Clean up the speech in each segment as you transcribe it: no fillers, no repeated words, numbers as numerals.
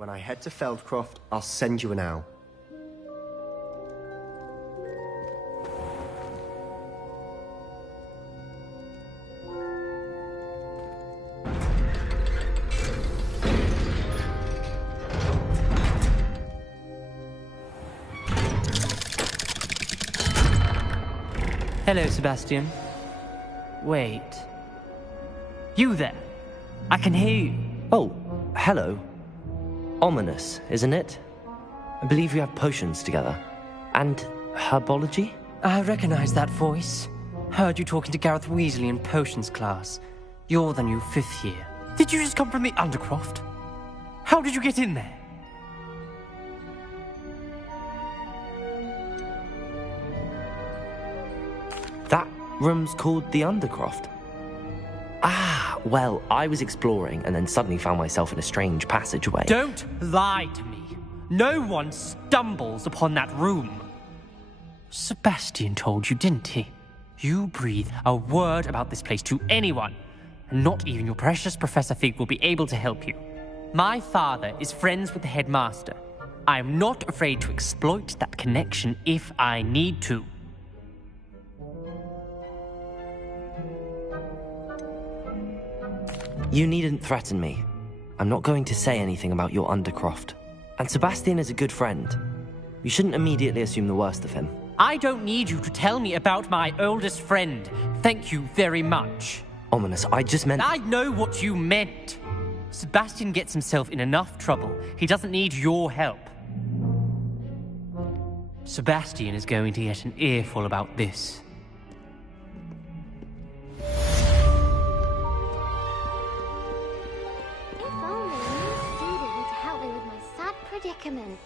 When I head to Feldcroft, I'll send you an owl. Hello, Sebastian. Wait. You there? I can hear you. Oh, hello. Ominous, isn't it? I believe we have potions together. And herbology? I recognize that voice. Heard you talking to Gareth Weasley in potions class. You're the new 5th year. Did you just come from the Undercroft? How did you get in there? That room's called the Undercroft. Ah, well, I was exploring and then suddenly found myself in a strange passageway. Don't lie to me. No one stumbles upon that room. Sebastian told you, didn't he? You breathe a word about this place to anyone, and not even your precious Professor Fig will be able to help you. My father is friends with the headmaster. I am not afraid to exploit that connection if I need to. You needn't threaten me. I'm not going to say anything about your Undercroft. And Sebastian is a good friend. You shouldn't immediately assume the worst of him. I don't need you to tell me about my oldest friend. Thank you very much. Ominous, I just meant... I know what you meant. Sebastian gets himself in enough trouble. He doesn't need your help. Sebastian is going to get an earful about this. Predicament.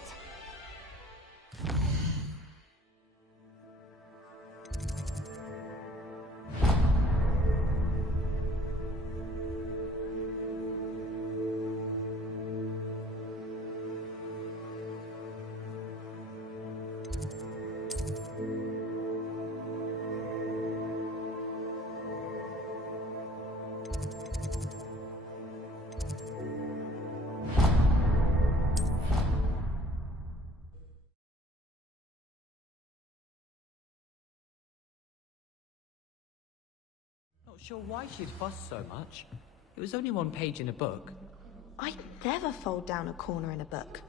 Not sure why she'd fuss so much. It was only one page in a book. I'd never fold down a corner in a book.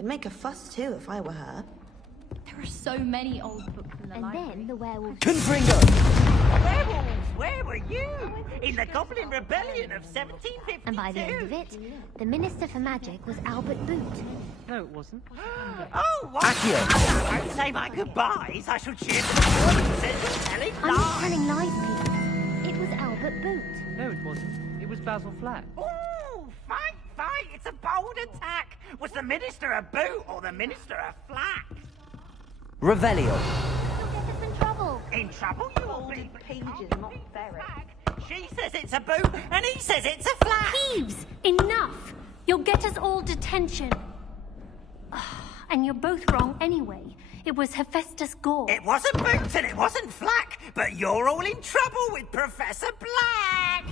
I'd make a fuss too if I were her. There are so many old books in the library. And then the werewolves... Confringo! Werewolves, where were you? In the Goblin Rebellion of 1752. And by the end of it, the Minister for Magic was Albert Boot. No, it wasn't. Oh, what? I won't say my goodbyes. I shall cheer for the performances and telling I'm not lies. telling lies, Peter. It was Albert Boot. No, it wasn't. It was Basil Flack. Ooh, fight! It's a bold attack. Was the Minister a boot or the Minister a flack? Revelio. You'll get us in trouble. In trouble, you will be. Pages, not ferret. She says it's a boot, and he says it's a flack. Thieves! Enough! You'll get us all detention. And you're both wrong anyway. It was Hephaestus Gore. It wasn't boot and it wasn't flack, but you're all in trouble with Professor Black.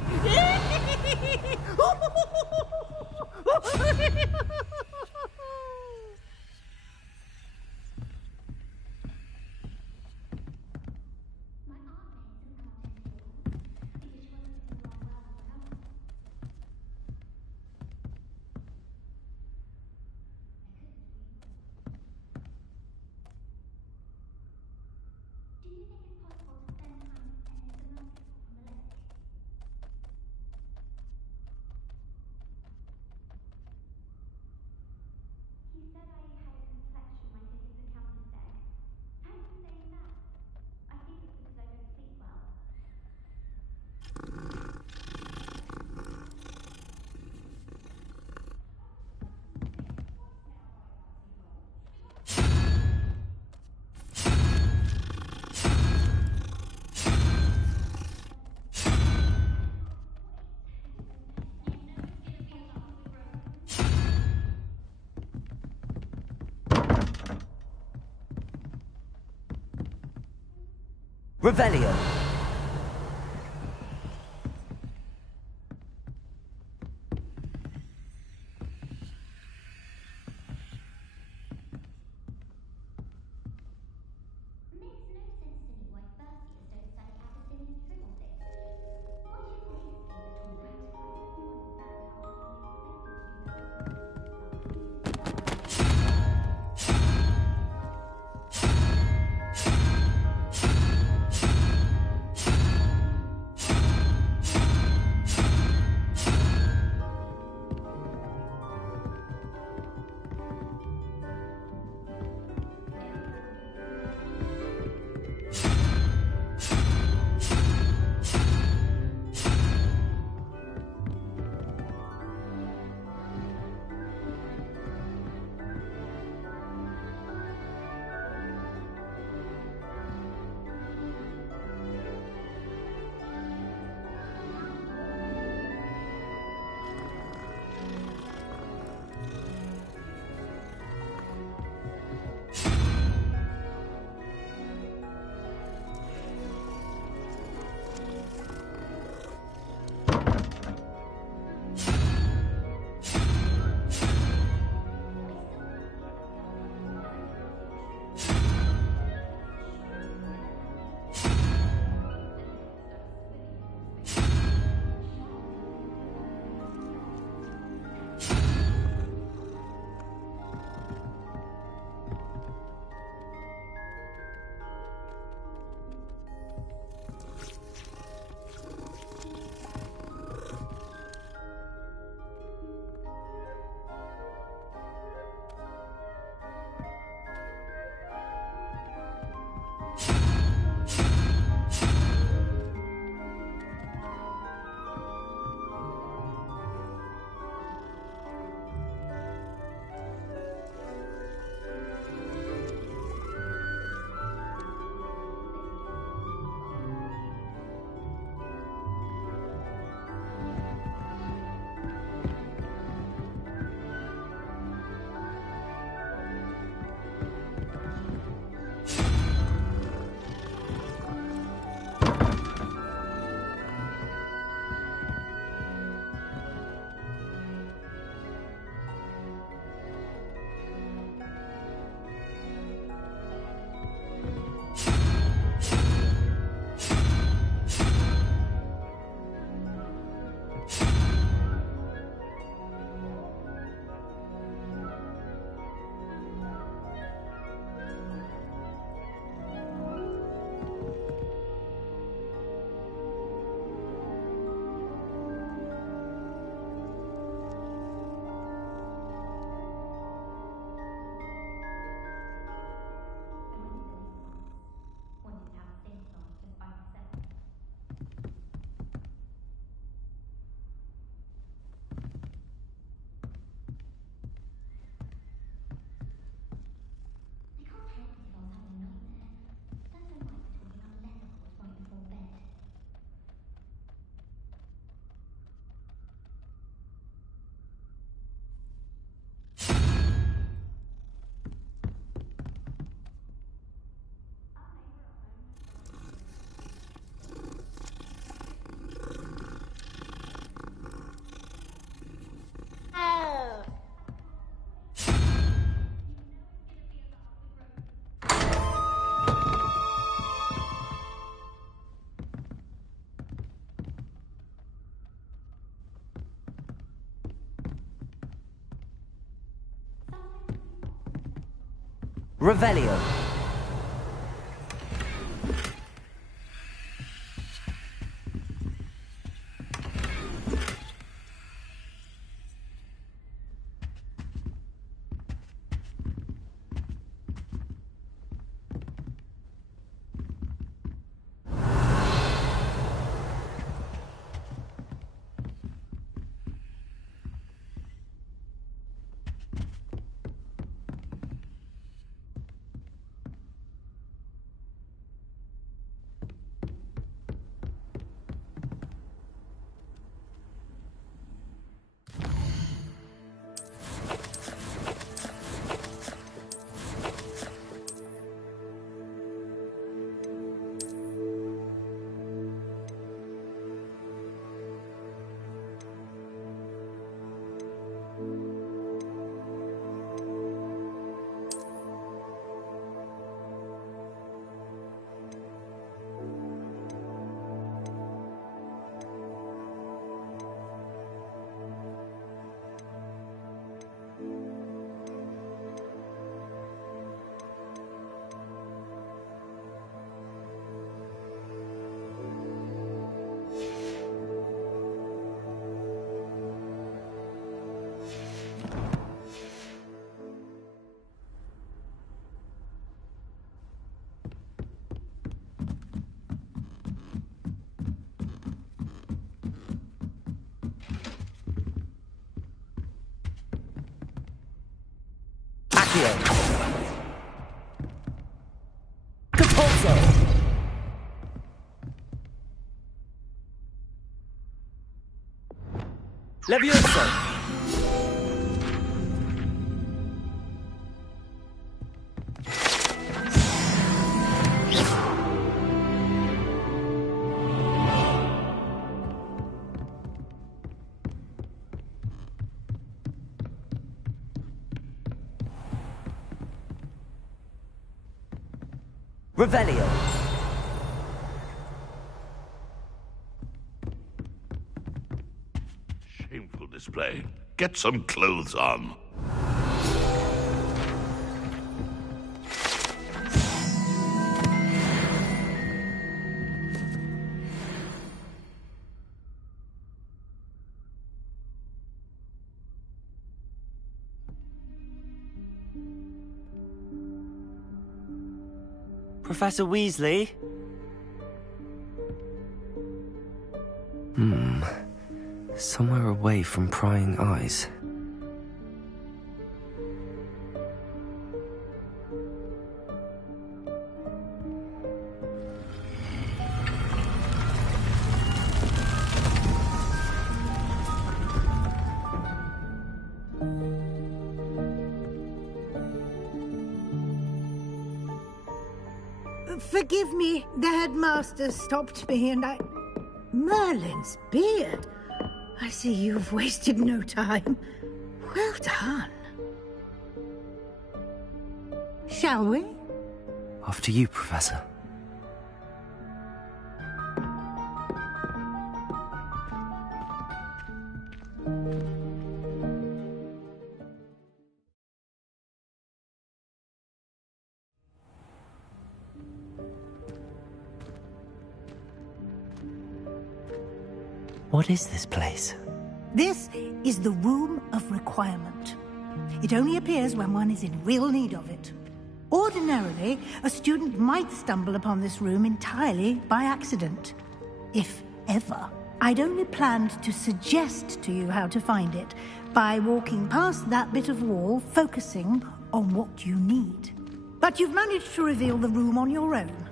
Revelio. Revelio. Capozzo! Levioso! Revelio. Shameful display. Get some clothes on. Professor Weasley? Somewhere away from prying eyes. Forgive me, the headmaster stopped me and I... Merlin's beard. I see you've wasted no time. Well done. Shall we? After you, Professor. What is this place? This is the Room of Requirement. It only appears when one is in real need of it. Ordinarily, a student might stumble upon this room entirely by accident. If ever. I'd only planned to suggest to you how to find it by walking past that bit of wall, focusing on what you need. But you've managed to reveal the room on your own.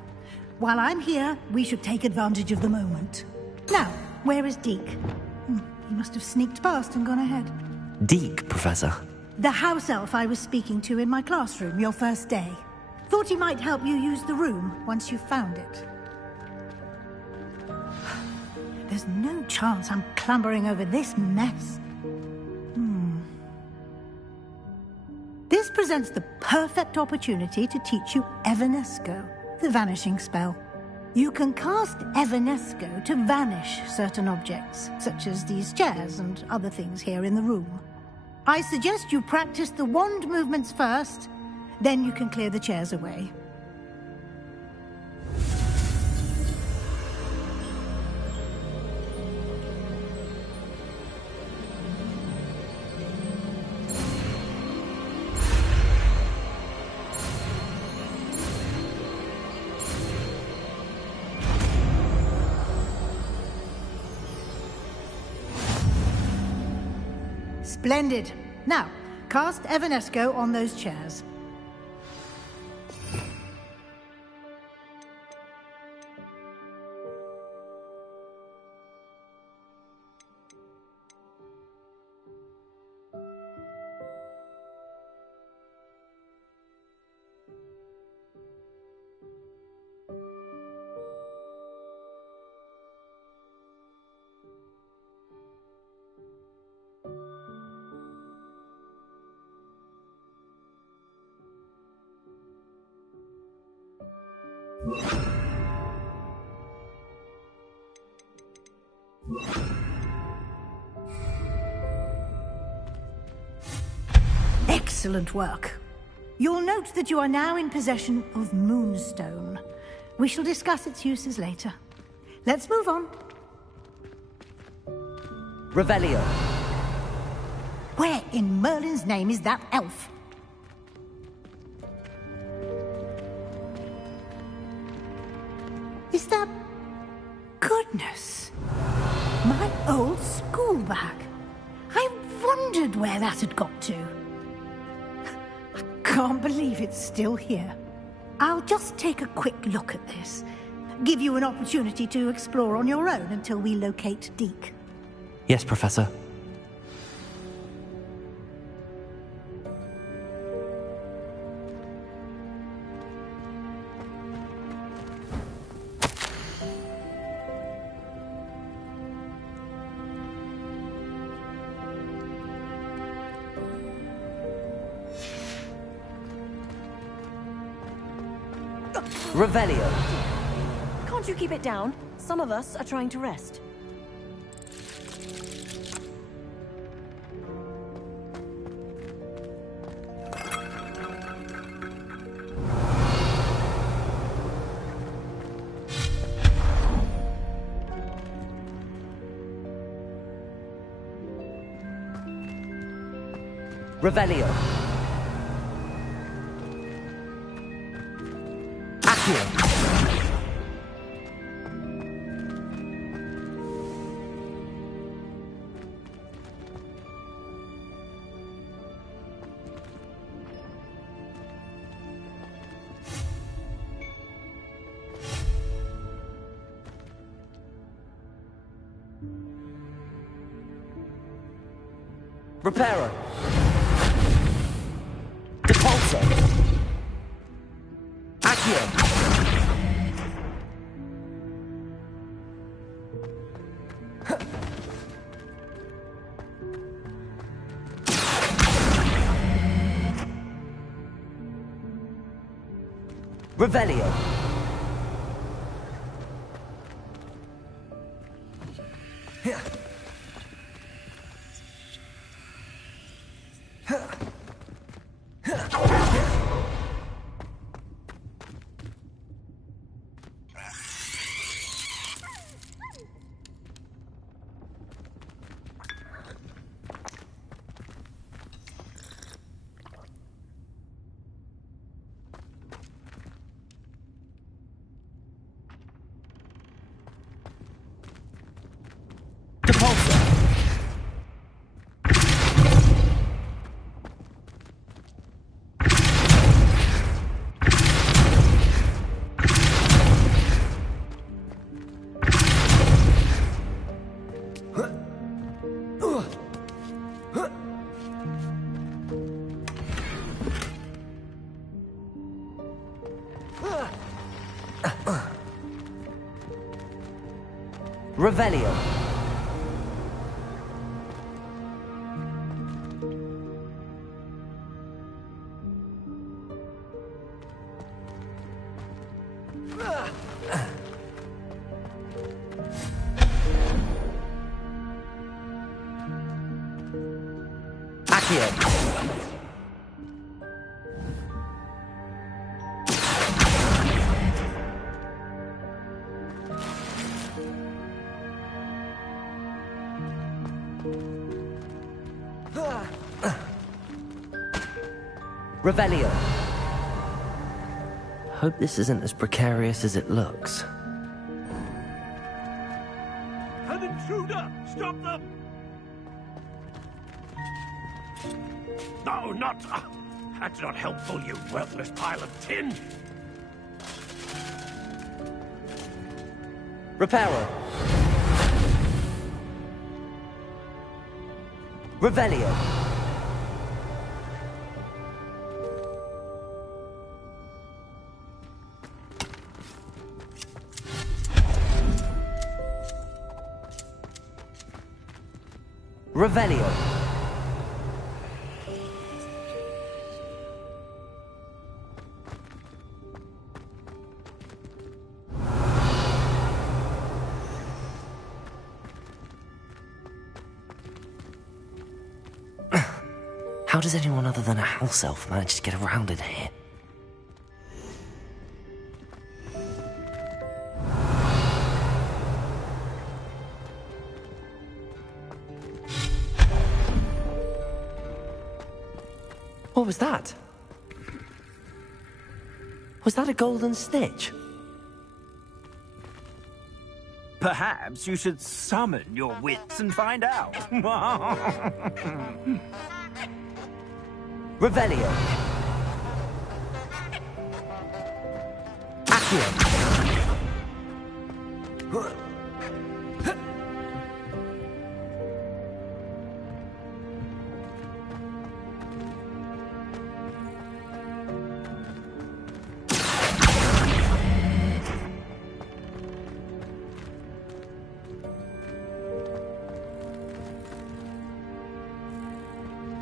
While I'm here, we should take advantage of the moment. Now, where is Deke? He must have sneaked past and gone ahead. Deke, Professor. The house elf I was speaking to in my classroom your first day. Thought he might help you use the room once you found it. There's no chance I'm clambering over this mess. This presents the perfect opportunity to teach you Evanesco, the vanishing spell. You can cast Evanesco to vanish certain objects, such as these chairs and other things here in the room. I suggest you practice the wand movements first, Then you can clear the chairs away. Splendid. Now, cast Evanesco on those chairs. Excellent work. You'll note that you are now in possession of Moonstone. We shall discuss its uses later. Let's move on. Revelio. Where in Merlin's name is that elf? Is that... Goodness! My old school bag. I wondered where that had got to. I can't believe it's still here. I'll just take a quick look at this. Give you an opportunity to explore on your own until we locate Deke. Yes, Professor. Revelio. Can't you keep it down? Some of us are trying to rest. Revelio. Accio. Reparo. Depulso. Accio. Revelio. Revelio. Accio. Revelio. Hope this isn't as precarious as it looks. An intruder! Stop them! No, not... that's not helpful, you worthless pile of tin! Reparo. Revelio. Revelio. How does anyone other than a house elf manage to get around in here? What was that? Was that a golden snitch? Perhaps you should summon your wits and find out. Revelio. Accio.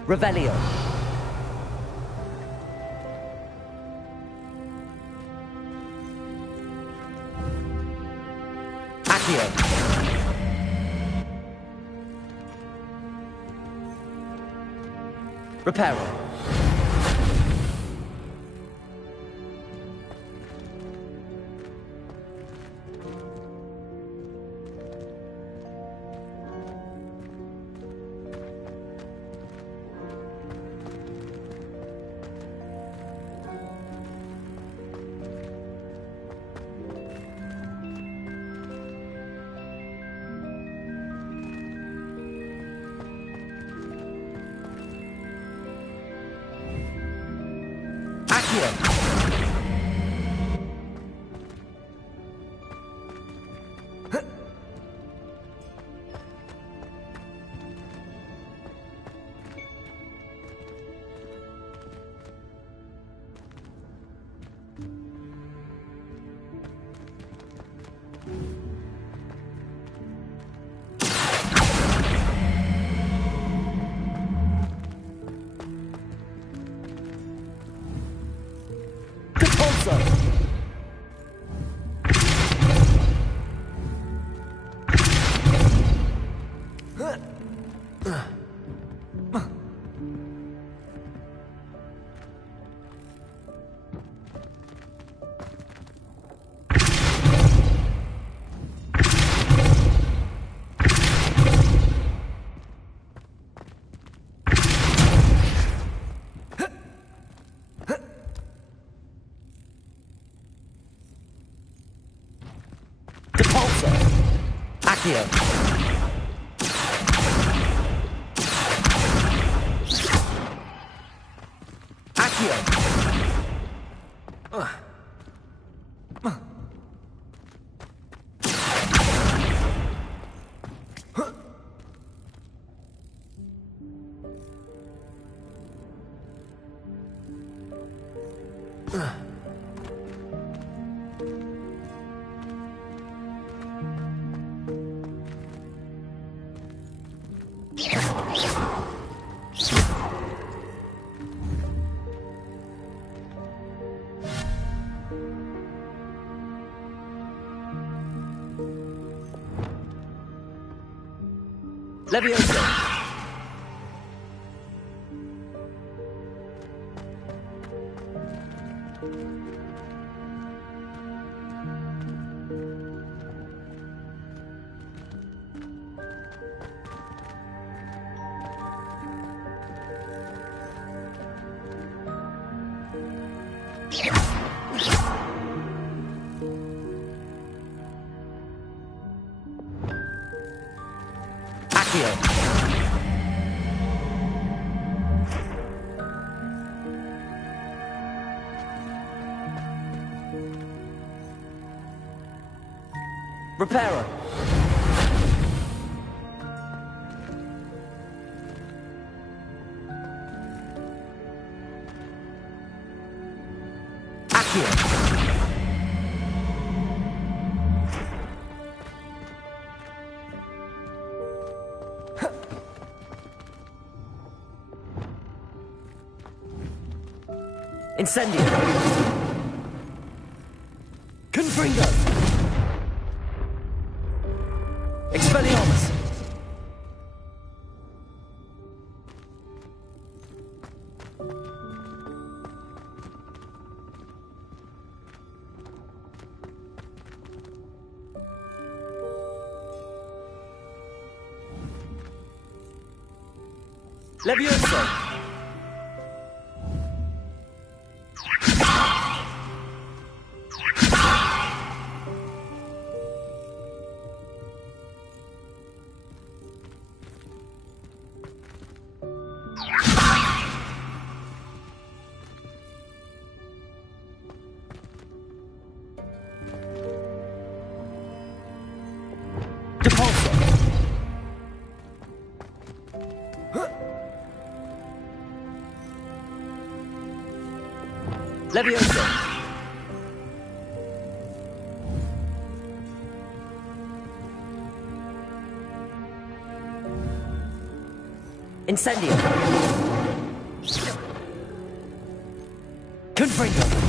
Revelio. Accio. Reparo. Accio. Accio. Leviosa. Reparo. Accio. Incendio. Confringo. Expelliarmus. Levioso. Levioso. Incendio. Confringo.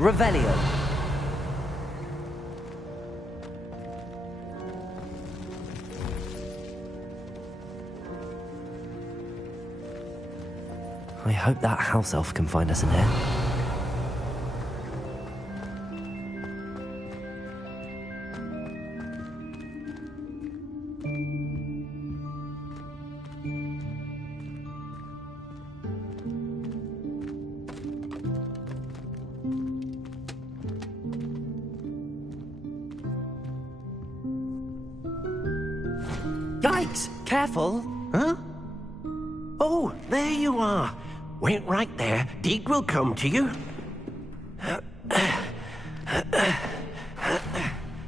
Revelio. I hope that house elf can find us in here. Yikes! Careful! Huh? Oh, there you are. Wait right there. Deke will come to you.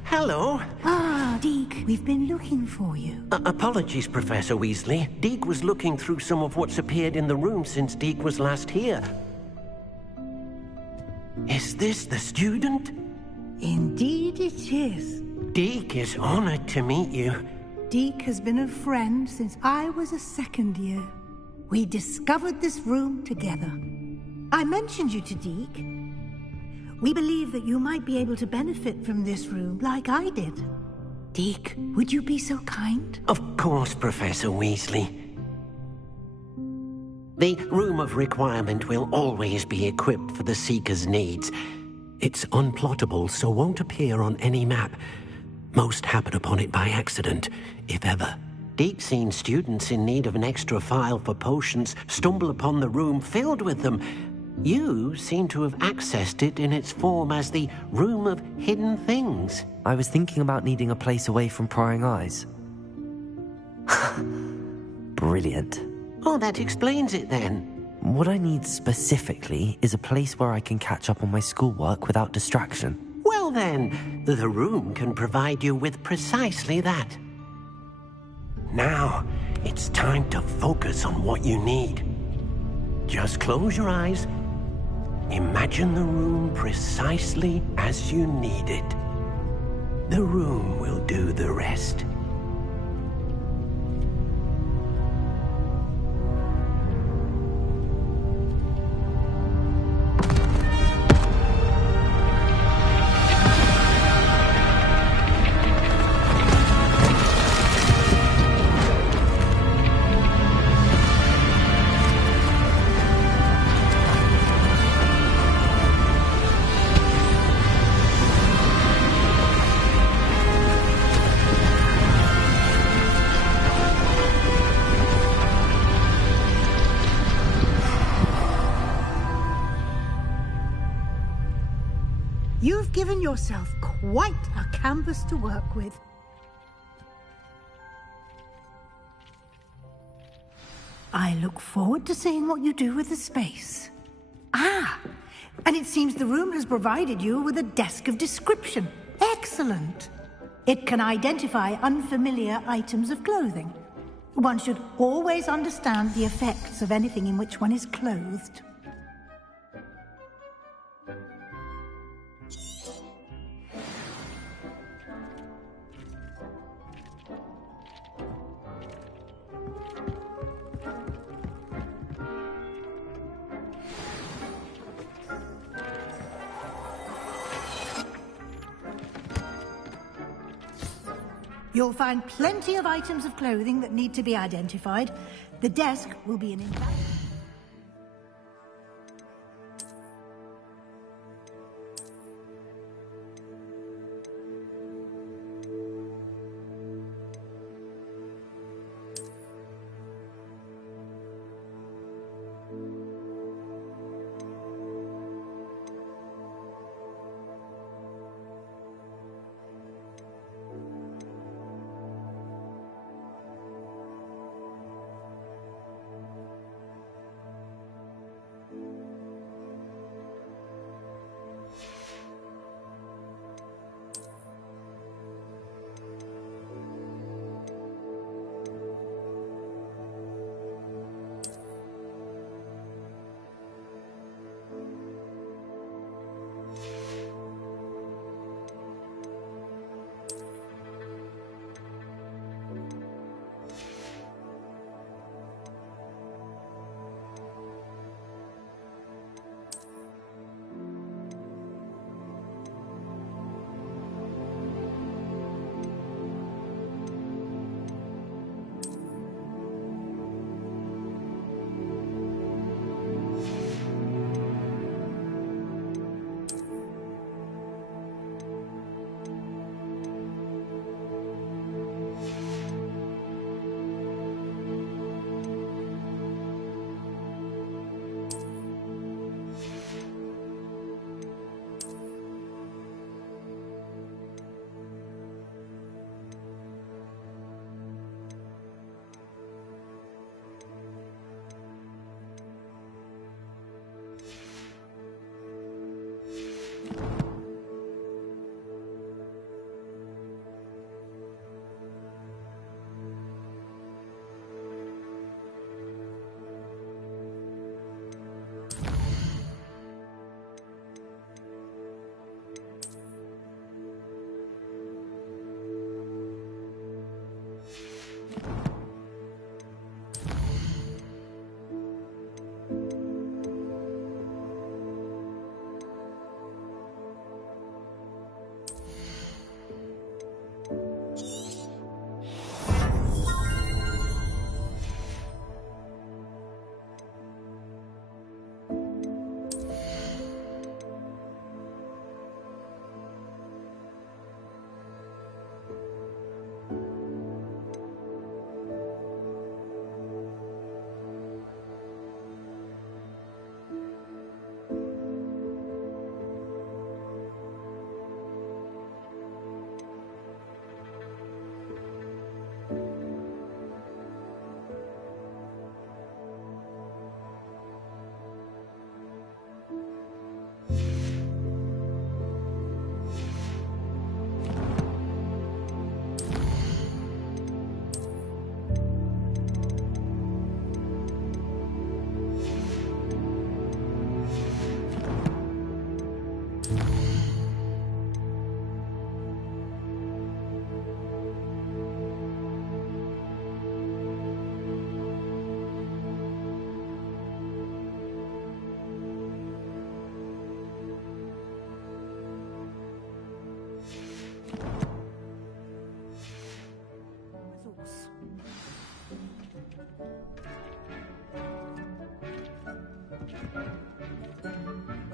Hello. Ah, Deke, we've been looking for you. Apologies, Professor Weasley. Deke was looking through some of what's appeared in the room since Deke was last here. Is this the student? Indeed it is. Deke is honored to meet you. Deke has been a friend since I was a second year. We discovered this room together. I mentioned you to Deke. We believe that you might be able to benefit from this room like I did. Deke, would you be so kind? Of course, Professor Weasley. The Room of Requirement will always be equipped for the Seeker's needs. It's unplottable, so won't appear on any map. Most happen upon it by accident, if ever. Deke's seen students in need of an extra file for potions stumble upon the room filled with them. You seem to have accessed it in its form as the Room of Hidden Things. I was thinking about needing a place away from prying eyes. Brilliant. Oh, that explains it then. What I need specifically is a place where I can catch up on my schoolwork without distraction. Well then, the room can provide you with precisely that. Now, it's time to focus on what you need. Just close your eyes. Imagine the room precisely as you need it. The room will do the rest. You've given yourself quite a canvas to work with. I look forward to seeing what you do with the space. Ah, and it seems the room has provided you with a desk of description. Excellent. It can identify unfamiliar items of clothing. One should always understand the effects of anything in which one is clothed. You'll find plenty of items of clothing that need to be identified. The desk will be an invaluable...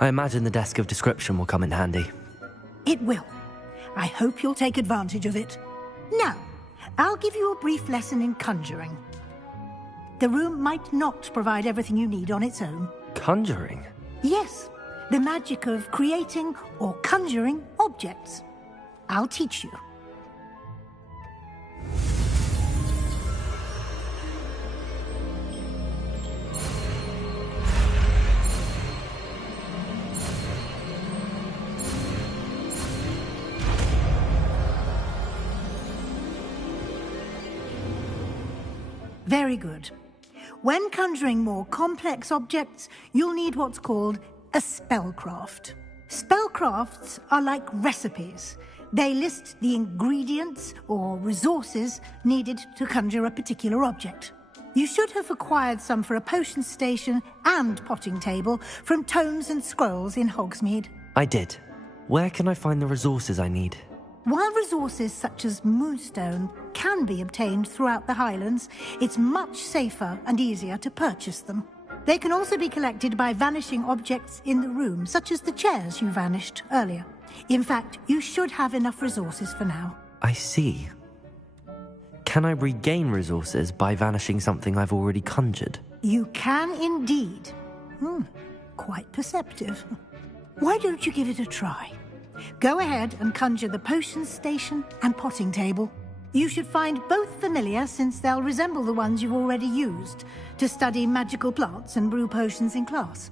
I imagine the desk of description will come in handy. It will. I hope you'll take advantage of it. Now, I'll give you a brief lesson in conjuring. The room might not provide everything you need on its own. Conjuring? Yes. The magic of creating or conjuring objects. I'll teach you. Very good. When conjuring more complex objects, you'll need what's called a spellcraft. Spellcrafts are like recipes. They list the ingredients or resources needed to conjure a particular object. You should have acquired some for a potion station and potting table from tomes and scrolls in Hogsmeade. I did. Where can I find the resources I need? While resources such as moonstone can be obtained throughout the Highlands, it's much safer and easier to purchase them. They can also be collected by vanishing objects in the room, such as the chairs you vanished earlier. In fact, you should have enough resources for now. I see. Can I regain resources by vanishing something I've already conjured? You can indeed. Quite perceptive. Why don't you give it a try? Go ahead and conjure the potion station and potting table. You should find both familiar, since they'll resemble the ones you've already used to study magical plants and brew potions in class.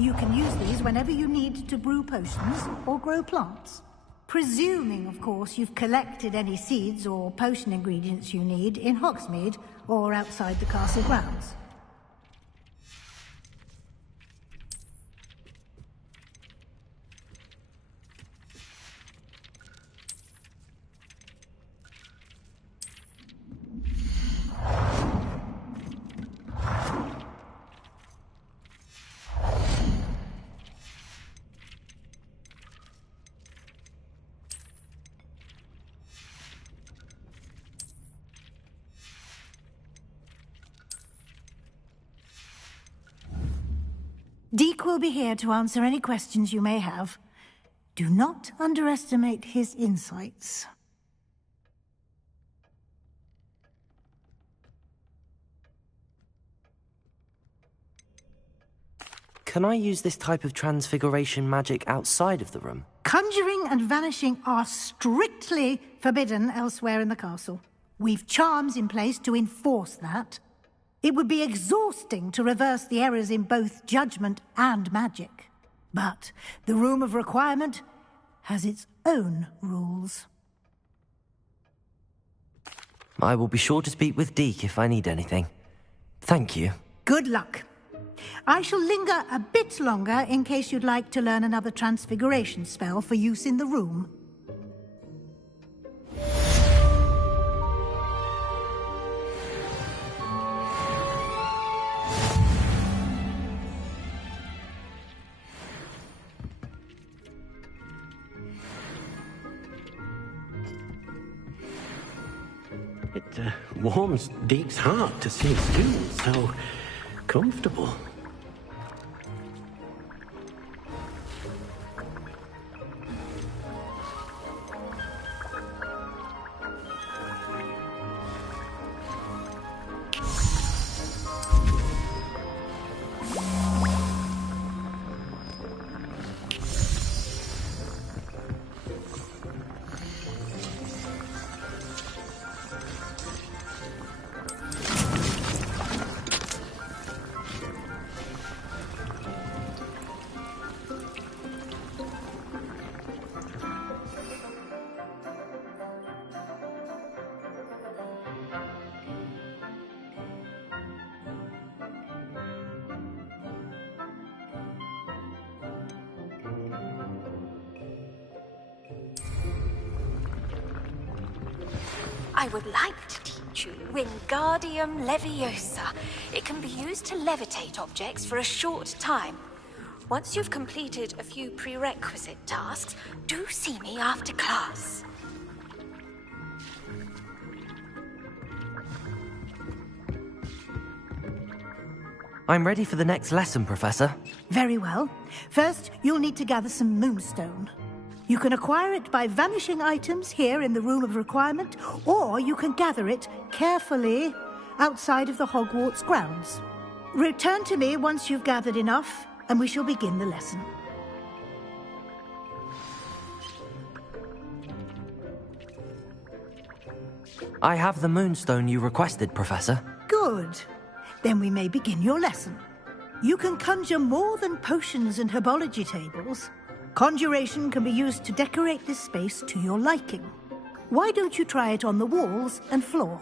You can use these whenever you need to brew potions or grow plants. Presuming, of course, you've collected any seeds or potion ingredients you need in Hogsmeade or outside the castle grounds. Deke will be here to answer any questions you may have. Do not underestimate his insights. Can I use this type of transfiguration magic outside of the room? Conjuring and vanishing are strictly forbidden elsewhere in the castle. We've charms in place to enforce that. It would be exhausting to reverse the errors in both judgment and magic. But the Room of Requirement has its own rules. I will be sure to speak with Deke if I need anything. Thank you. Good luck. I shall linger a bit longer in case you'd like to learn another transfiguration spell for use in the room. It warms Deke's heart to see students so comfortable. I would like to teach you Wingardium Leviosa. It can be used to levitate objects for a short time. Once you've completed a few prerequisite tasks, do see me after class. I'm ready for the next lesson, Professor. Very well. First, you'll need to gather some moonstone. You can acquire it by vanishing items here in the Room of Requirement, or you can gather it carefully outside of the Hogwarts grounds. Return to me once you've gathered enough, and we shall begin the lesson. I have the moonstone you requested, Professor. Good. Then we may begin your lesson. You can conjure more than potions and herbology tables. Conjuration can be used to decorate this space to your liking. Why don't you try it on the walls and floor?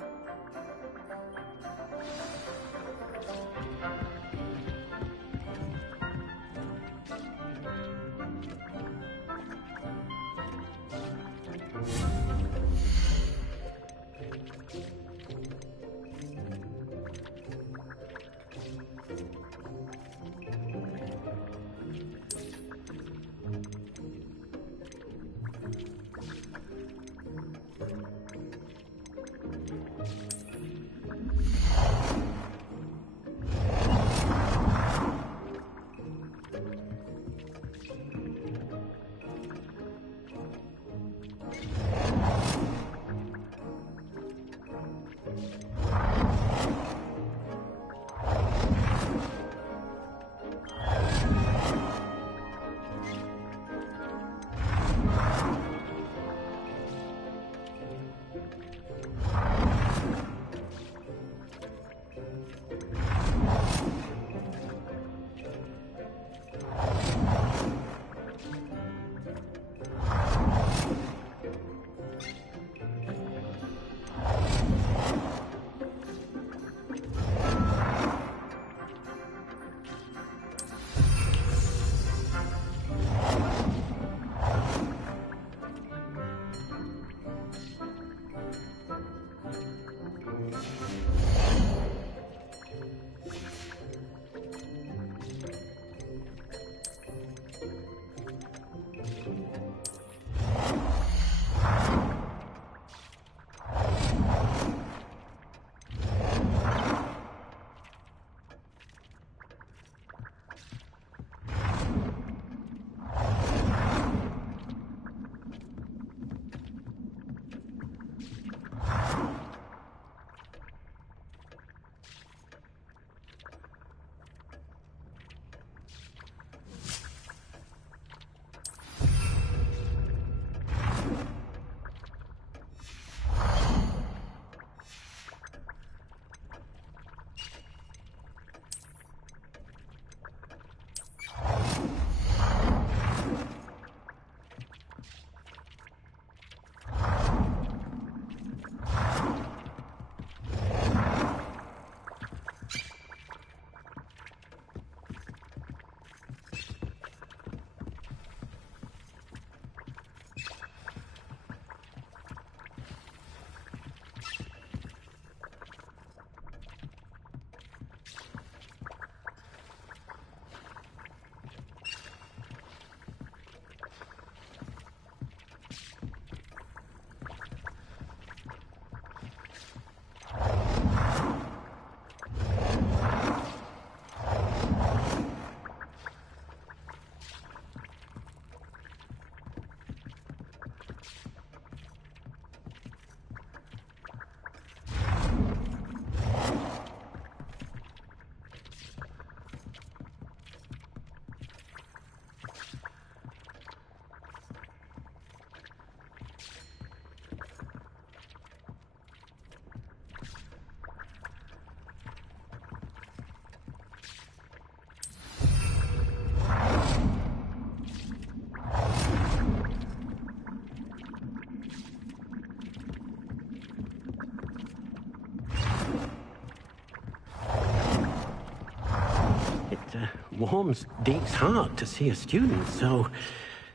warms Deke's heart to see a student so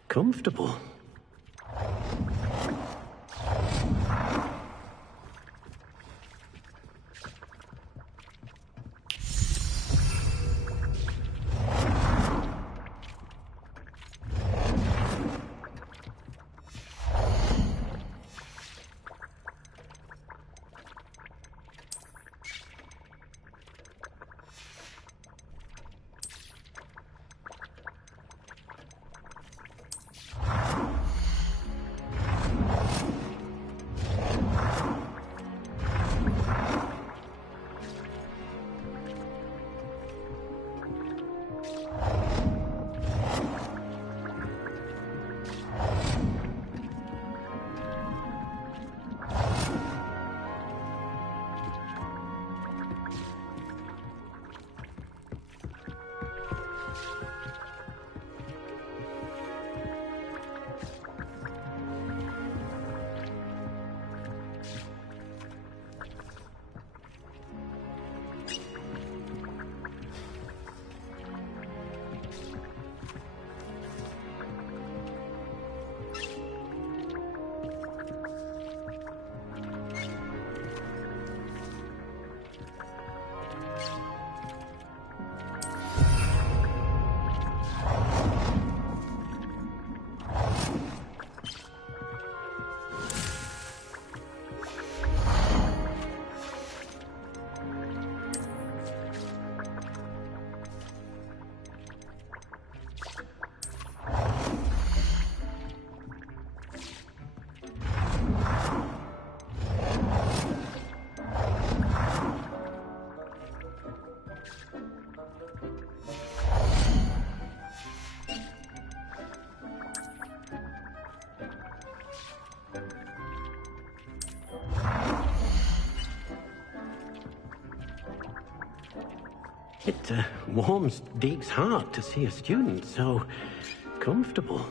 comfortable. It warms Deke's heart to see a student so comfortable.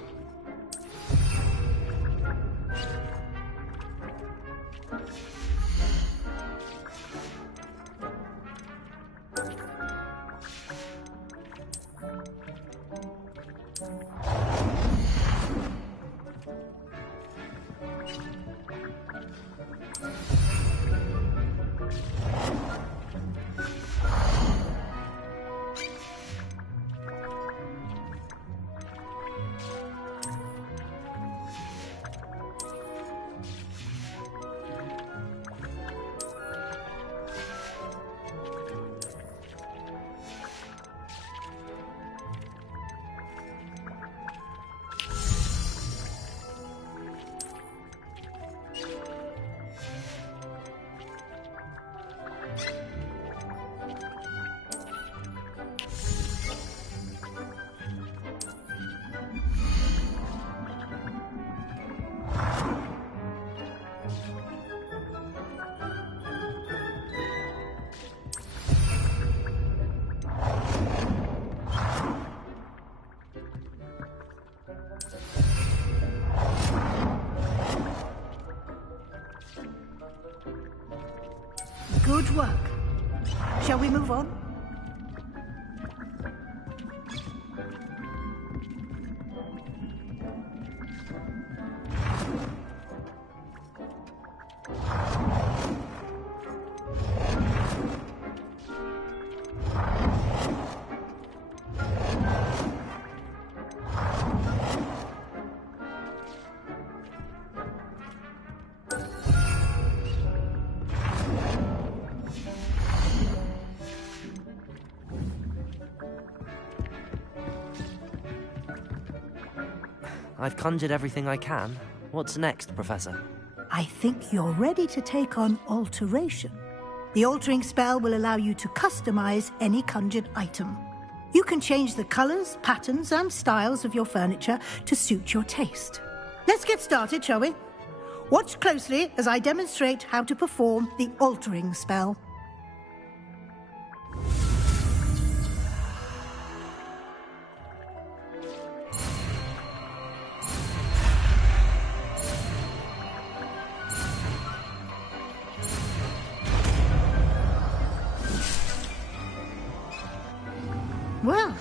Good work. Shall we move on? I've conjured everything I can. What's next, Professor? I think you're ready to take on alteration. The altering spell will allow you to customize any conjured item. You can change the colors, patterns, and styles of your furniture to suit your taste. Let's get started, shall we? Watch closely as I demonstrate how to perform the altering spell. Well,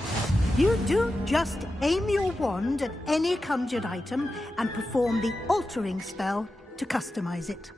You do just aim your wand at any conjured item and perform the altering spell to customize it.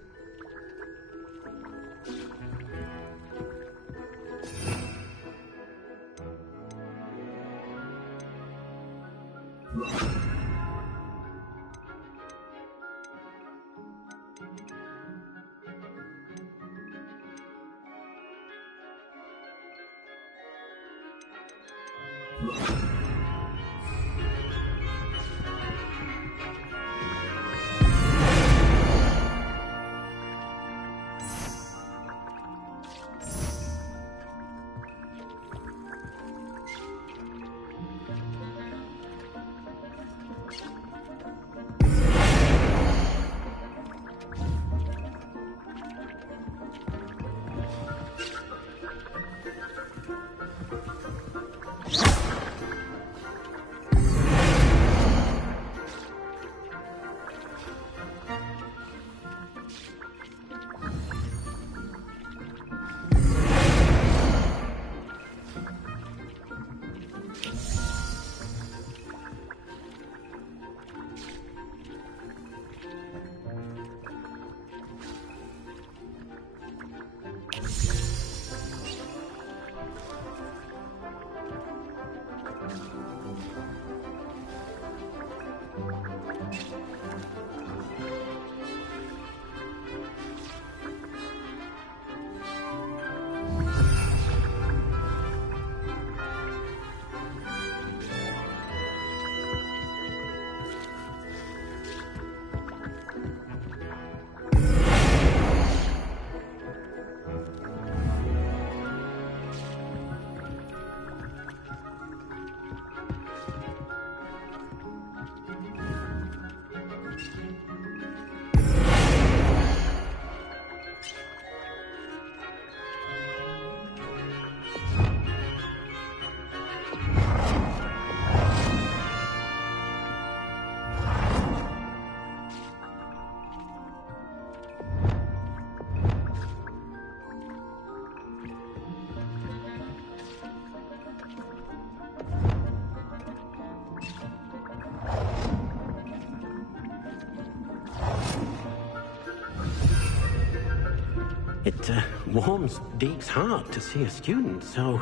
It warms Deek's heart to see a student so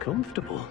comfortable.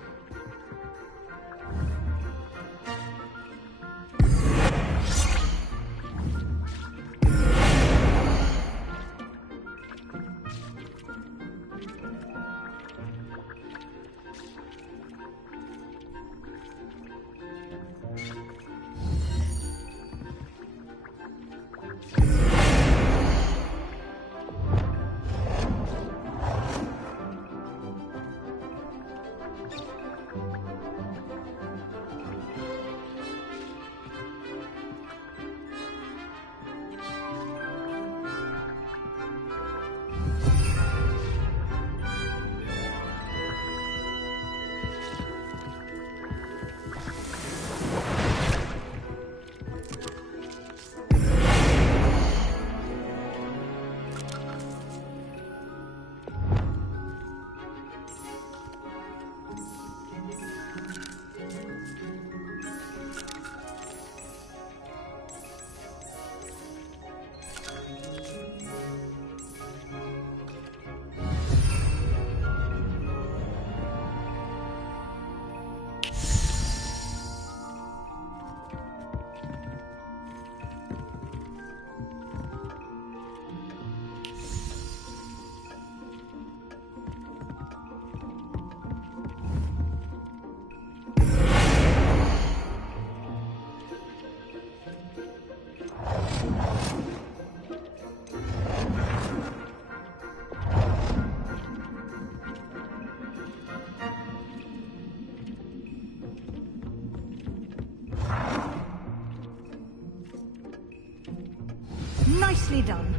Nicely done.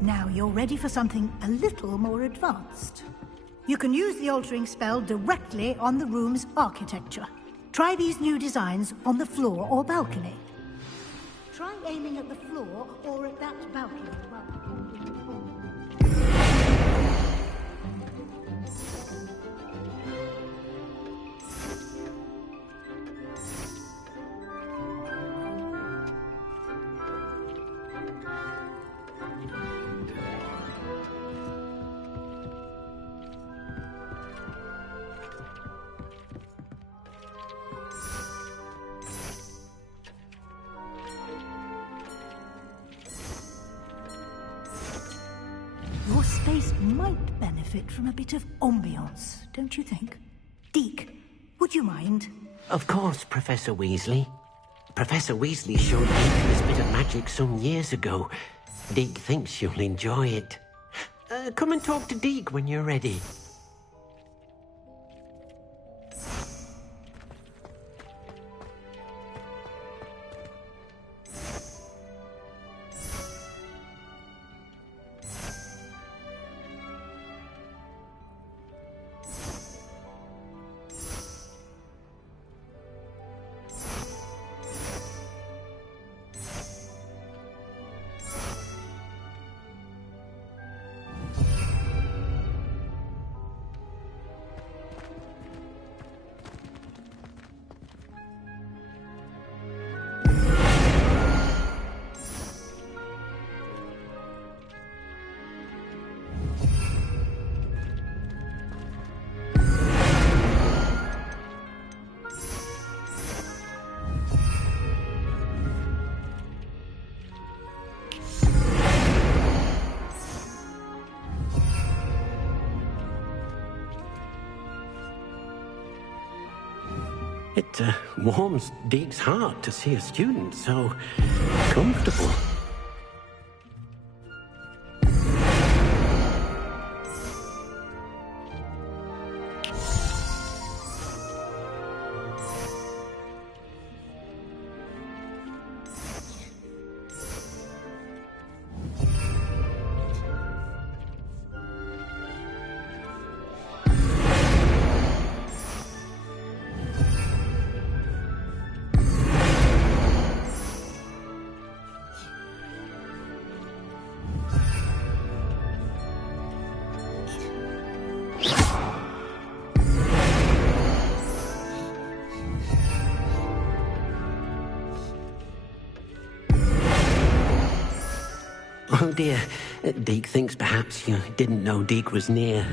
Now you're ready for something a little more advanced. You can use the altering spell directly on the room's architecture. Try these new designs on the floor or balcony. Try aiming at the floor or at that balcony. Your space might benefit from a bit of ambiance, don't you think? Deke, would you mind? Of course, Professor Weasley. Professor Weasley showed Deke this bit of magic some years ago. Deke thinks you'll enjoy it. Come and talk to Deke when you're ready. It warms Deke's heart to see a student so comfortable. Oh dear, Deke thinks perhaps you didn't know Deke was near.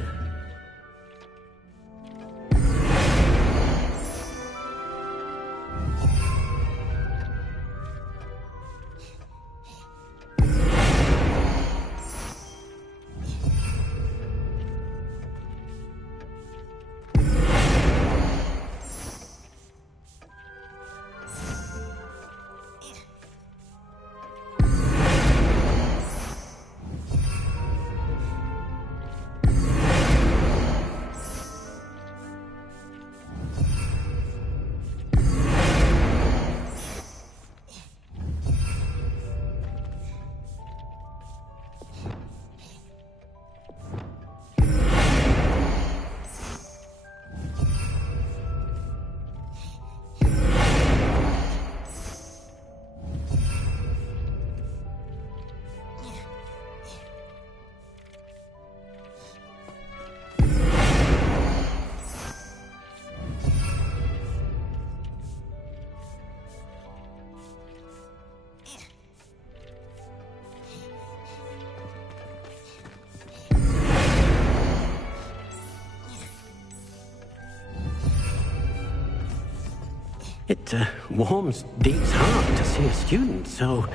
It warms Deke's heart to see a student so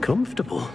comfortable.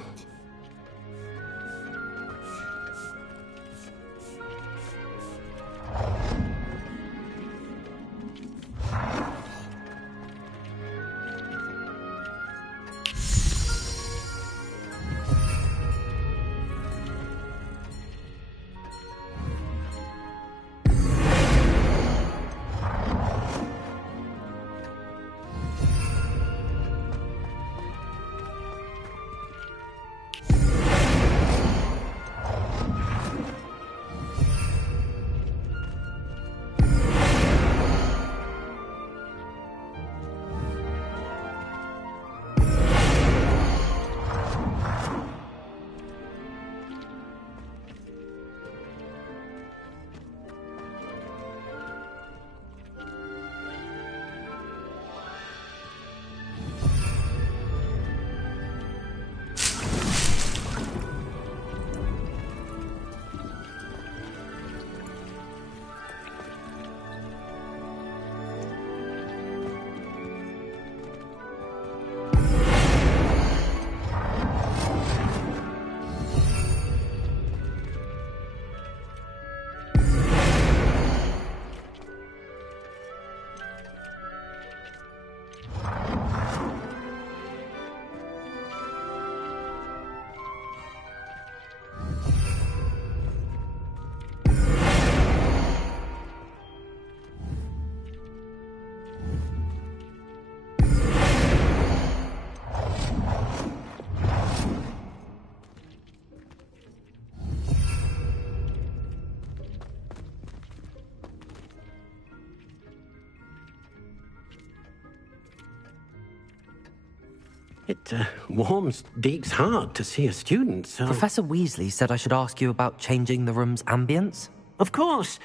It warms Deke's heart to see a student, so... Professor Weasley said I should ask you about changing the room's ambience. Of course.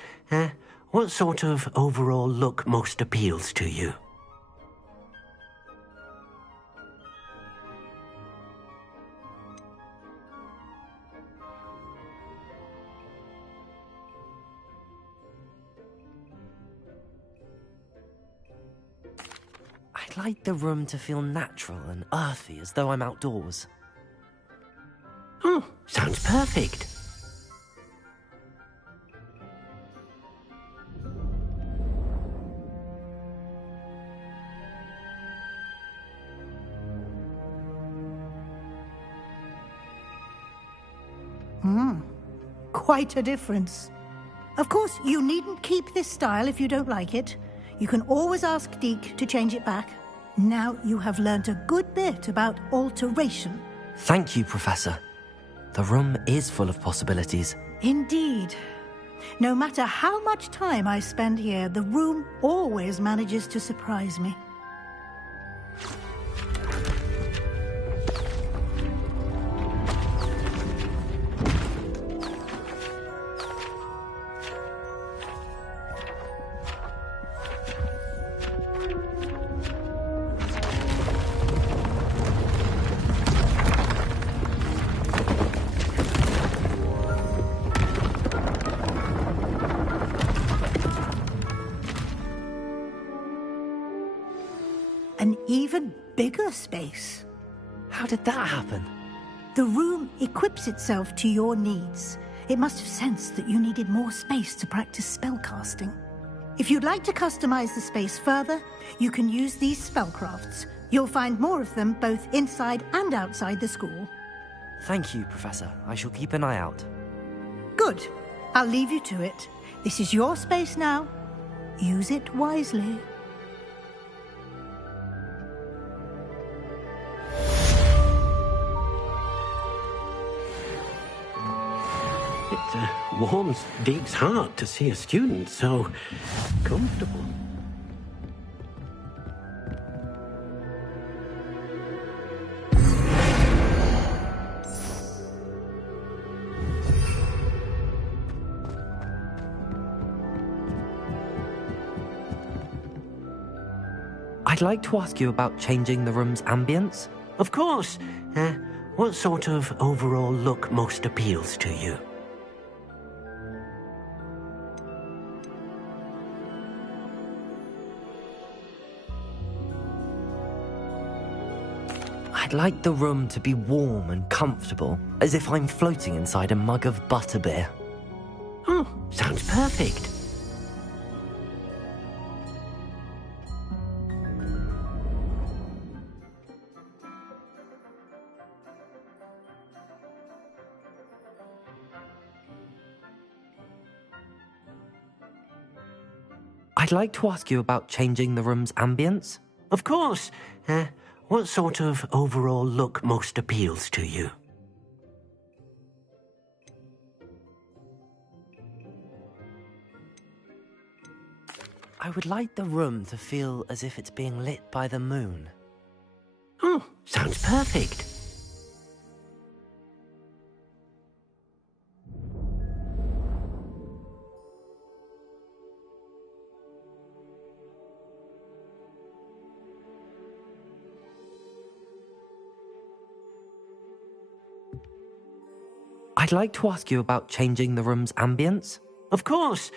What sort of overall look most appeals to you? I'd like the room to feel natural and earthy, as though I'm outdoors. Oh, sounds perfect. Quite a difference. Of course, you needn't keep this style if you don't like it. You can always ask Deke to change it back. Now you have learnt a good bit about alteration. Thank you, Professor. The room is full of possibilities. Indeed. No matter how much time I spend here, the room always manages to surprise me. An even bigger space. How did that happen? The room equips itself to your needs. It must have sensed that you needed more space to practice spellcasting. If you'd like to customize the space further, you can use these spellcrafts. You'll find more of them both inside and outside the school. Thank you, Professor. I shall keep an eye out. Good. I'll leave you to it. This is your space now. Use it wisely. It warms Deke's heart to see a student so comfortable. I'd like to ask you about changing the room's ambience. Of course. What sort of overall look most appeals to you? I'd like the room to be warm and comfortable, as if I'm floating inside a mug of butterbeer. Oh, sounds perfect. I'd like to ask you about changing the room's ambience. Of course. What sort of overall look most appeals to you? I would like the room to feel as if it's being lit by the moon. Oh, sounds perfect. I'd like to ask you about changing the room's ambience. Of course.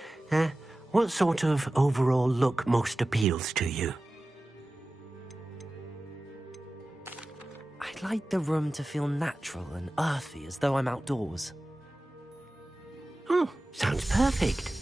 What sort of overall look most appeals to you? I'd like the room to feel natural and earthy, as though I'm outdoors. Oh, sounds perfect.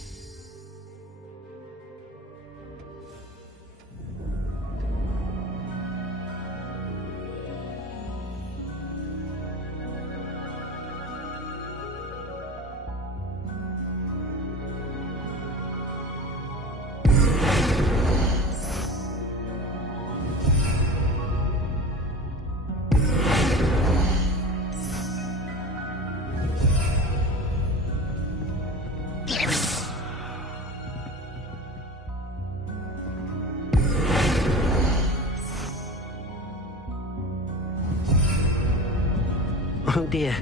Oh dear.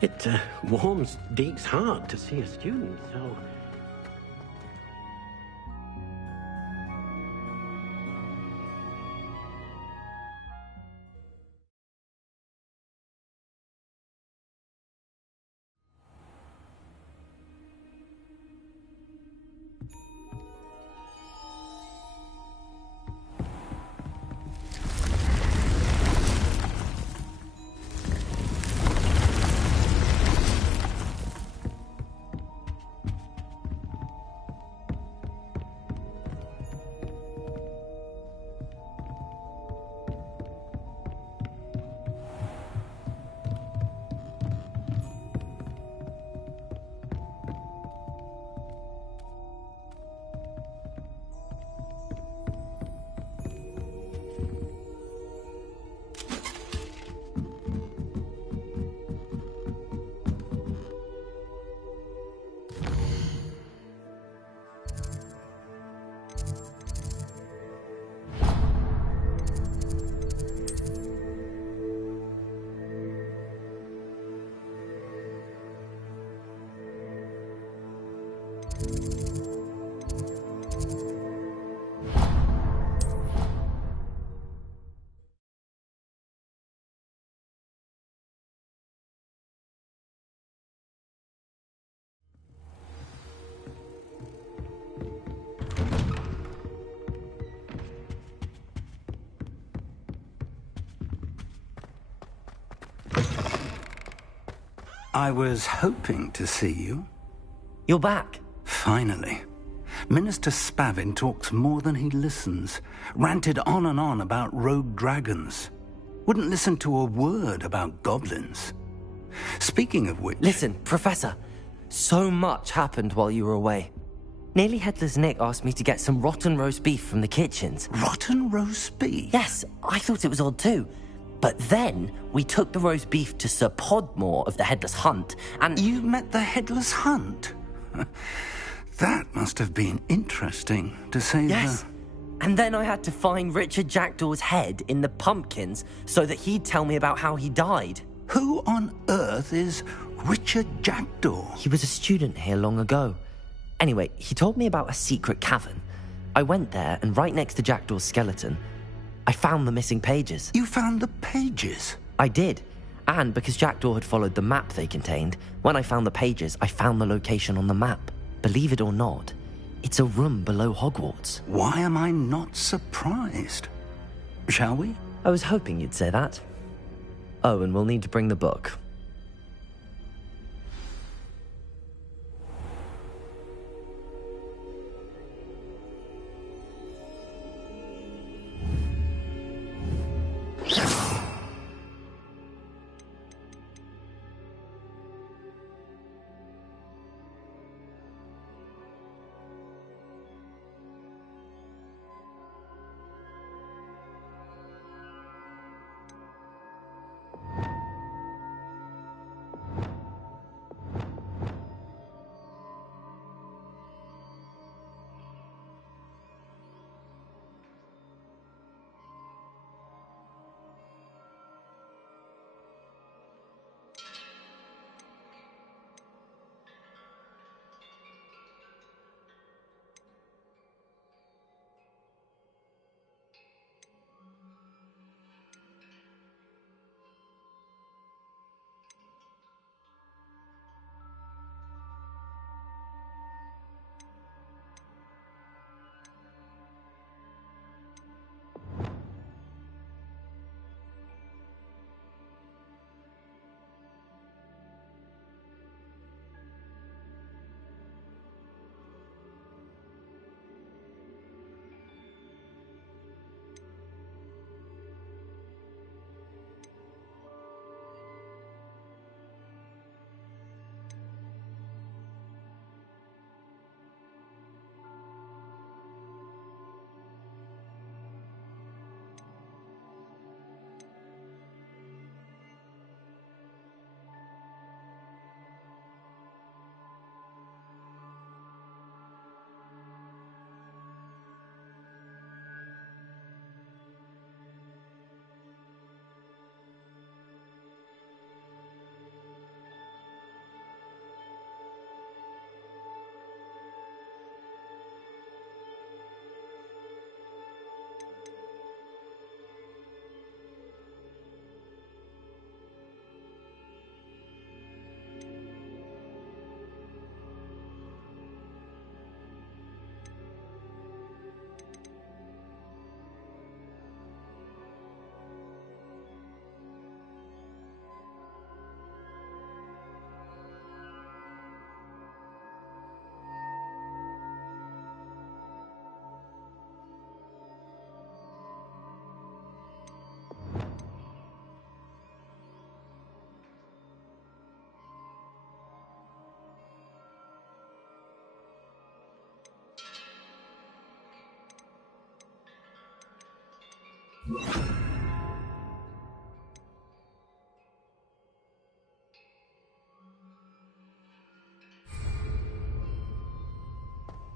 It warms Deke's heart to see a student so I was hoping to see you. You're back. Finally. Minister Spavin talks more than he listens. Ranted on and on about rogue dragons. Wouldn't listen to a word about goblins. Speaking of which... Listen, Professor. So much happened while you were away. Nearly Headless Nick asked me to get some rotten roast beef from the kitchens. Rotten roast beef? Yes, I thought it was odd too. But then, we took the roast beef to Sir Podmore of the Headless Hunt, and... You met the Headless Hunt? That must have been interesting, to say the... Yes. And then I had to find Richard Jackdaw's head in the pumpkins so that he'd tell me about how he died. Who on earth is Richard Jackdaw? He was a student here long ago. Anyway, he told me about a secret cavern. I went there, and right next to Jackdaw's skeleton, I found the missing pages. You found the pages? I did. And because Jackdaw had followed the map they contained, when I found the pages, I found the location on the map. Believe it or not, it's a room below Hogwarts. Why am I not surprised? Shall we? I was hoping you'd say that. Oh, and we'll need to bring the book.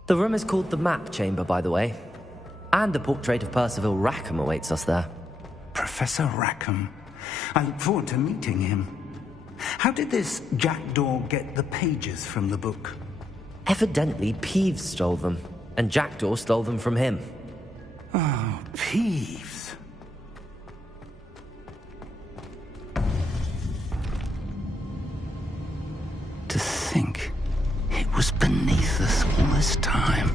The room is called the Map Chamber, by the way. And a portrait of Percival Rackham awaits us there. Professor Rackham. I look forward to meeting him. How did this Jackdaw get the pages from the book? Evidently, Peeves stole them, and Jackdaw stole them from him. Oh, Peeves. To think it was beneath us all this time.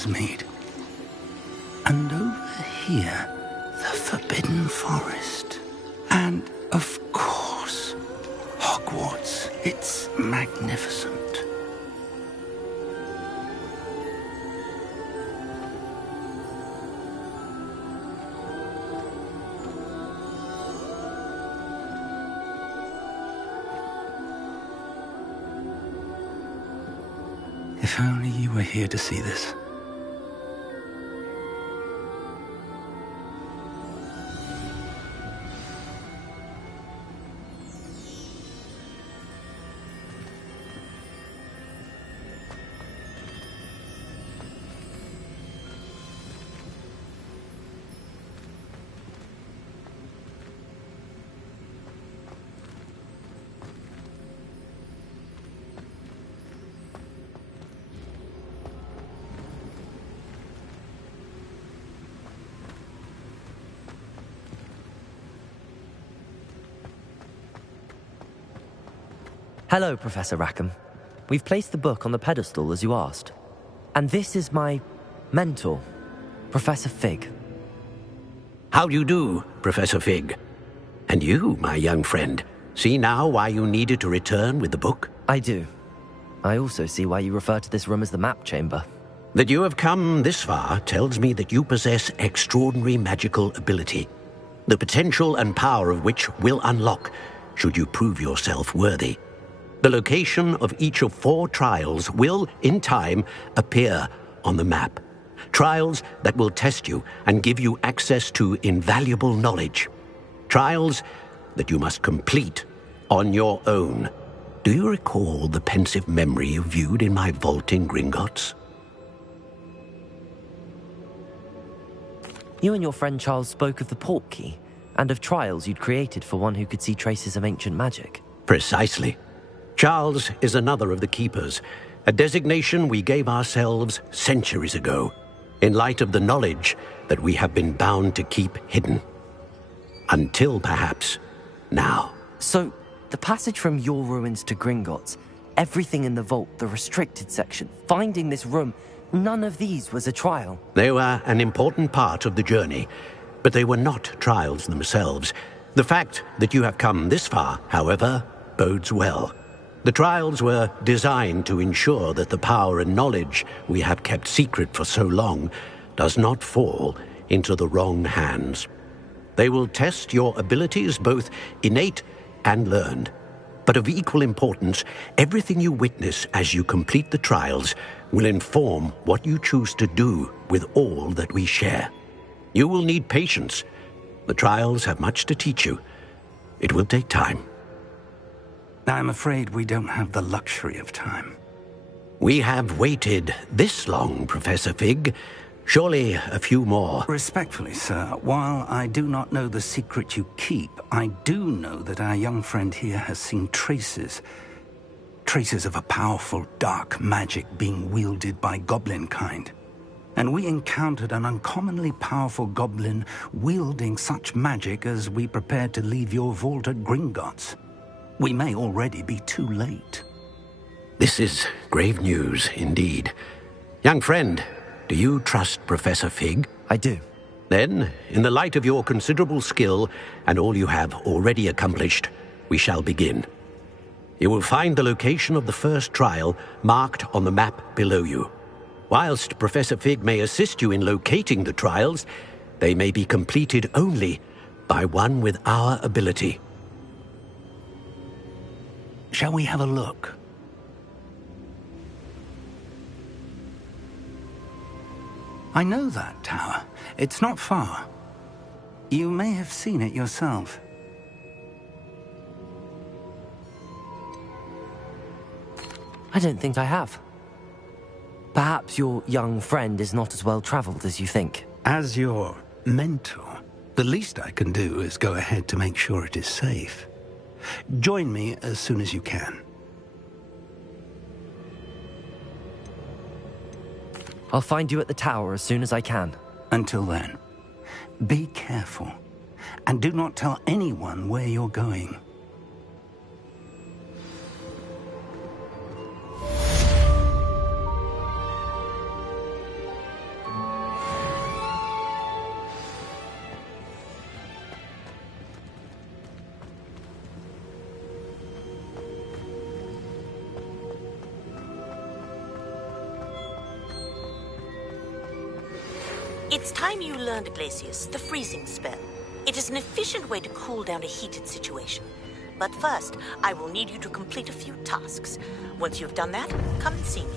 Hogsmeade. And over here, the Forbidden Forest. And, of course, Hogwarts. It's magnificent. If only you were here to see this. Hello, Professor Rackham. We've placed the book on the pedestal as you asked. And this is my mentor, Professor Fig. How do you do, Professor Fig? And you, my young friend, see now why you needed to return with the book? I do. I also see why you refer to this room as the map chamber. That you have come this far tells me that you possess extraordinary magical ability, the potential and power of which will unlock should you prove yourself worthy. The location of each of 4 trials will, in time, appear on the map. Trials that will test you and give you access to invaluable knowledge. Trials that you must complete on your own. Do you recall the pensive memory you viewed in my vault in Gringotts? You and your friend Charles spoke of the portkey and of trials you'd created for one who could see traces of ancient magic. Precisely. Charles is another of the Keepers, a designation we gave ourselves centuries ago, in light of the knowledge that we have been bound to keep hidden. Until, perhaps, now. So, the passage from your ruins to Gringotts, everything in the vault, the restricted section, finding this room, none of these was a trial. They were an important part of the journey, but they were not trials themselves. The fact that you have come this far, however, bodes well. The trials were designed to ensure that the power and knowledge we have kept secret for so long does not fall into the wrong hands. They will test your abilities, both innate and learned. But of equal importance, everything you witness as you complete the trials will inform what you choose to do with all that we share. You will need patience. The trials have much to teach you. It will take time. I'm afraid we don't have the luxury of time. We have waited this long, Professor Fig. Surely a few more. Respectfully, sir, while I do not know the secret you keep, I do know that our young friend here has seen traces of a powerful dark magic being wielded by goblin kind. And we encountered an uncommonly powerful goblin wielding such magic as we prepared to leave your vault at Gringotts. We may already be too late. This is grave news, indeed. Young friend, do you trust Professor Fig? I do. Then, in the light of your considerable skill and all you have already accomplished, we shall begin. You will find the location of the first trial marked on the map below you. Whilst Professor Fig may assist you in locating the trials, they may be completed only by one with our ability. Shall we have a look? I know that tower. It's not far. You may have seen it yourself. I don't think I have. Perhaps your young friend is not as well traveled as you think. As your mentor, the least I can do is go ahead to make sure it is safe. Join me as soon as you can. I'll find you at the tower as soon as I can. Until then, be careful, and do not tell anyone where you're going. It's time you learned, Glacius, the freezing spell. It is an efficient way to cool down a heated situation. But first, I will need you to complete a few tasks. Once you've done that, come and see me.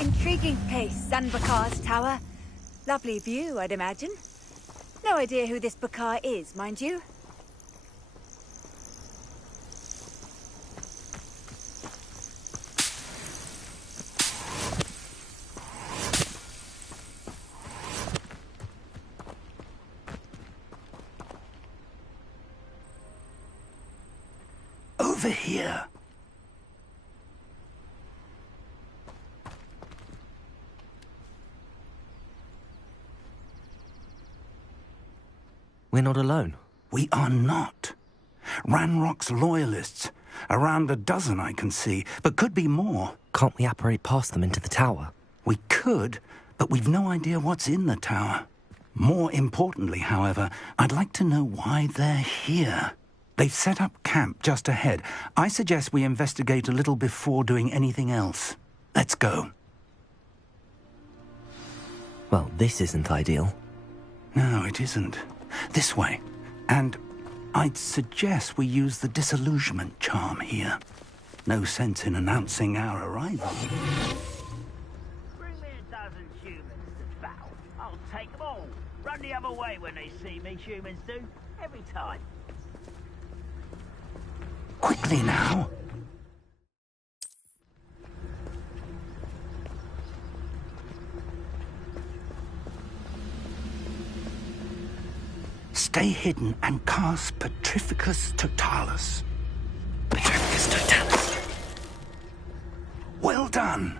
Intriguing place, Zanbakar's tower. Lovely view, I'd imagine. No idea who this Bakar is, mind you. Over here. We're not alone. We are not. Ranrock's loyalists. Around a dozen I can see, but could be more. Can't we apparate past them into the tower? We could, but we've no idea what's in the tower. More importantly, however, I'd like to know why they're here. They've set up camp just ahead. I suggest we investigate a little before doing anything else. Let's go. Well, this isn't ideal. No, it isn't. This way. And I'd suggest we use the disillusionment charm here. No sense in announcing our arrival. Bring me a dozen humans to battle. I'll take them all. Run the other way when they see me, humans do. Every time. Quickly now. Stay hidden and cast Petrificus Totalis. Petrificus Totalis. Well done.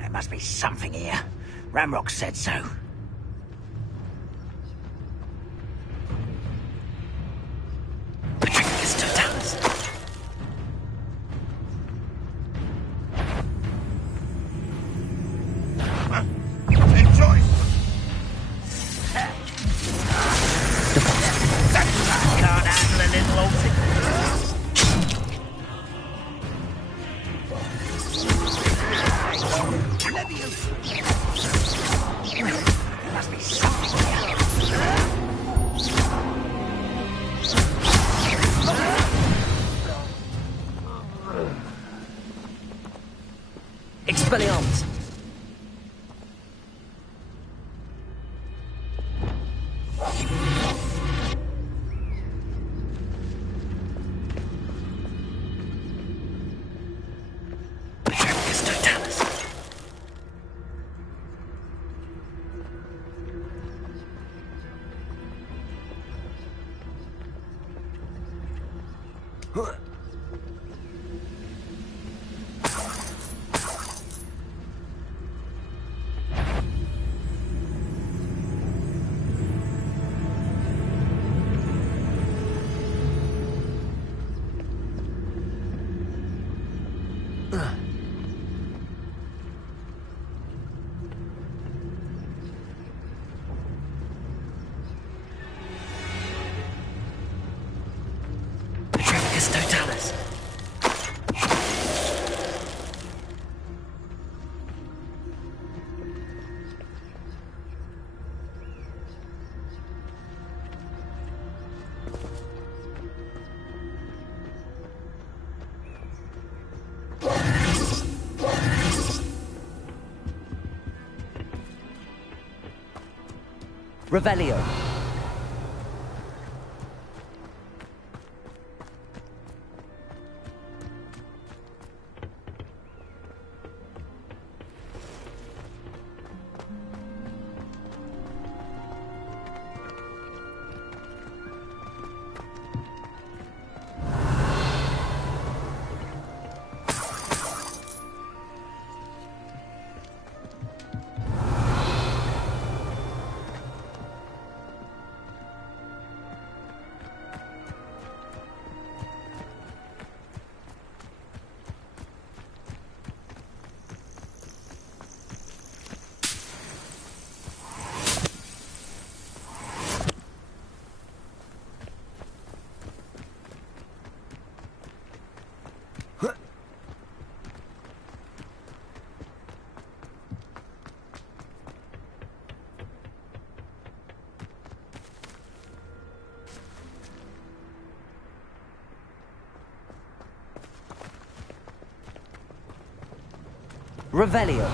There must be something here. Ramrock said so. Petrificus Totalis. Enjoy! Can't handle a little old thing. Totalis. Revelio. Revelio.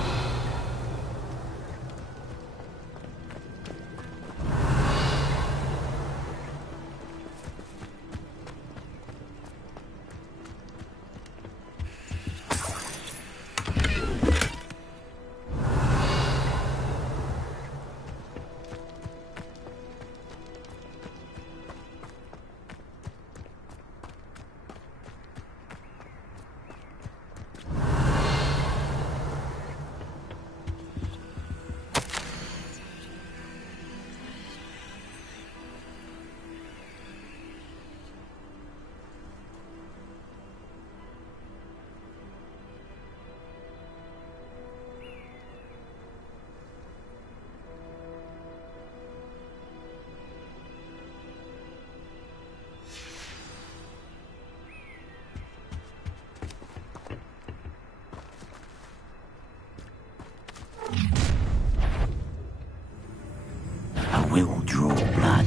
Will draw blood.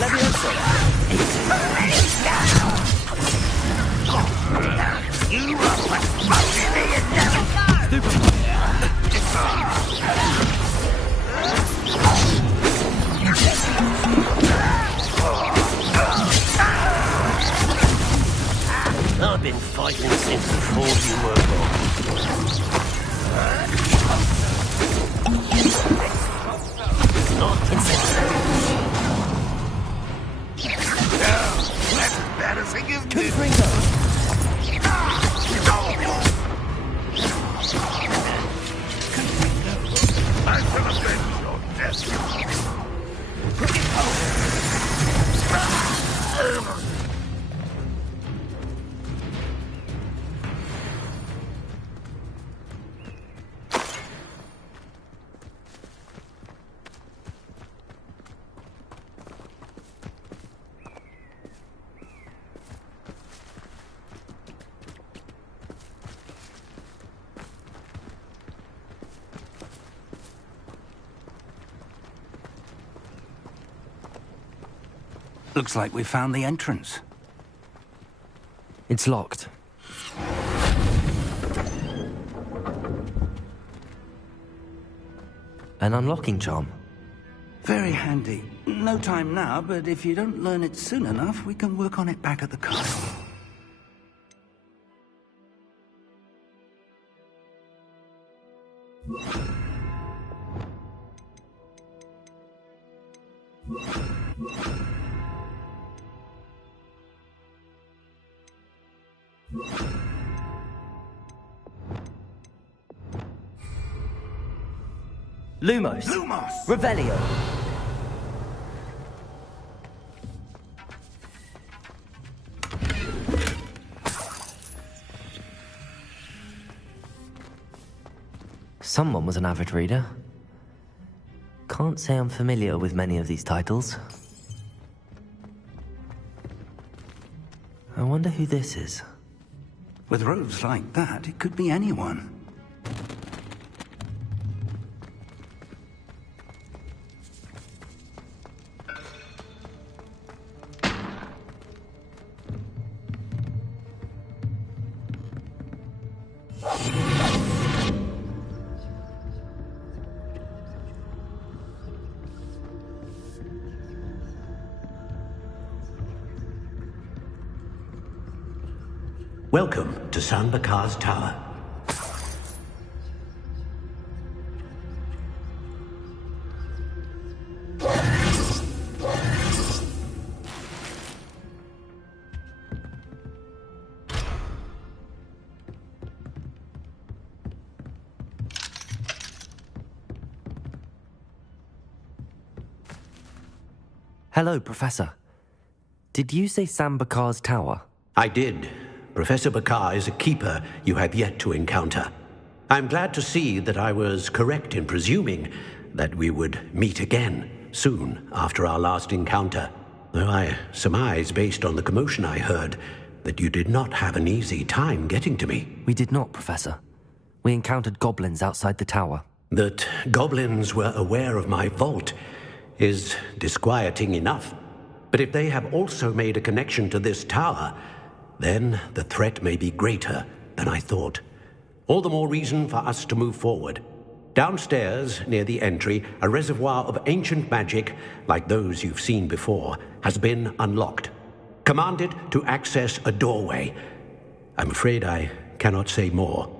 Leviosa. You are what's supposed me and never I've been fighting since before you were born. Not consensual. That's as bad as it gets. I shall avenge your death. Looks like we found the entrance. It's locked. An unlocking charm. Very handy. No time now, but if you don't learn it soon enough, we can work on it back at the castle. You Lumos. Lumos! Revelio. Someone was an avid reader. Can't say I'm familiar with many of these titles. I wonder who this is. With robes like that, it could be anyone. Welcome to San Bakar's Tower. Hello, Professor. Did you say San Bakar's Tower? I did. Professor Bakar is a keeper you have yet to encounter. I'm glad to see that I was correct in presuming that we would meet again soon after our last encounter, though I surmise, based on the commotion I heard, that you did not have an easy time getting to me. We did not, Professor. We encountered goblins outside the tower. That goblins were aware of my vault is disquieting enough. But if they have also made a connection to this tower, then the threat may be greater than I thought. All the more reason for us to move forward. Downstairs, near the entry, a reservoir of ancient magic, like those you've seen before, has been unlocked. Commanded to access a doorway. I'm afraid I cannot say more.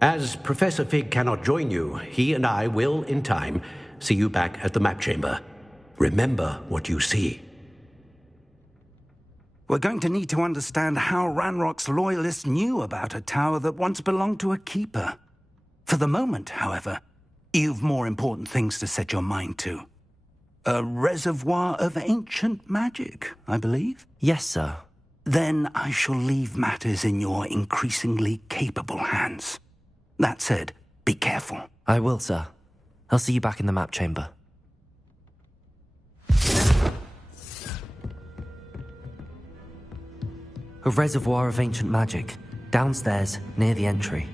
As Professor Fig cannot join you, he and I will, in time, see you back at the map chamber. Remember what you see. We're going to need to understand how Ranrock's loyalists knew about a tower that once belonged to a keeper. For the moment, however, you've more important things to set your mind to. A reservoir of ancient magic, I believe? Yes, sir. Then I shall leave matters in your increasingly capable hands. That said, be careful. I will, sir. I'll see you back in the map chamber. A reservoir of ancient magic, downstairs near the entry.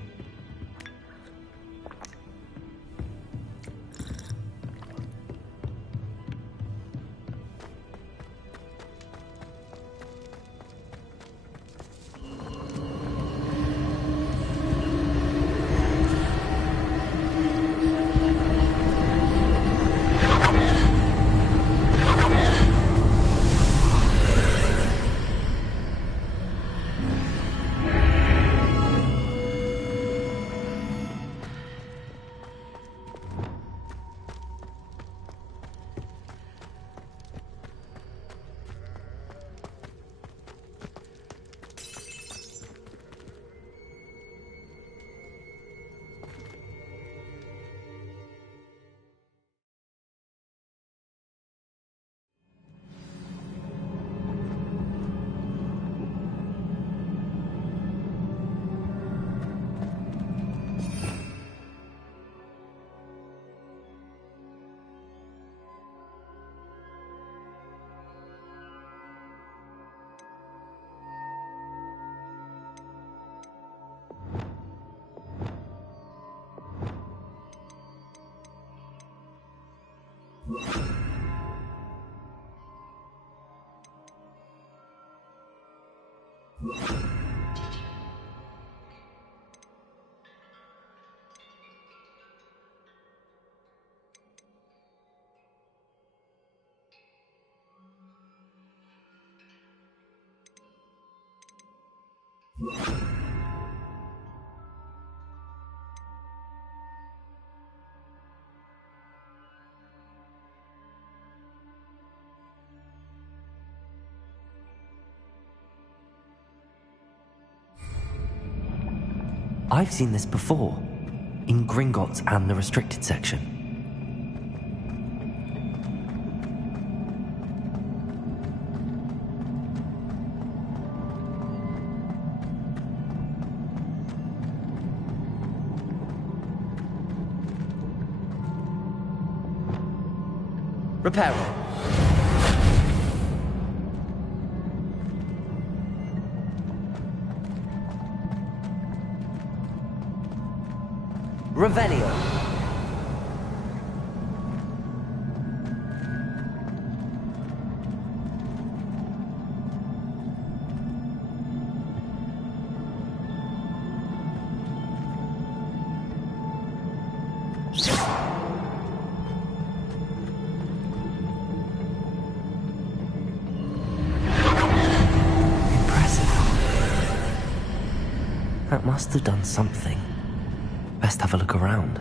I've seen this before, in Gringotts and the restricted section. Reparo. Revelio. That must have done something. Best have a look around.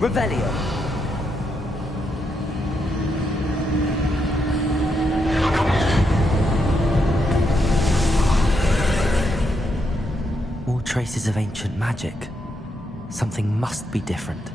Revelio. More traces of ancient magic. Something must be different.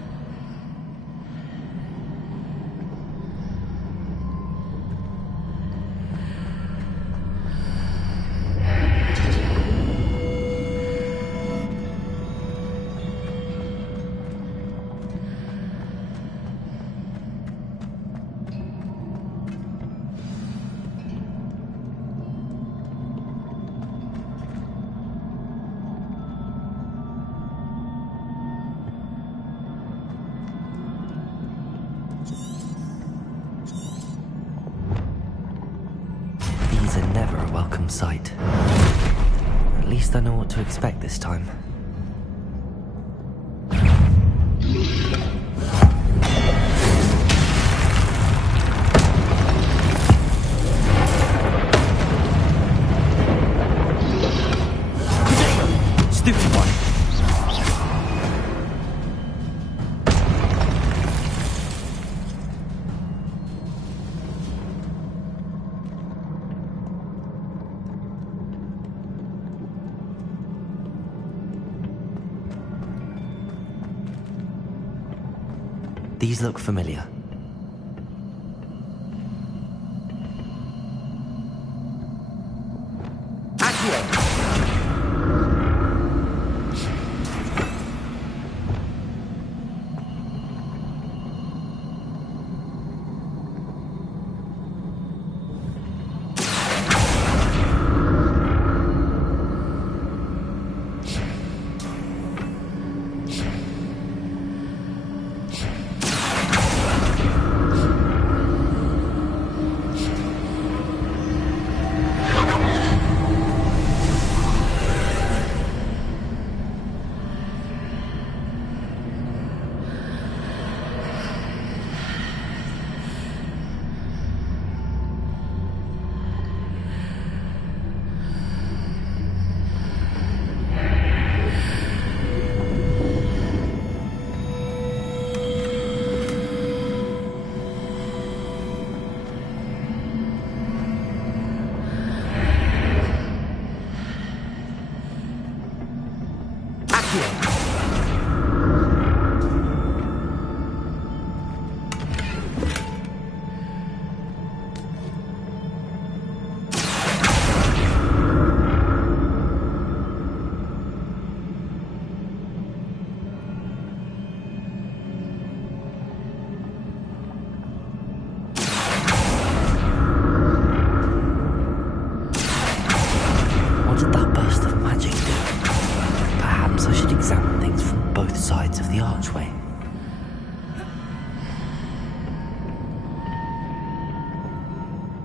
Never a welcome sight. At least I know what to expect this time. Stupid one! These look familiar.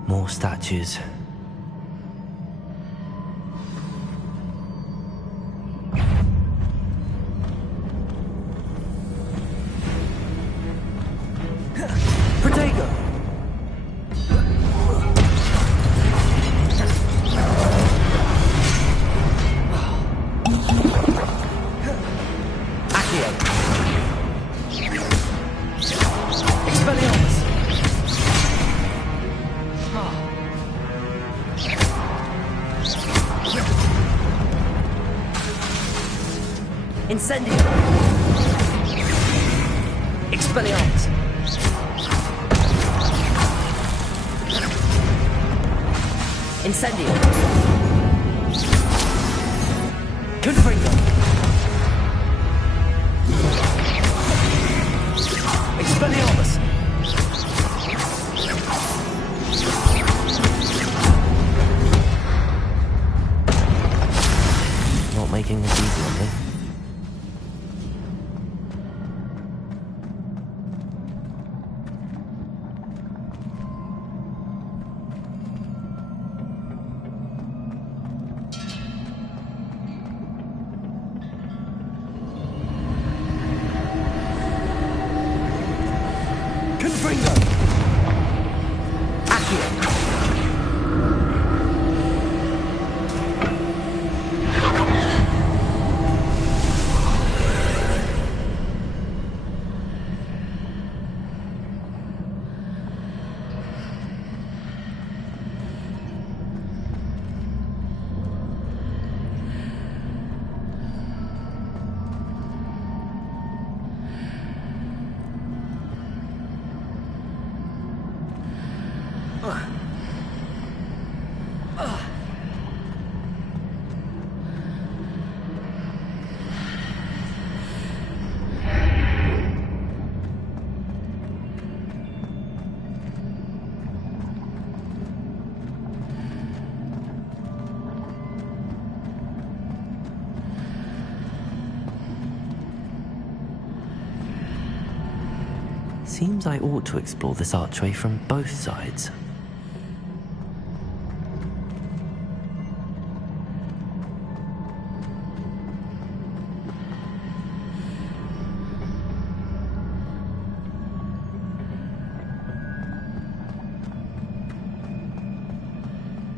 More statues. Protego! Accio! Expelliarmus! Incendio! Expelliarmus! Incendio! Confringo! Expelliarmus! Not making this easy on me. Seems I ought to explore this archway from both sides.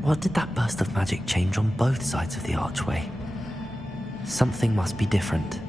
What did that burst of magic change on both sides of the archway? Something must be different.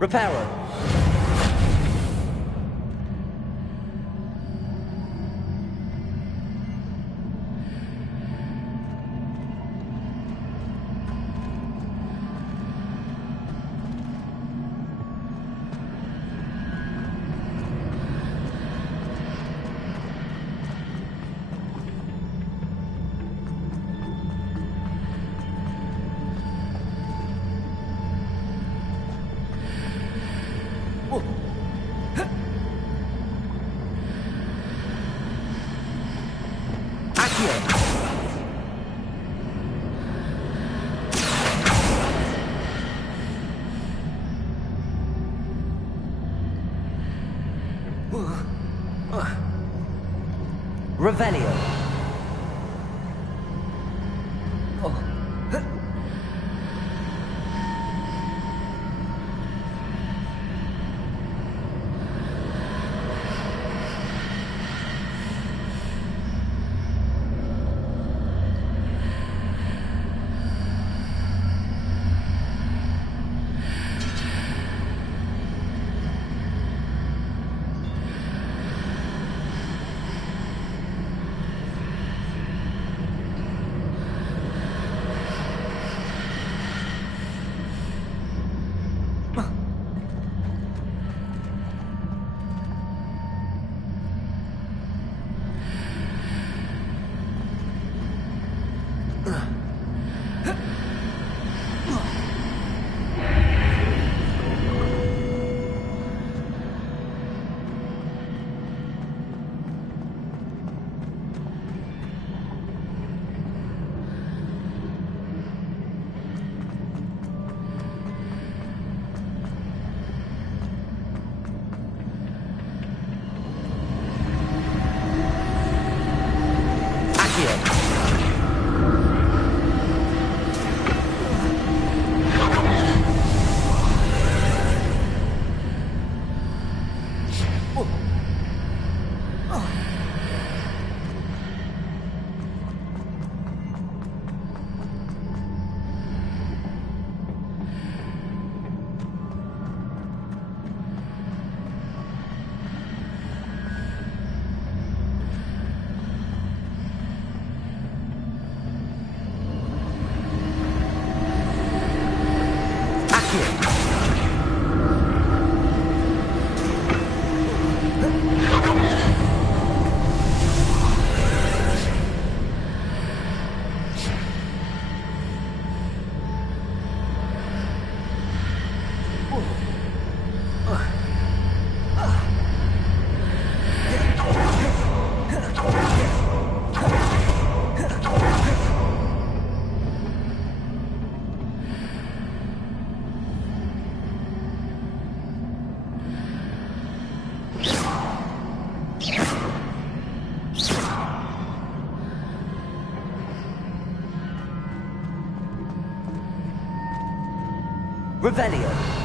Reparo. Revelio. Revelio.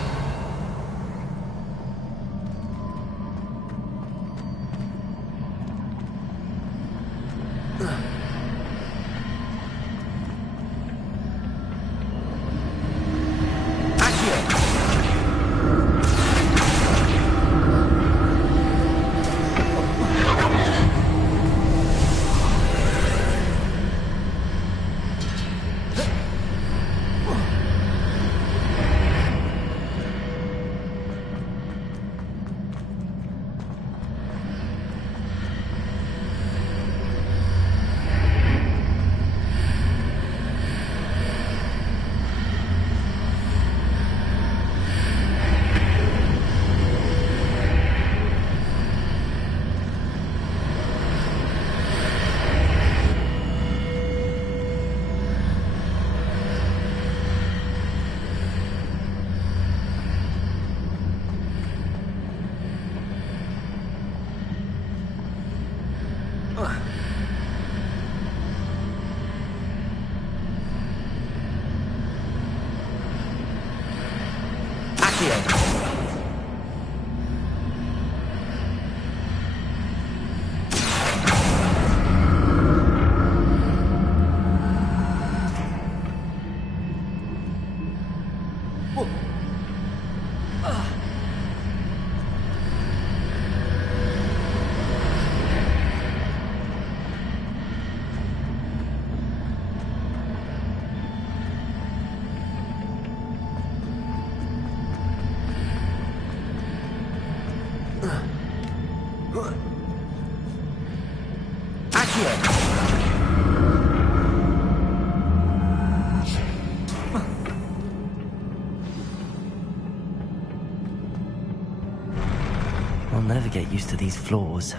I'll never get used to these floors.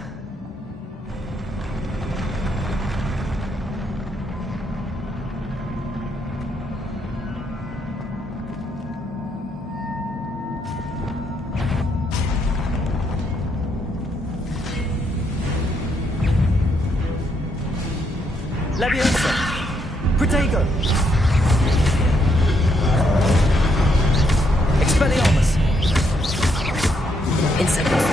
Leviosa! Protego! Expelliarmus! Incendio!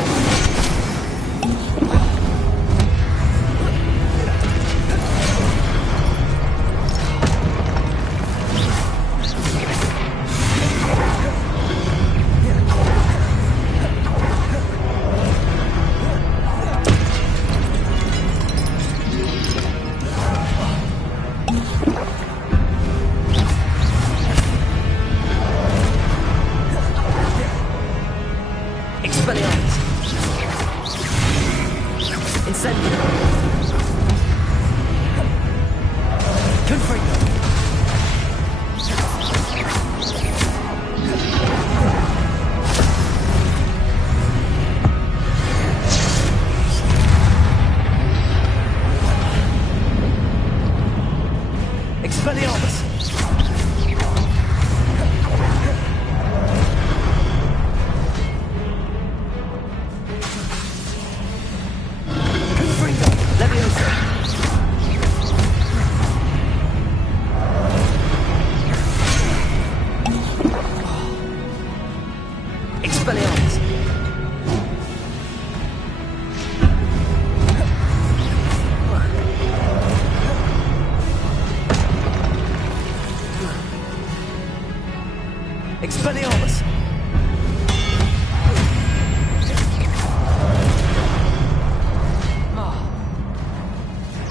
Expelliarmus!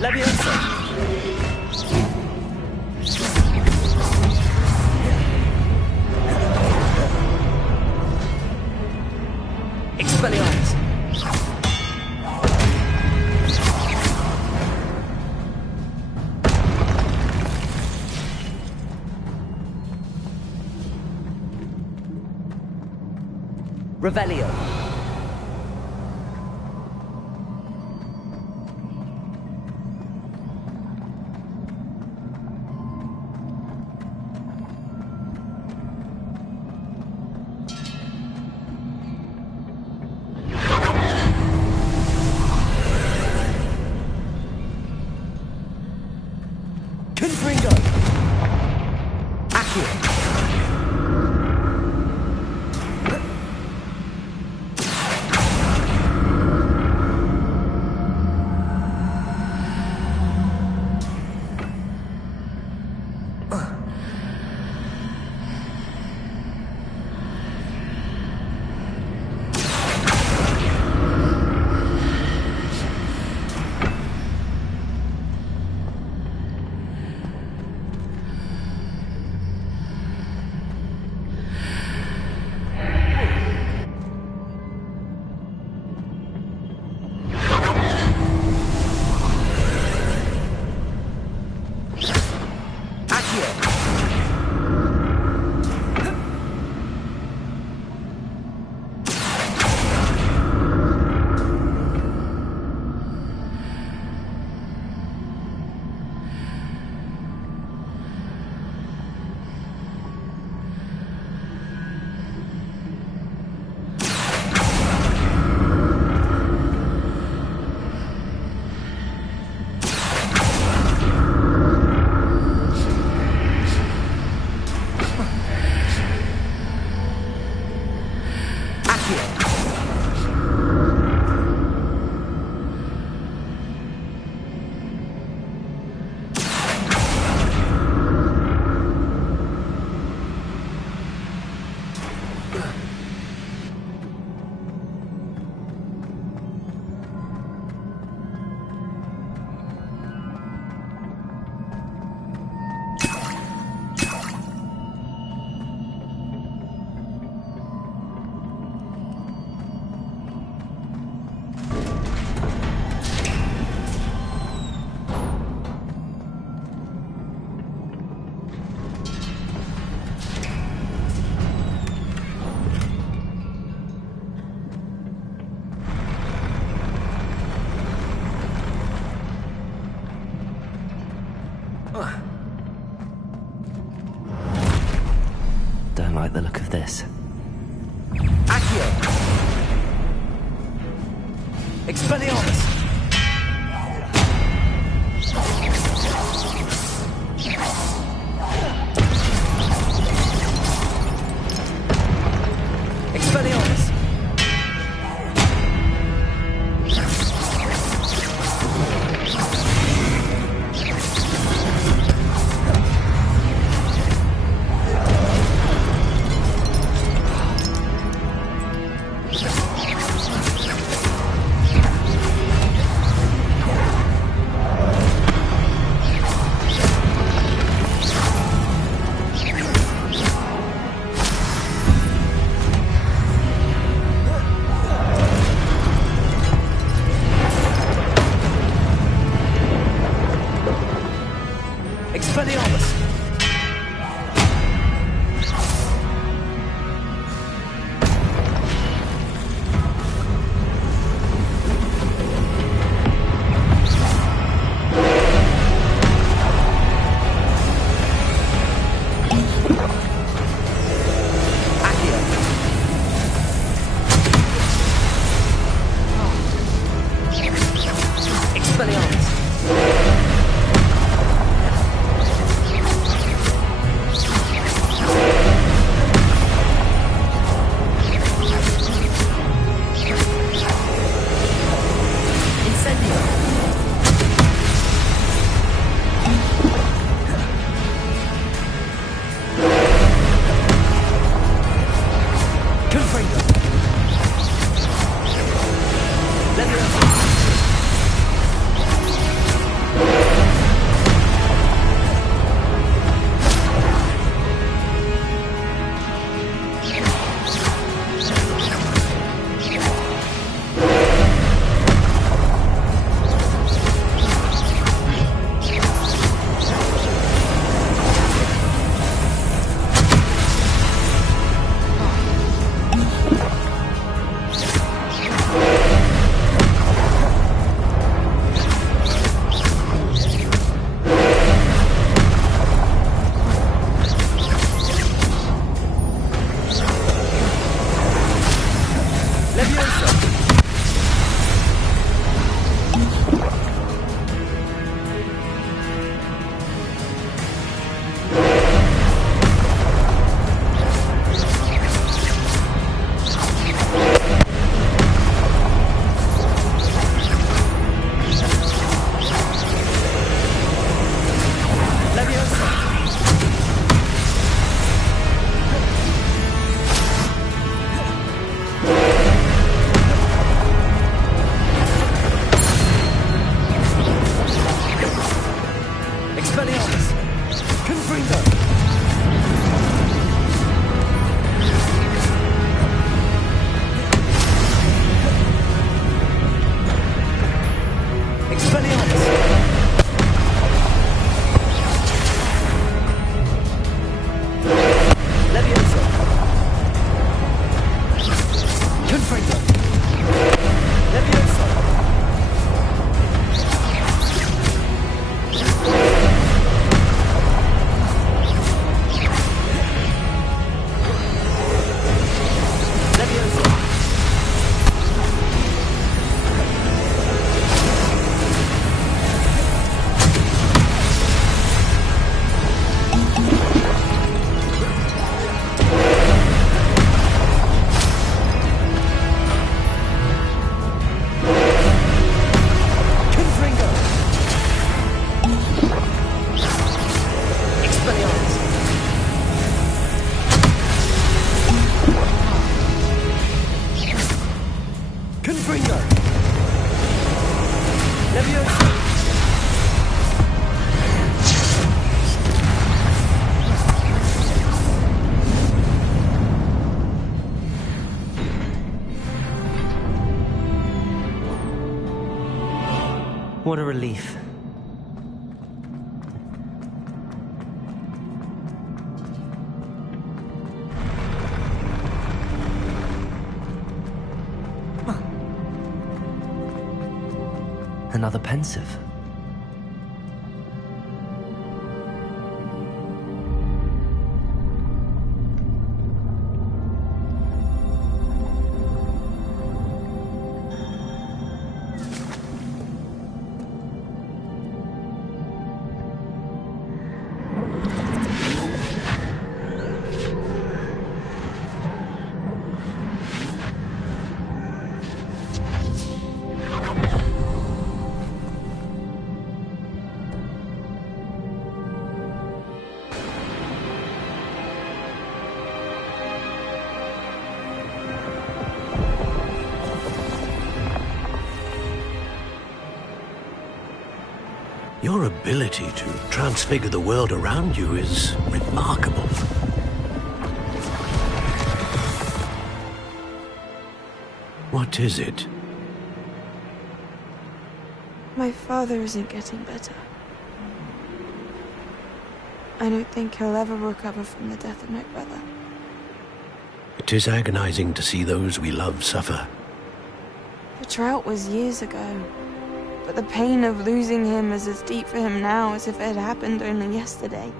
Leviosa! Expelliarmus! Revelio. Confringo. Accio. Don't like the look of this. Accio! Expelliarmus! What a relief. Another pensive. Your ability to transfigure the world around you is remarkable. What is it? My father isn't getting better. I don't think he'll ever recover from the death of my brother. It is agonizing to see those we love suffer. The drought was years ago, but the pain of losing him is as deep for him now as if it had happened only yesterday.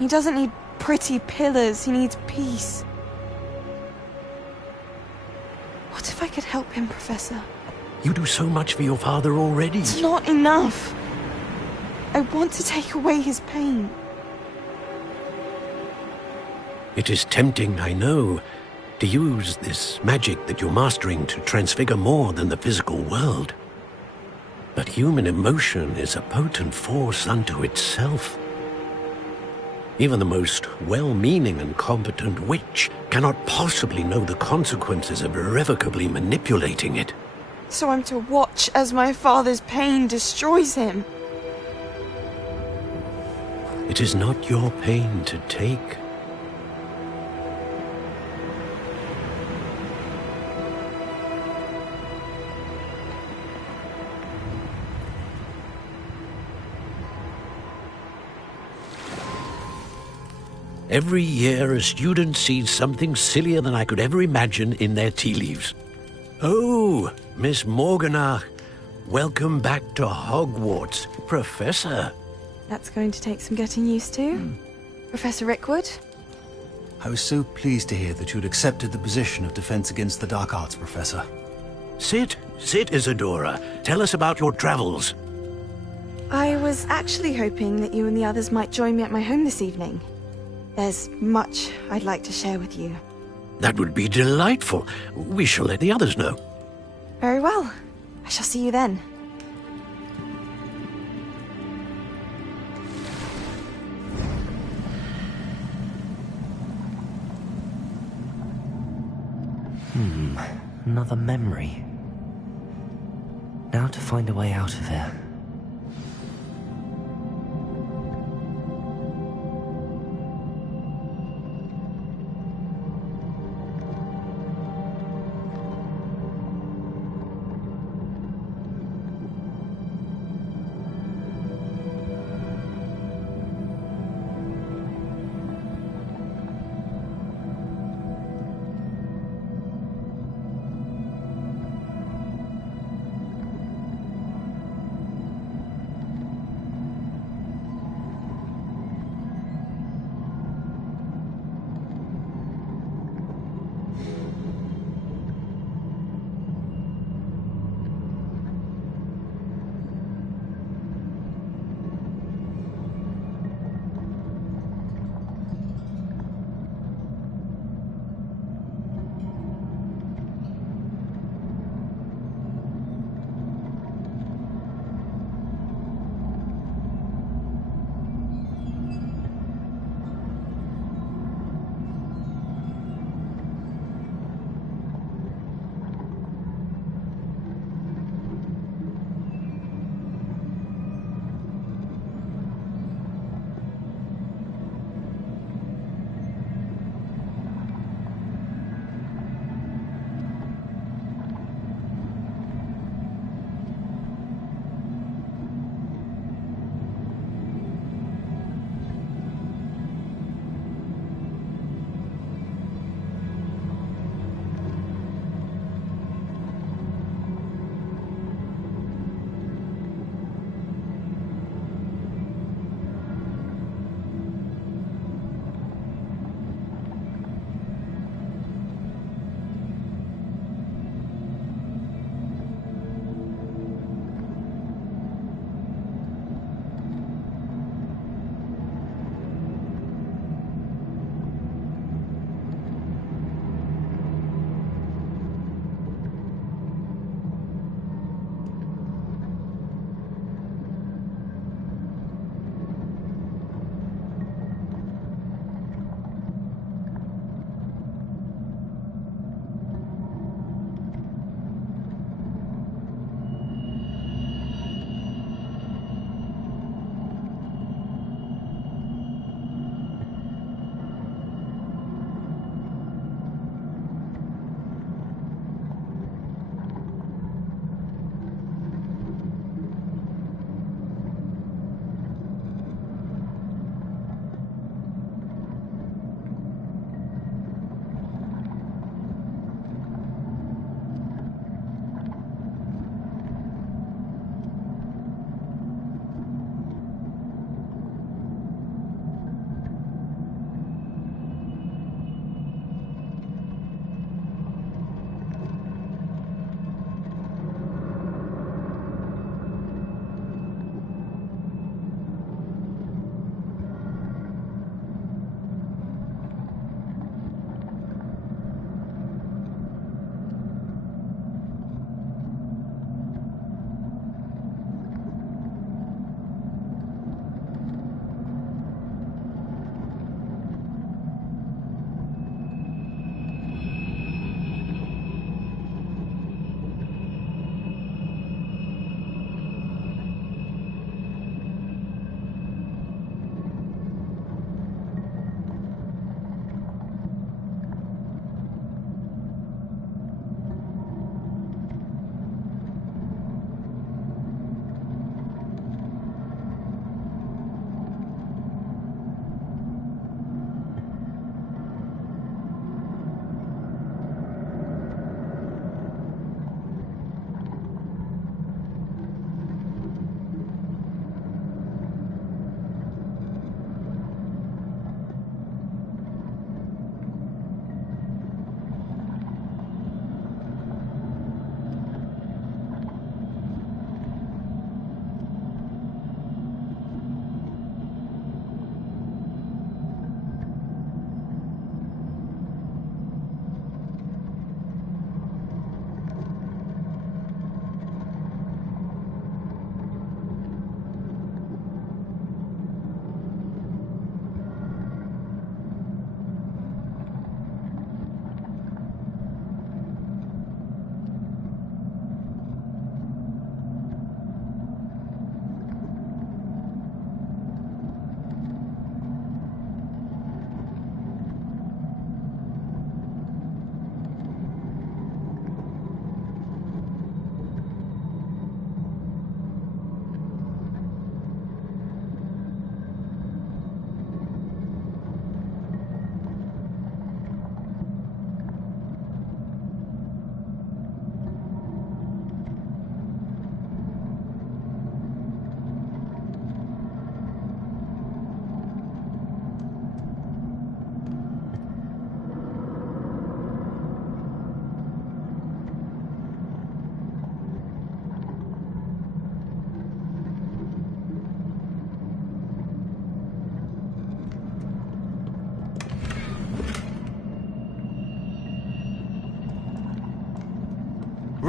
He doesn't need pretty pillars, he needs peace. What if I could help him, Professor? You do so much for your father already. It's not enough. I want to take away his pain. It is tempting, I know, to use this magic that you're mastering to transfigure more than the physical world. But human emotion is a potent force unto itself. Even the most well-meaning and competent witch cannot possibly know the consequences of irrevocably manipulating it. So I'm to watch as my father's pain destroys him. It is not your pain to take. Every year, a student sees something sillier than I could ever imagine in their tea leaves. Oh, Miss Morganach, welcome back to Hogwarts, Professor. That's going to take some getting used to. Professor Rickwood? I was so pleased to hear that you'd accepted the position of Defense Against the Dark Arts, Professor. Sit, Isadora. Tell us about your travels. I was actually hoping that you and the others might join me at my home this evening. There's much I'd like to share with you. That would be delightful. We shall let the others know. Very well. I shall see you then. Another memory. Now to find a way out of here.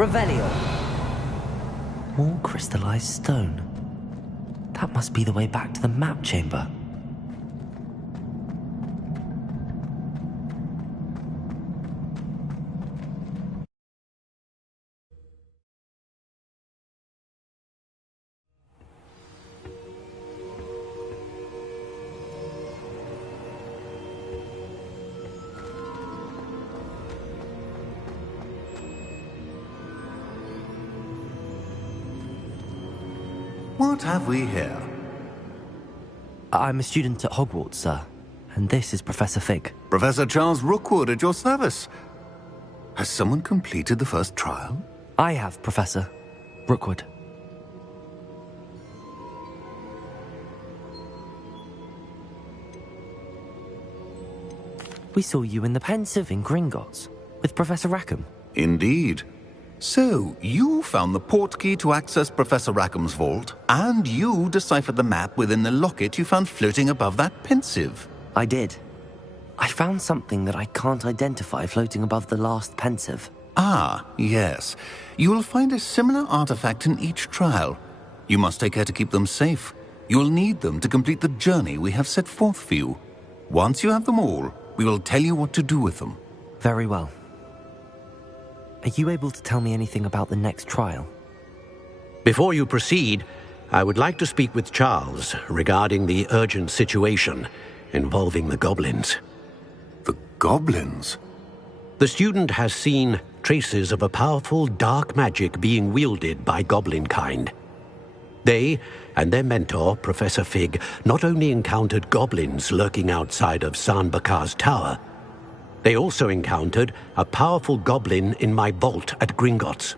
Revelio. More crystallized stone. That must be the way back to the map chamber. What have we here? I'm a student at Hogwarts, sir. And this is Professor Fig. Professor Charles Rookwood at your service. Has someone completed the first trial? I have, Professor Rookwood. We saw you in the Pensive in Gringotts with Professor Rackham. Indeed. So, you found the portkey to access Professor Rackham's vault, and you deciphered the map within the locket you found floating above that Pensive. I did. I found something that I can't identify floating above the last Pensive. Ah, yes. You will find a similar artifact in each trial. You must take care to keep them safe. You will need them to complete the journey we have set forth for you. Once you have them all, we will tell you what to do with them. Very well. Are you able to tell me anything about the next trial? Before you proceed, I would like to speak with Charles regarding the urgent situation involving the goblins. The goblins? The student has seen traces of a powerful dark magic being wielded by goblin kind. They and their mentor, Professor Fig, not only encountered goblins lurking outside of Sanbakar's tower, they also encountered a powerful goblin in my vault at Gringotts.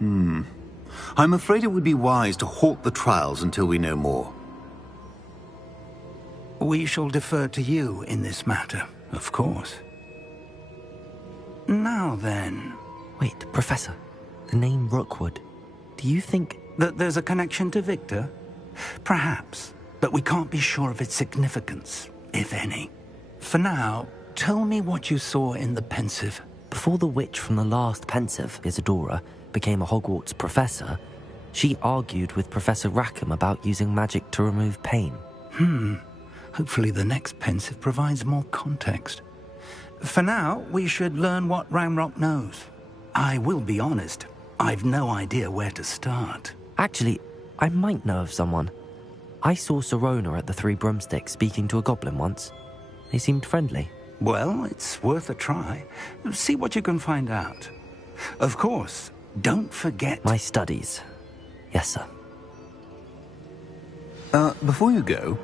I'm afraid it would be wise to halt the trials until we know more. We shall defer to you in this matter, of course. Now then... Wait, Professor. The name Rookwood. Do you think... that there's a connection to Victor? Perhaps, but we can't be sure of its significance, if any. For now, tell me what you saw in the Pensive. Before the witch from the last Pensive, Isadora, became a Hogwarts professor, she argued with Professor Rackham about using magic to remove pain. Hopefully the next Pensive provides more context. For now, we should learn what Ranrock knows. I will be honest, I've no idea where to start. Actually, I might know of someone. I saw Sirona at the Three Broomsticks speaking to a goblin once. They seemed friendly. Well, it's worth a try. See what you can find out. Of course, don't forget... my studies. Yes, sir. Before you go...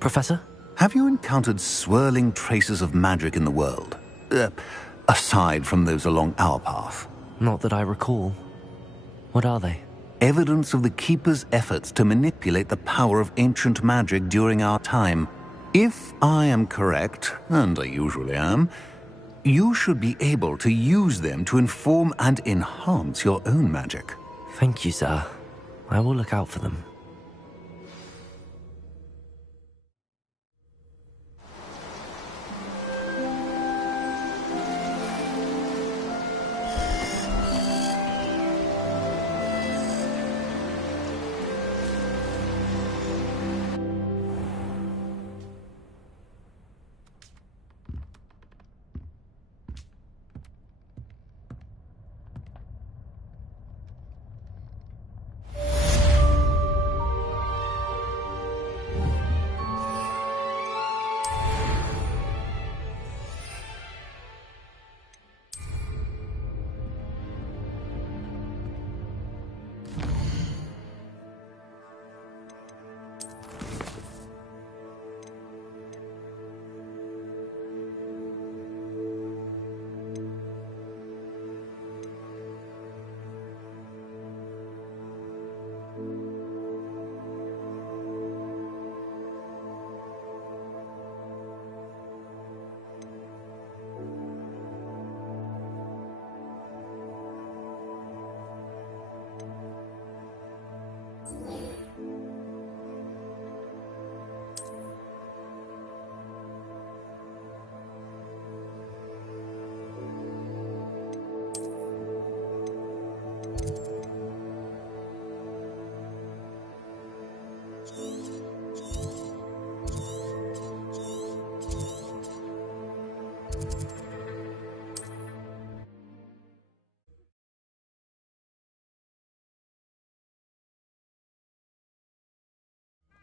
Professor? Have you encountered swirling traces of magic in the world? Aside from those along our path? Not that I recall. What are they? Evidence of the Keeper's efforts to manipulate the power of ancient magic during our time. If I am correct, and I usually am, you should be able to use them to inform and enhance your own magic. Thank you, sir. I will look out for them.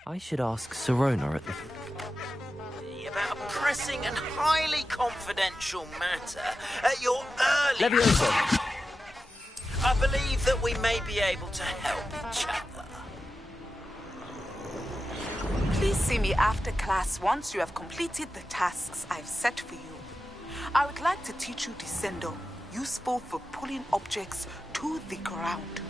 I should ask Serona at the... About a pressing and highly confidential matter at your early... Levioso! I believe that we may be able to help each other. Please see me after class once you have completed the tasks I've set for you. I would like to teach you Descendo, useful for pulling objects to the ground.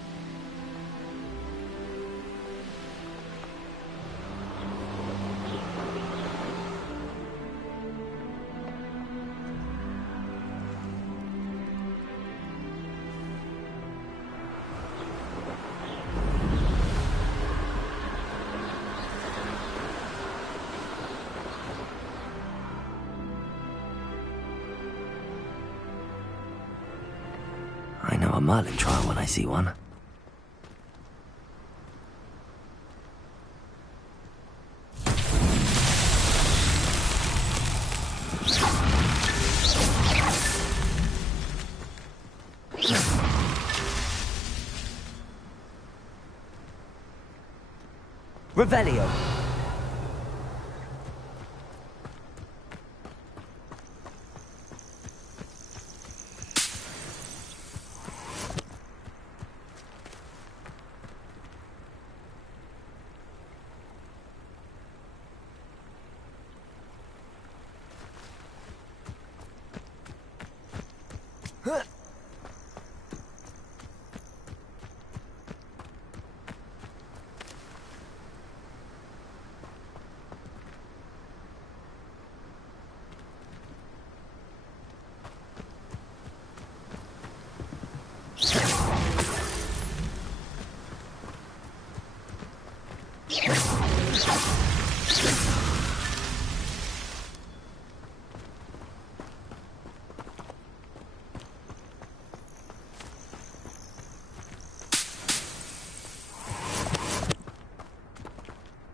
I know a Merlin trial when I see one. Revelio.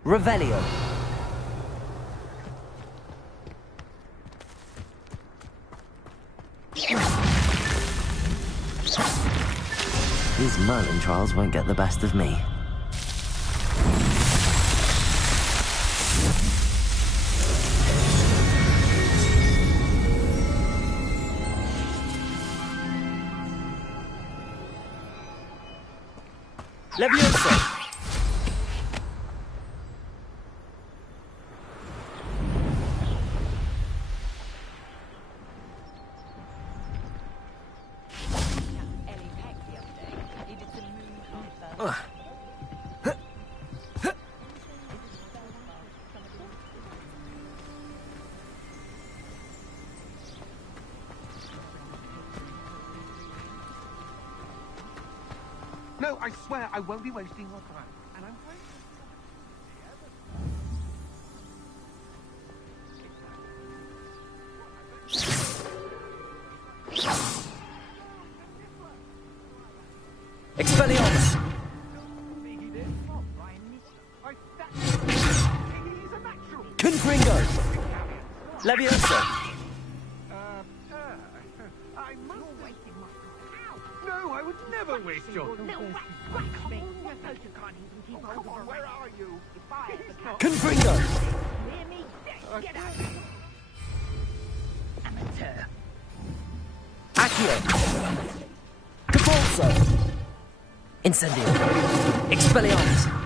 Revelio. These Merlin trials won't get the best of me. Levioso! No, I swear I won't be wasting your time. And I'm afraid... Expelliarmus! Confringo! Levioso! No, I would never waste your... Come on, where are you? Confringo! Get out! Amateur. Accio! Capulso! Incendio! Expelliarmus!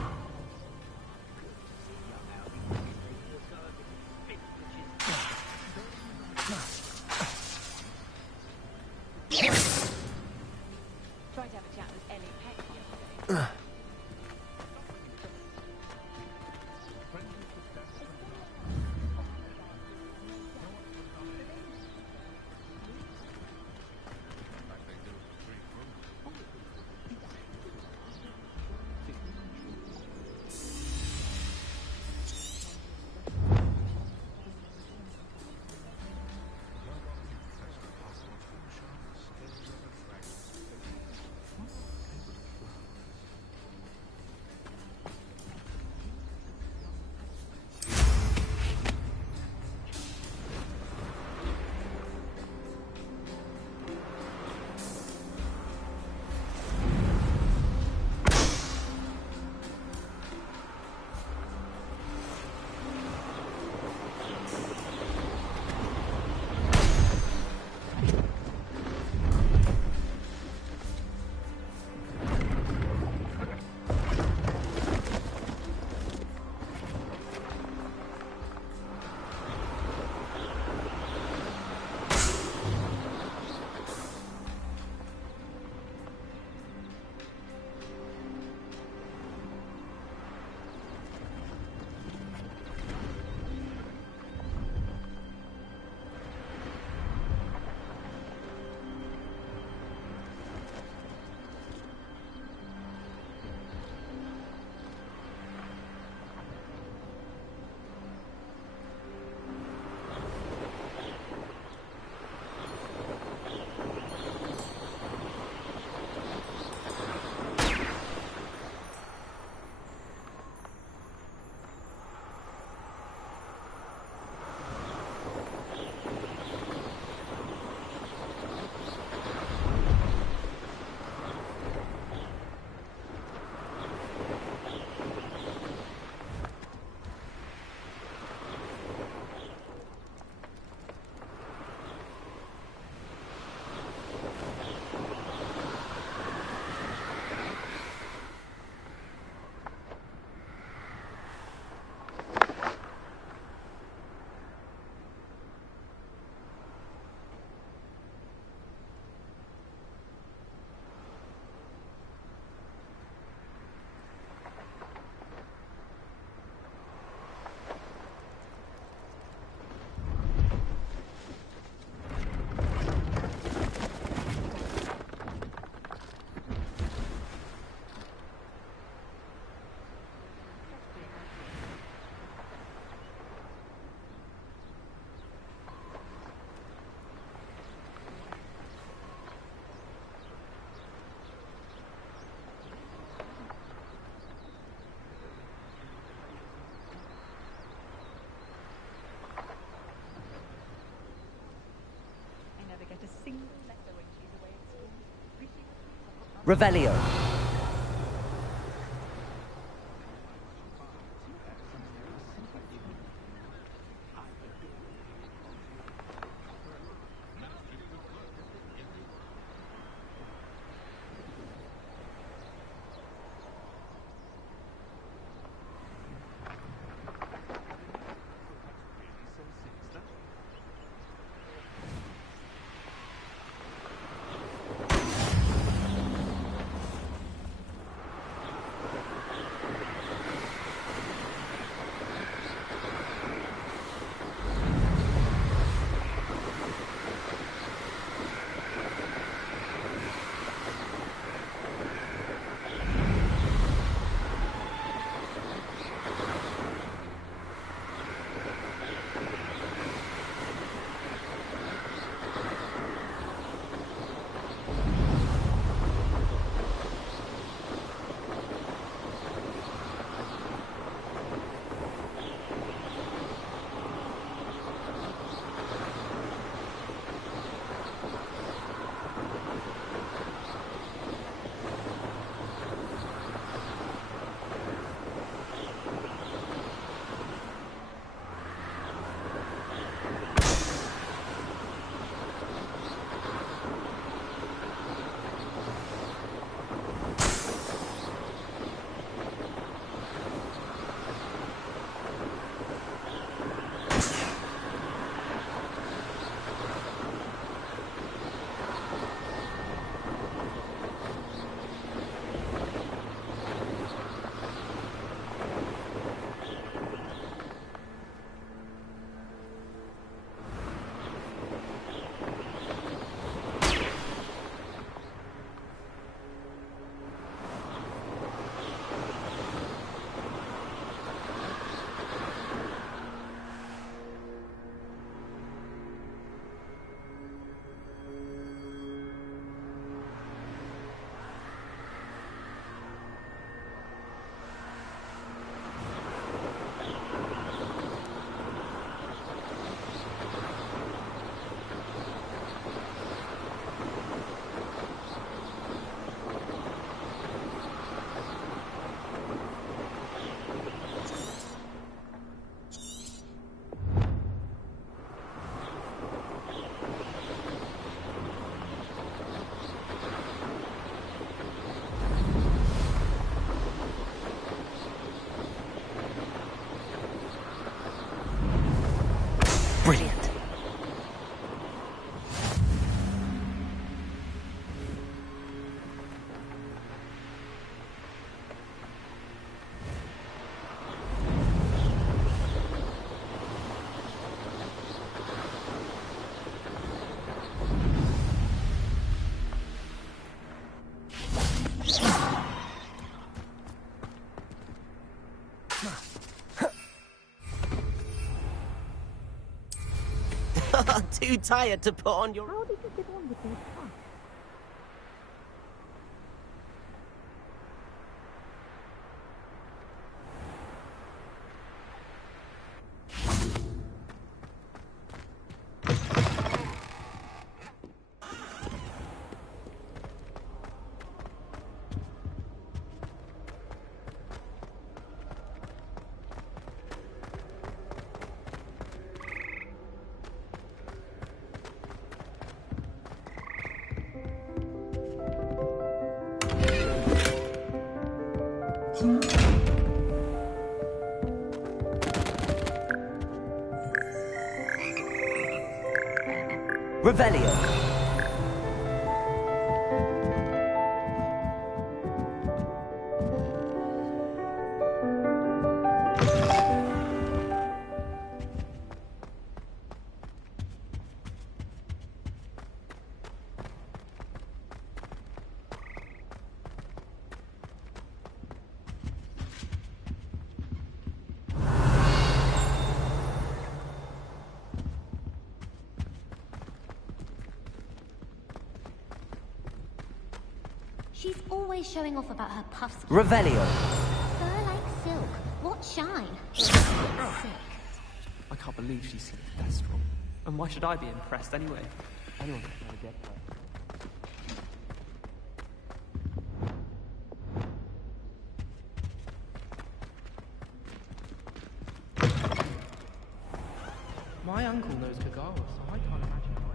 get a single letter when she's away at school. Revelio. Brilliant. Too tired to put on your... How did you get on with those tasks? Revelio. She's always showing off about her puffs. Revelio. Fur like silk. What shine? I can't believe she's seen Thestral. And why should I be impressed anyway? Anyone's trying to get her. My uncle knows Kagawa, so I can't imagine why.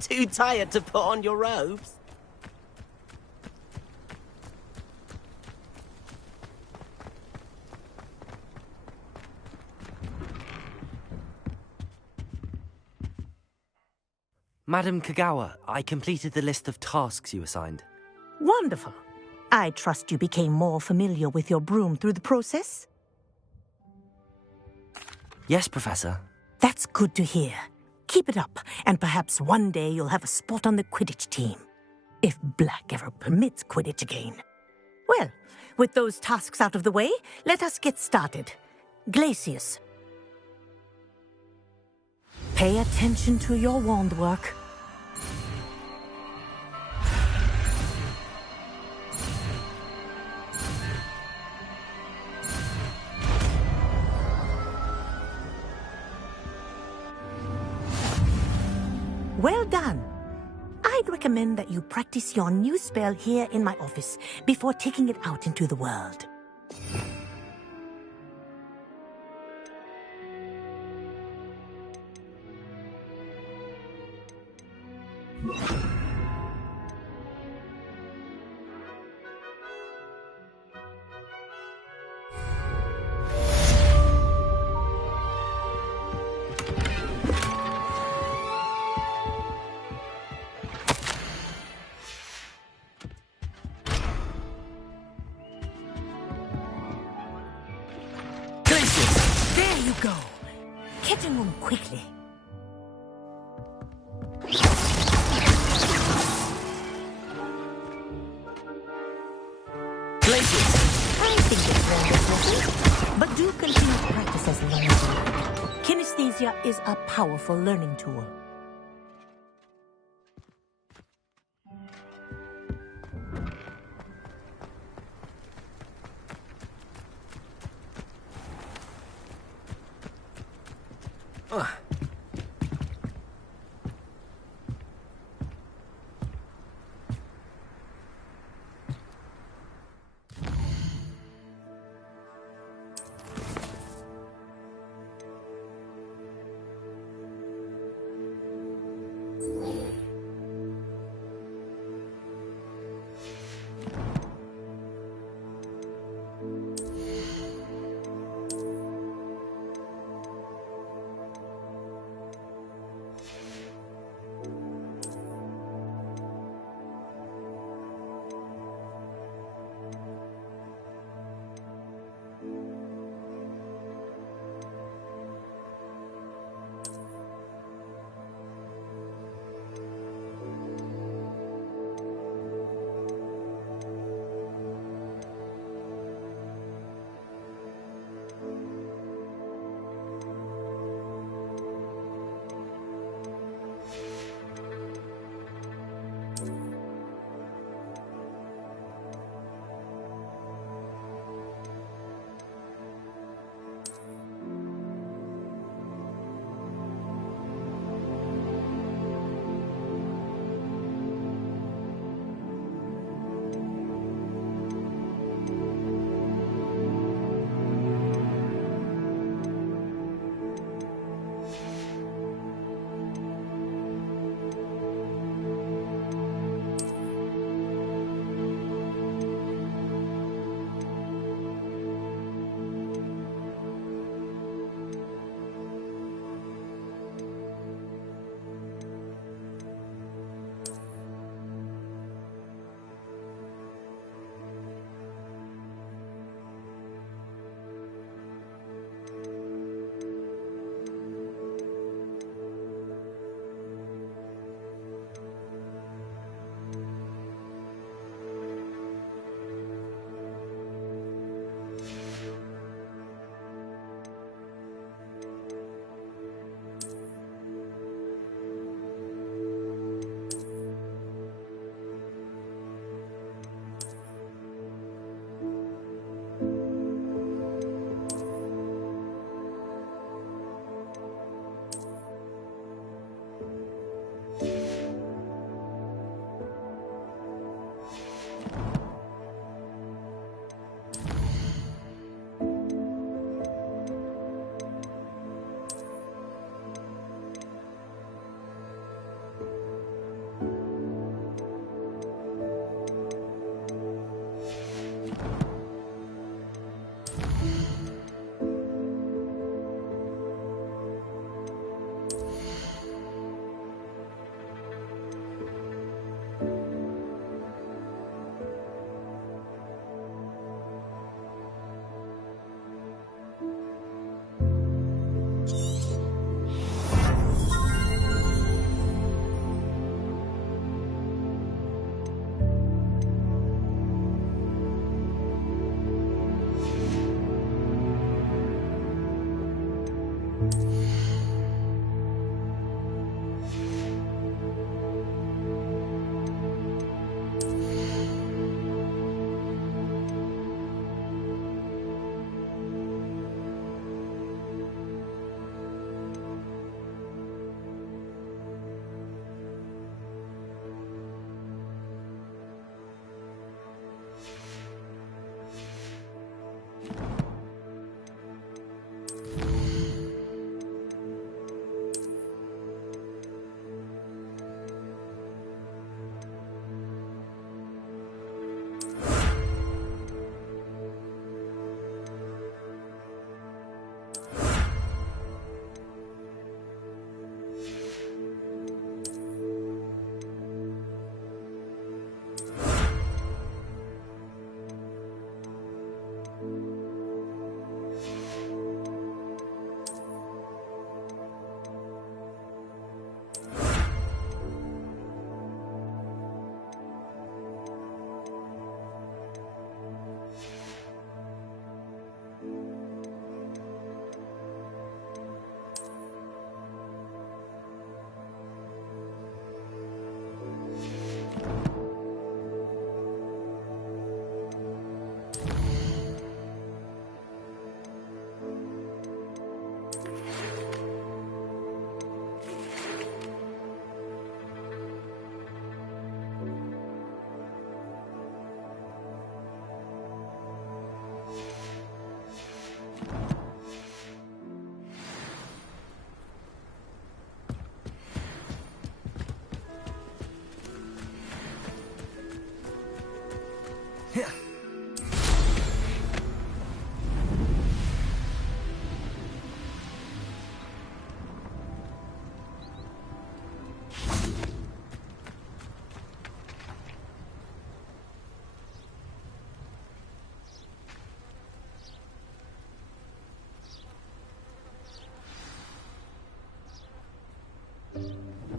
Too tired to put on your robes? Madam Kagawa, I completed the list of tasks you assigned. Wonderful. I trust you became more familiar with your broom through the process? Yes, Professor. That's good to hear. Keep it up, and perhaps one day you'll have a spot on the Quidditch team. If Black ever permits Quidditch again. Well, with those tasks out of the way, let us get started. Glacius. Pay attention to your wand work. Well done. I'd recommend that you practice your new spell here in my office before taking it out into the world. There you go. Get in room quickly. I think it's wonderful, but do continue to practice as long as you like. Kinesthesia is a powerful learning tool.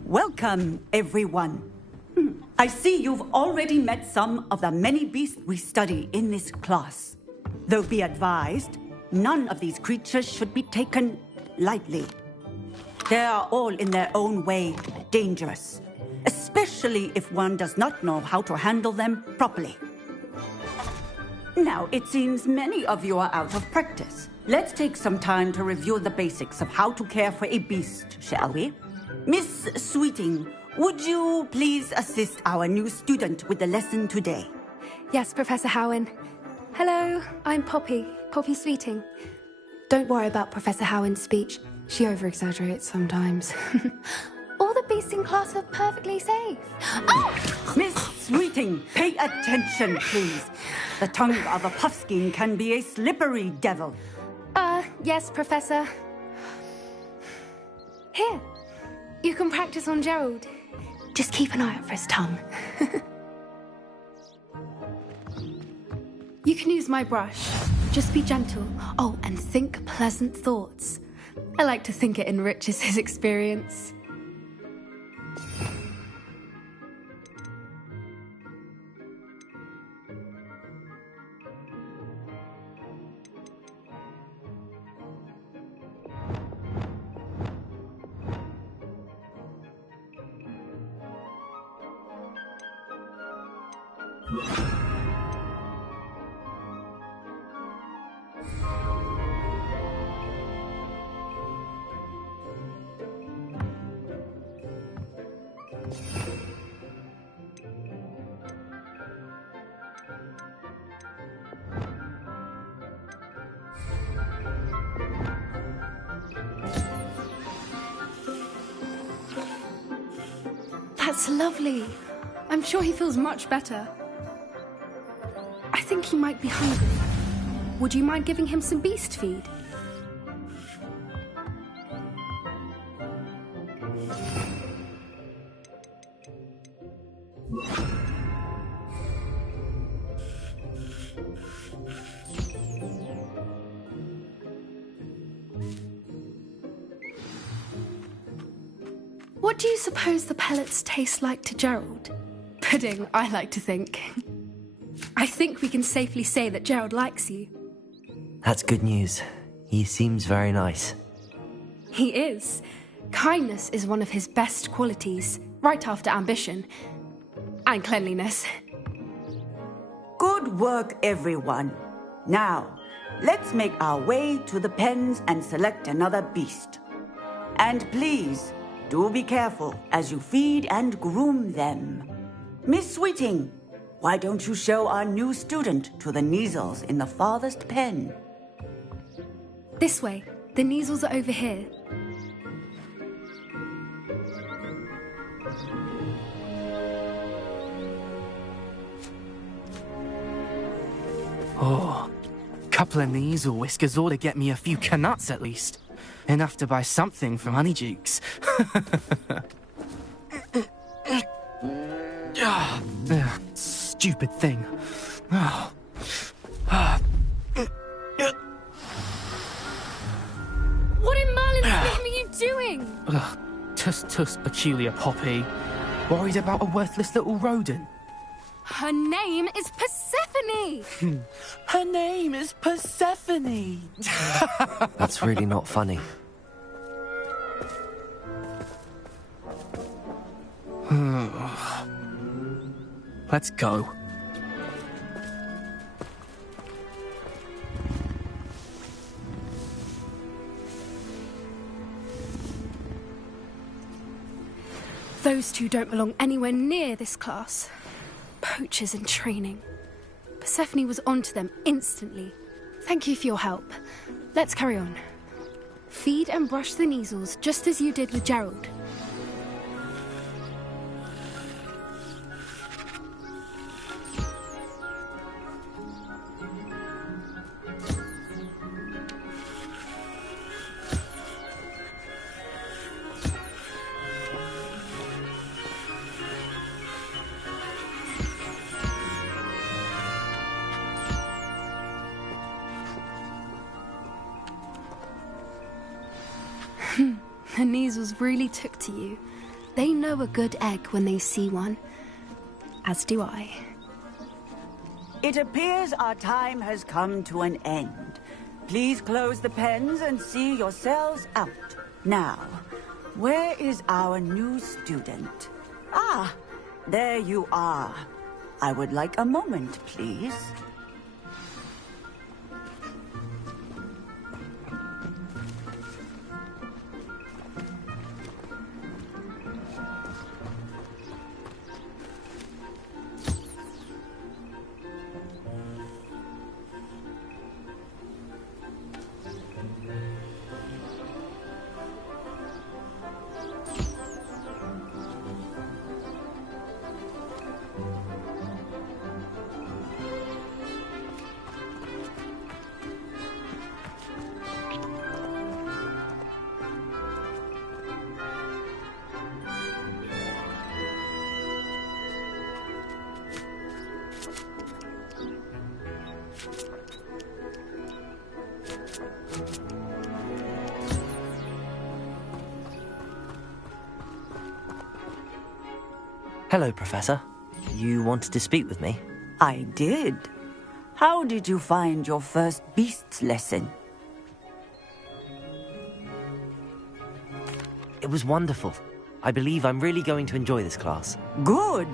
Welcome, everyone. I see you've already met some of the many beasts we study in this class. Though be advised, none of these creatures should be taken lightly. They are all in their own way dangerous, especially if one does not know how to handle them properly. Now, it seems many of you are out of practice. Let's take some time to review the basics of how to care for a beast, shall we? Miss Sweeting, would you please assist our new student with the lesson today? Yes, Professor Howen. Hello, I'm Poppy Sweeting. Don't worry about Professor Howen's speech. She over-exaggerates sometimes. All the beasts in class are perfectly safe. Oh! Miss Sweeting, pay attention, please. The tongue of a puffskein can be a slippery devil. Yes, Professor. Here, you can practice on Gerald. Just keep an eye out for his tongue. You can use my brush. Just be gentle. Oh, and think pleasant thoughts. I like to think it enriches his experience. That's lovely. I'm sure he feels much better. I think he might be hungry. Would you mind giving him some beast feed? What do you suppose the pellets taste like to Gerald? Pudding, I like to think. I think we can safely say that Gerald likes you. That's good news. He seems very nice. He is. Kindness is one of his best qualities, right after ambition. And cleanliness. Good work, everyone. Now, let's make our way to the pens and select another beast. And please, do be careful as you feed and groom them. Miss Sweeting, why don't you show our new student to the Neasels in the farthest pen? This way. The Neasels are over here. Oh, couple of Neasel whiskers ought to get me a few canuts at least. Enough to buy something from Honeydukes. Stupid thing. What in Merlin's name are you doing? Tuss, peculiar Poppy. Worried about a worthless little rodent? Her name is Persephone! Her name is Persephone! That's really not funny. Let's go. Those two don't belong anywhere near this class. Poachers in training. Persephone was onto them instantly. Thank you for your help. Let's carry on. Feed and brush the Neasels just as you did with Gerald. The Neasels really took to you. They know a good egg when they see one. As do I. It appears our time has come to an end. Please close the pens and see yourselves out. Now, where is our new student? Ah, there you are. I would like a moment, please. Hello, Professor. You wanted to speak with me? I did. How did you find your first beasts lesson? It was wonderful. I believe I'm really going to enjoy this class. Good.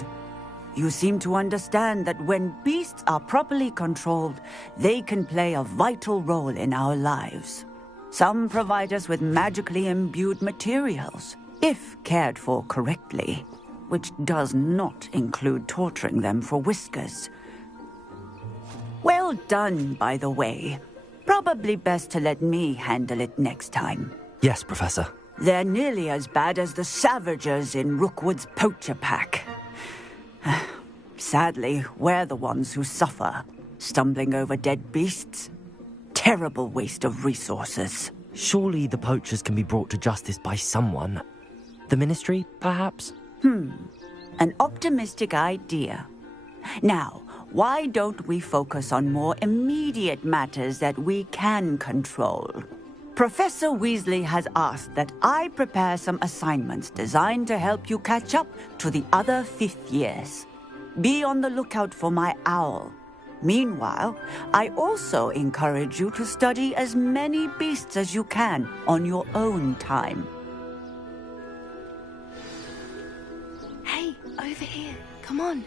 You seem to understand that when beasts are properly controlled, they can play a vital role in our lives. Some provide us with magically imbued materials, if cared for correctly, which does not include torturing them for whiskers. Well done, by the way. Probably best to let me handle it next time. Yes, Professor. They're nearly as bad as the Savagers in Rookwood's poacher pack. Sadly, we're the ones who suffer, stumbling over dead beasts. Terrible waste of resources. Surely the poachers can be brought to justice by someone. The Ministry, perhaps? An optimistic idea. Now, why don't we focus on more immediate matters that we can control? Professor Weasley has asked that I prepare some assignments designed to help you catch up to the other fifth years. Be on the lookout for my owl. Meanwhile, I also encourage you to study as many beasts as you can on your own time. Hey, over here. Come on.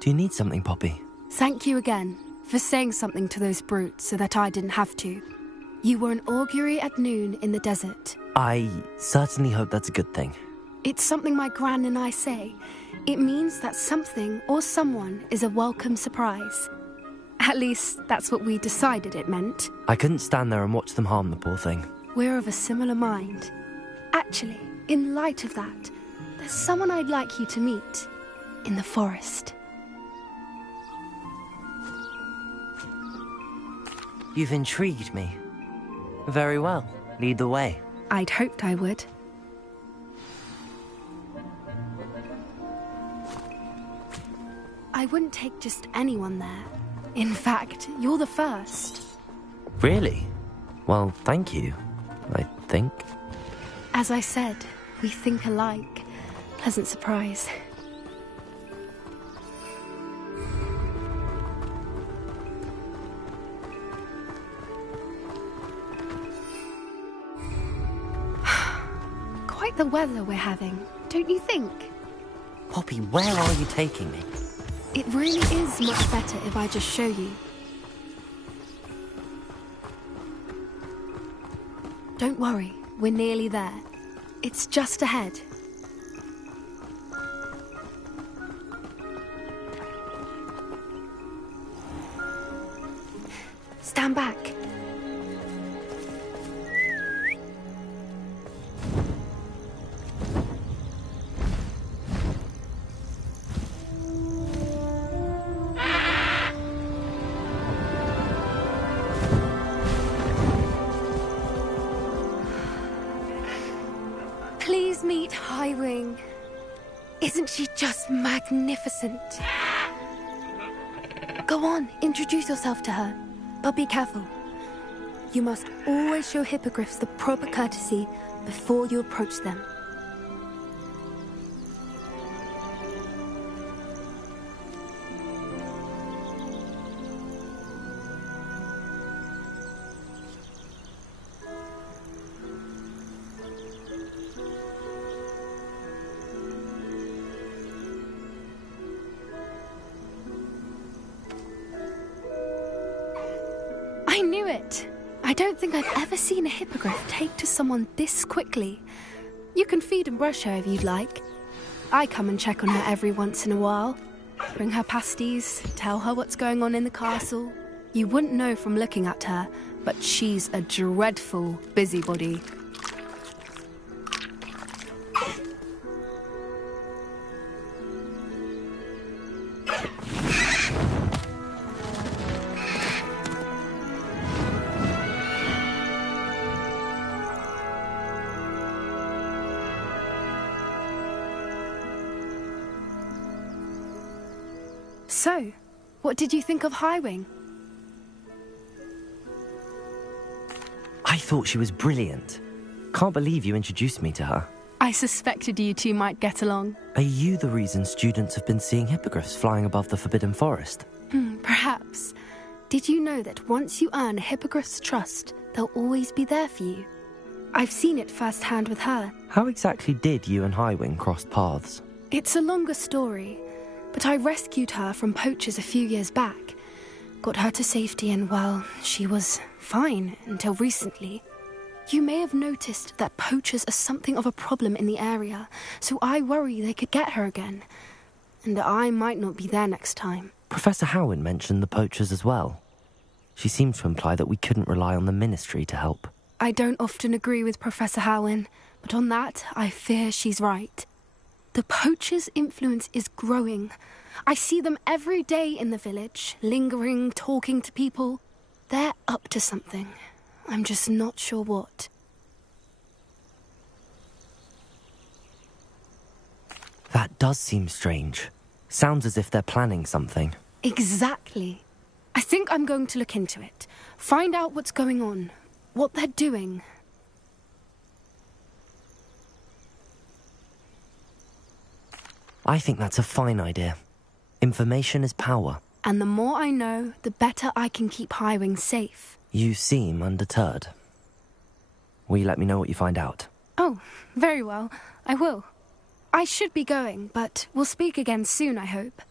Do you need something, Poppy? Thank you again for saying something to those brutes so that I didn't have to. You were an augury at noon in the desert. I certainly hope that's a good thing. It's something my gran and I say. It means that something or someone is a welcome surprise. At least, that's what we decided it meant. I couldn't stand there and watch them harm the poor thing. We're of a similar mind. Actually, in light of that, there's someone I'd like you to meet in the forest. You've intrigued me. Very well. Lead the way. I'd hoped I would. I wouldn't take just anyone there. In fact, you're the first. Really? Well, thank you, I think. As I said, we think alike. Pleasant surprise. Quite the weather we're having, don't you think? Poppy, where are you taking me? It really is much better if I just show you. Don't worry, we're nearly there. It's just ahead. Stand back. Please meet Highwing. Isn't she just magnificent? Go on, introduce yourself to her. But be careful. You must always show hippogriffs the proper courtesy before you approach them. I knew it! I don't think I've ever seen a hippogriff take to someone this quickly. You can feed and brush her if you'd like. I come and check on her every once in a while. Bring her pasties, tell her what's going on in the castle. You wouldn't know from looking at her, but she's a dreadful busybody. So, what did you think of Highwing? I thought she was brilliant. Can't believe you introduced me to her. I suspected you two might get along. Are you the reason students have been seeing hippogriffs flying above the Forbidden Forest? Perhaps. Did you know that once you earn a hippogriff's trust, they'll always be there for you? I've seen it firsthand with her. How exactly did you and Highwing cross paths? It's a longer story, but I rescued her from poachers a few years back. Got her to safety and, well, she was fine until recently. You may have noticed that poachers are something of a problem in the area, so I worry they could get her again. And I might not be there next time. Professor Howin mentioned the poachers as well. She seemed to imply that we couldn't rely on the Ministry to help. I don't often agree with Professor Howin, but on that, I fear she's right. The poachers' influence is growing. I see them every day in the village, lingering, talking to people. They're up to something. I'm just not sure what. That does seem strange. Sounds as if they're planning something. Exactly. I think I'm going to look into it. Find out what's going on, what they're doing. I think that's a fine idea. Information is power. And the more I know, the better I can keep Highwing safe. You seem undeterred. Will you let me know what you find out? Oh, very well. I will. I should be going, but we'll speak again soon, I hope.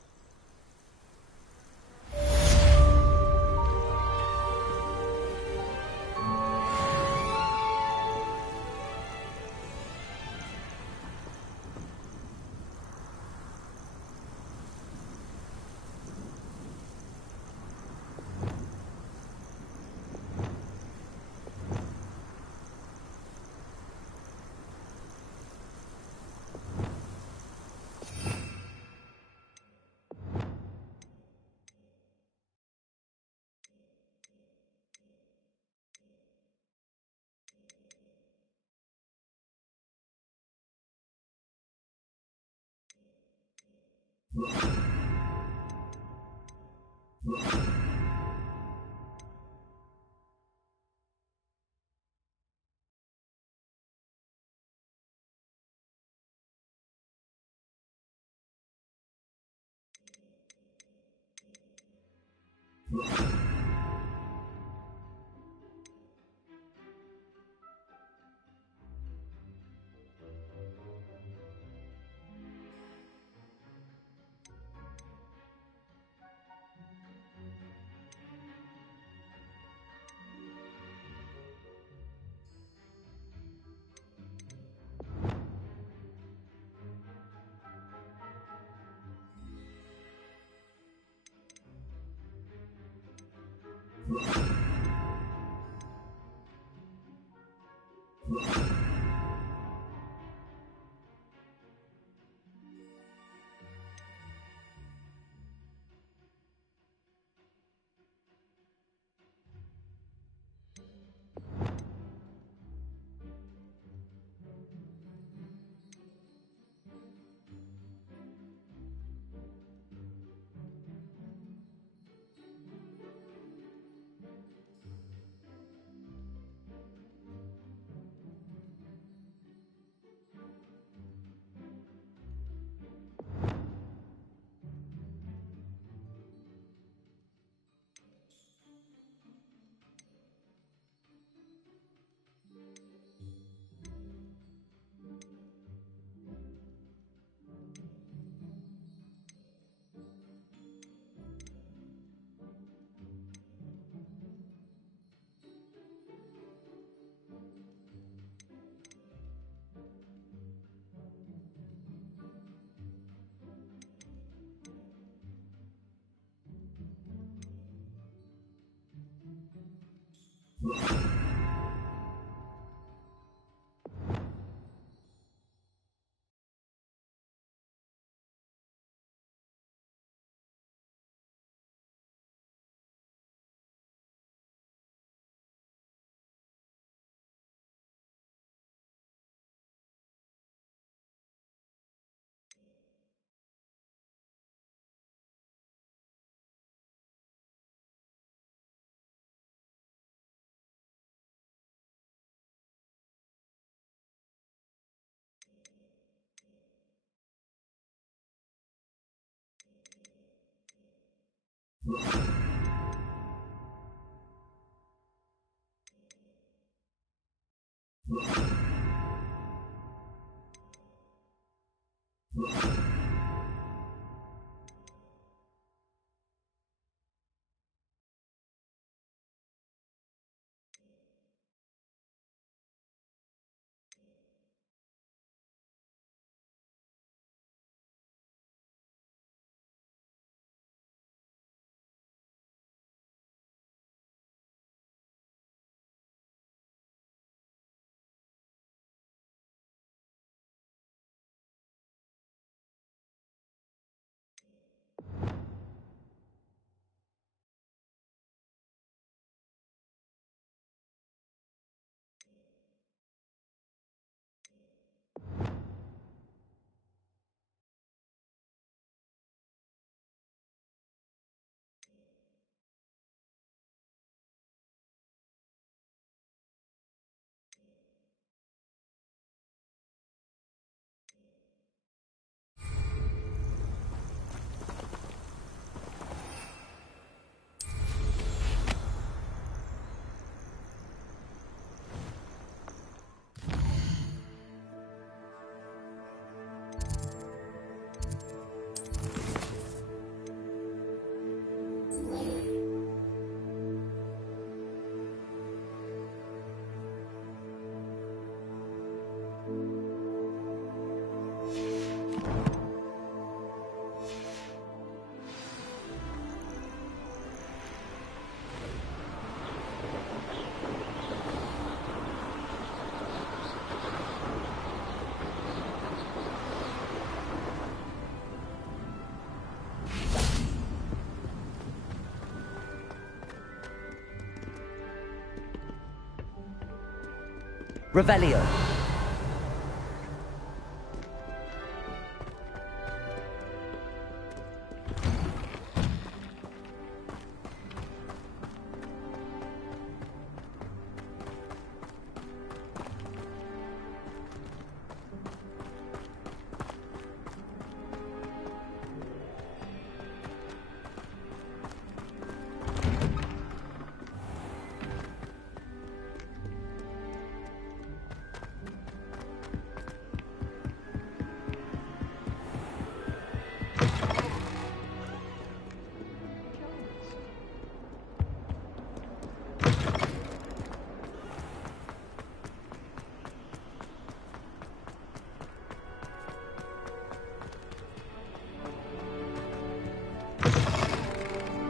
Revelio.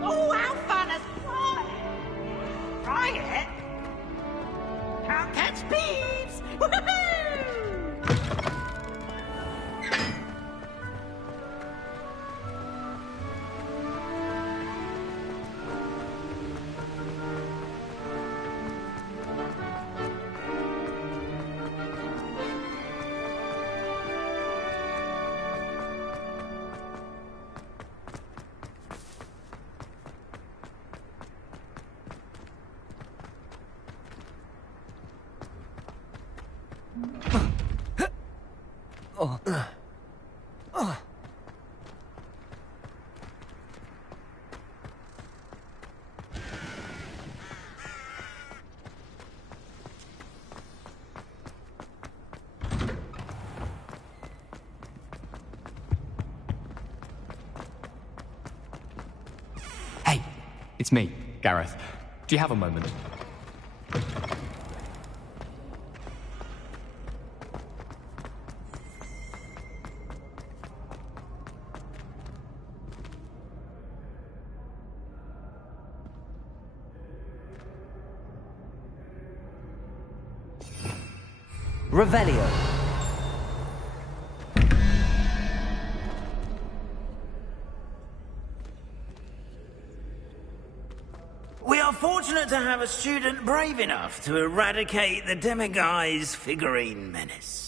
Oh, how fun is flying! Try it! Can't catch thieves! Woohoo! Hey, it's me, Gareth. Do you have a moment? Revelio. We are fortunate to have a student brave enough to eradicate the Demiguise figurine menace.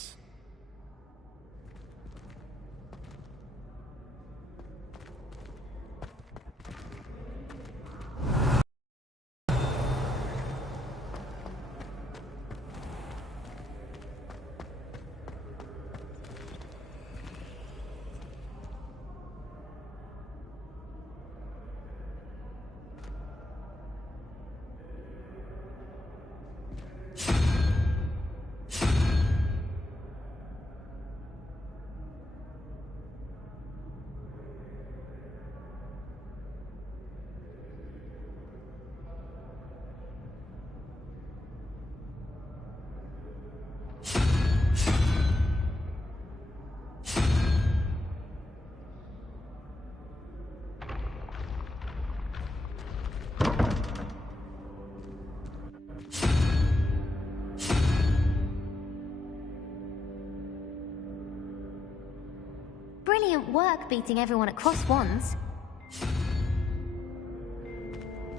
Brilliant work beating everyone at cross wands.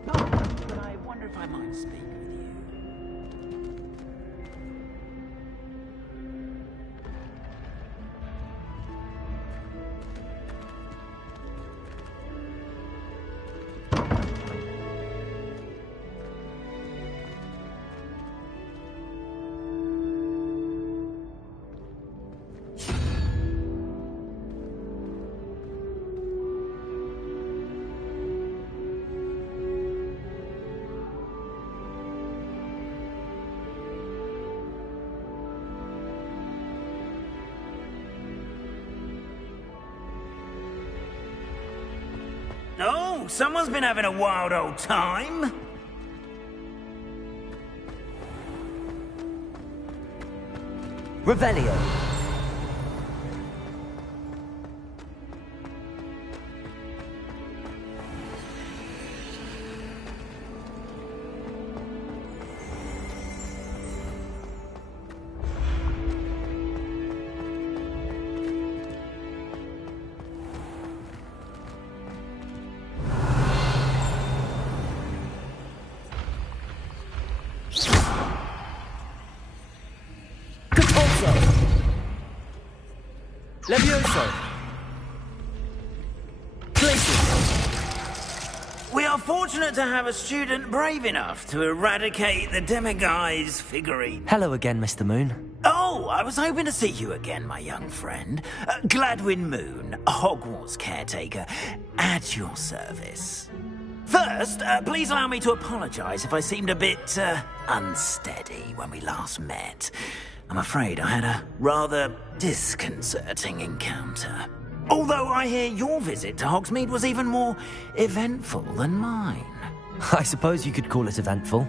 But I wonder if I might speak with you. Oh, someone's been having a wild old time. Revelio. Levioso. We are fortunate to have a student brave enough to eradicate the demiguise figurine. Hello again, Mr. Moon. Oh, I was hoping to see you again, my young friend. Gladwin Moon, Hogwarts caretaker, at your service. First, please allow me to apologise if I seemed a bit unsteady when we last met. I'm afraid I had a rather disconcerting encounter. Although I hear your visit to Hogsmeade was even more eventful than mine. I suppose you could call it eventful.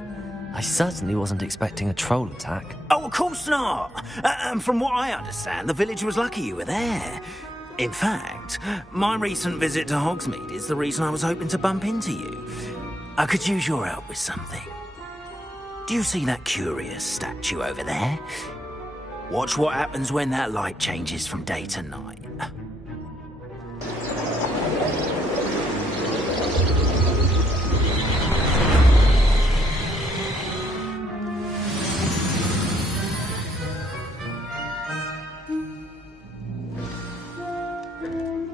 I certainly wasn't expecting a troll attack. Oh, of course not. And from what I understand, the village was lucky you were there. In fact, my recent visit to Hogsmeade is the reason I was hoping to bump into you. I could use your help with something. Do you see that curious statue over there? Watch what happens when that light changes from day to night.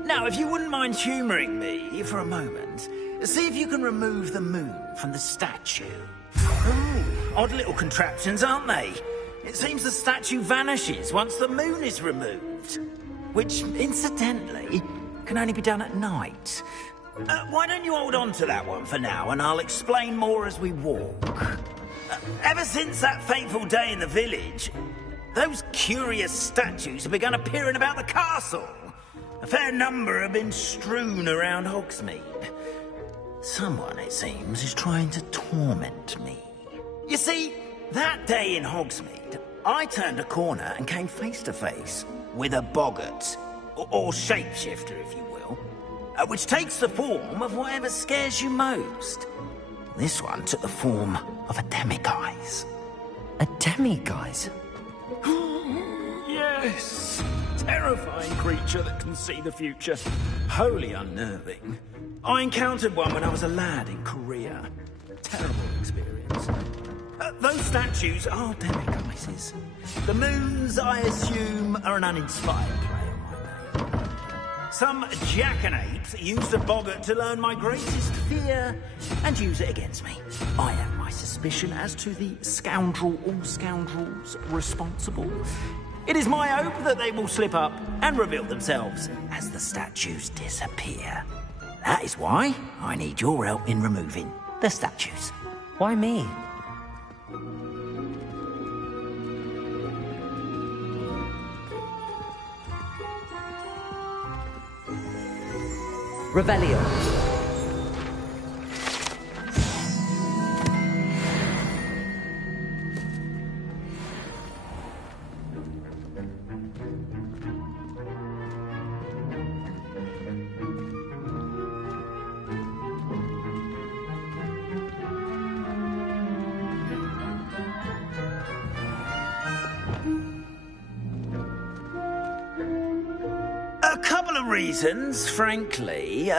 Now, if you wouldn't mind humouring me for a moment, see if you can remove the moon from the statue. Ooh, odd little contraptions, aren't they? It seems the statue vanishes once the moon is removed. Which, incidentally, can only be done at night. Why don't you hold on to that one for now, and I'll explain more as we walk. Ever since that fateful day in the village, those curious statues have begun appearing about the castle. A fair number have been strewn around Hogsmeade. Someone, it seems, is trying to torment me. You see, that day in Hogsmeade, I turned a corner and came face to face with a boggart, or shapeshifter, if you will, which takes the form of whatever scares you most. This one took the form of a demiguise. A demiguise? Yes! Terrifying creature that can see the future. Wholly unnerving. I encountered one when I was a lad in Korea. Terrible experience. Those statues are demiguises. The moons, I assume, are an uninspired play on my name. Some jackanapes used a boggart to learn my greatest fear and use it against me. I have my suspicion as to the scoundrel or scoundrels responsible. It is my hope that they will slip up and reveal themselves as the statues disappear. That is why I need your help in removing the statues. Why me? Revelio. of reasons, frankly.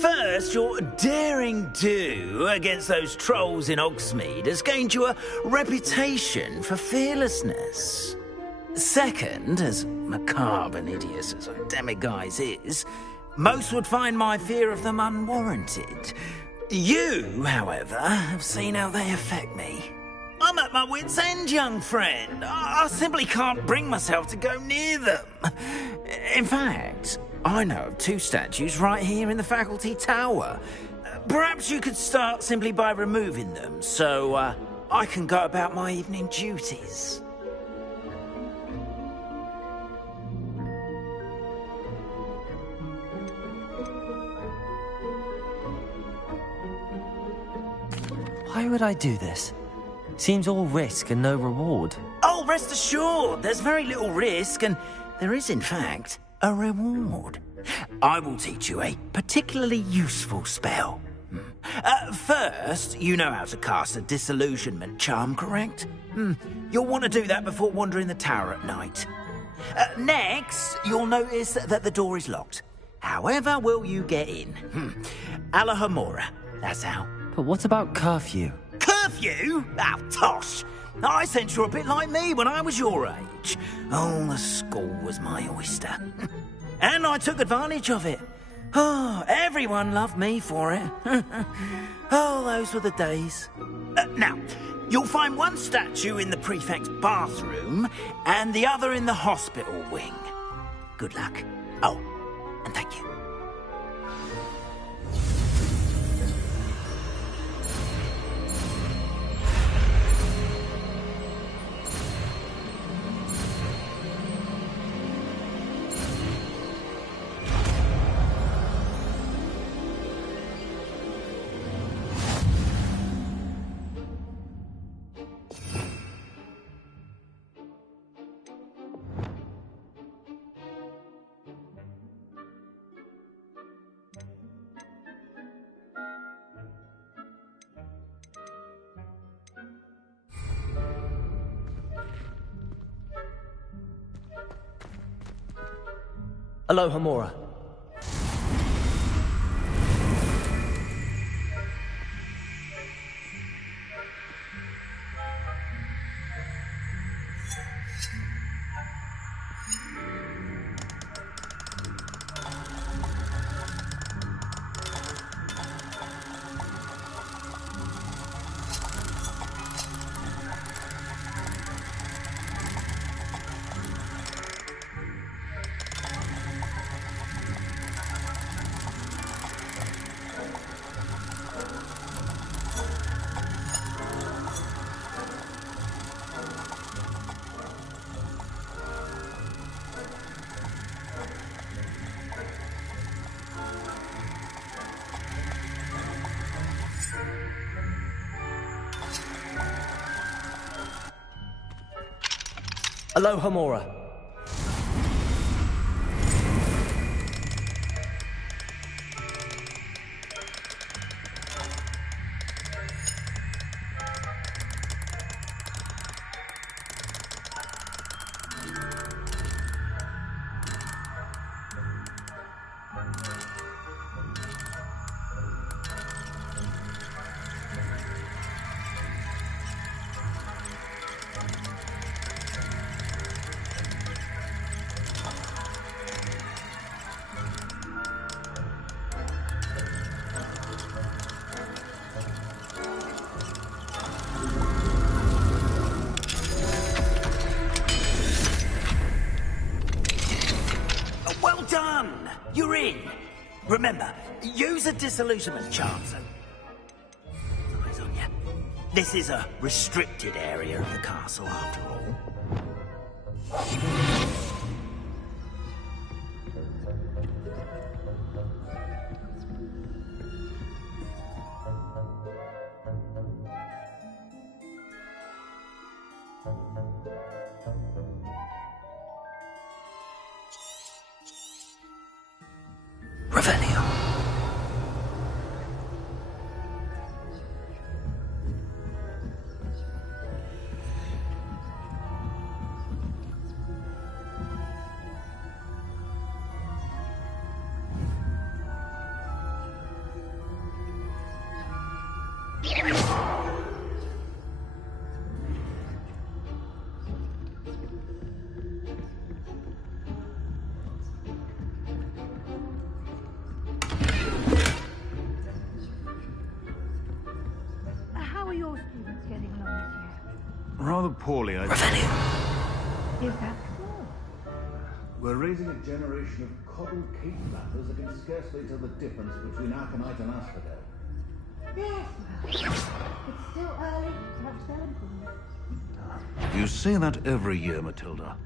First, your daring do against those trolls in Hogsmeade has gained you a reputation for fearlessness. Second, as macabre and hideous as a demiguise is, most would find my fear of them unwarranted. You, however, have seen how they affect me. I'm at my wit's end, young friend. I simply can't bring myself to go near them. In fact, I know of 2 statues right here in the faculty tower. Perhaps you could start simply by removing them, so I can go about my evening duties. Why would I do this? Seems all risk and no reward. Oh, rest assured, there's very little risk, and there is, in fact, a reward. I will teach you a particularly useful spell. First, you know how to cast a disillusionment charm, correct? You'll want to do that before wandering the tower at night. Next, you'll notice that the door is locked. However will you get in? Alahomora, that's how. But what about curfew? Curfew? Oh, tosh! I sense you're a bit like me when I was your age. Oh, the school was my oyster. And I took advantage of it. Oh, everyone loved me for it. Oh, those were the days. Now, you'll find one statue in the prefect's bathroom and the other in the hospital wing. Good luck. Oh, and thank you. Alohomora. Alohomora. You're in. Remember, use a disillusionment charm, so... Eyes on ya. This is a restricted area of the castle, after all. rather poorly, I Is that so? We're raising a generation of coddled cake flappers that can scarcely tell the difference between aconite and asphodel. Yes, well, it's still early. Perhaps they'll improve. You say that every year, Matilda.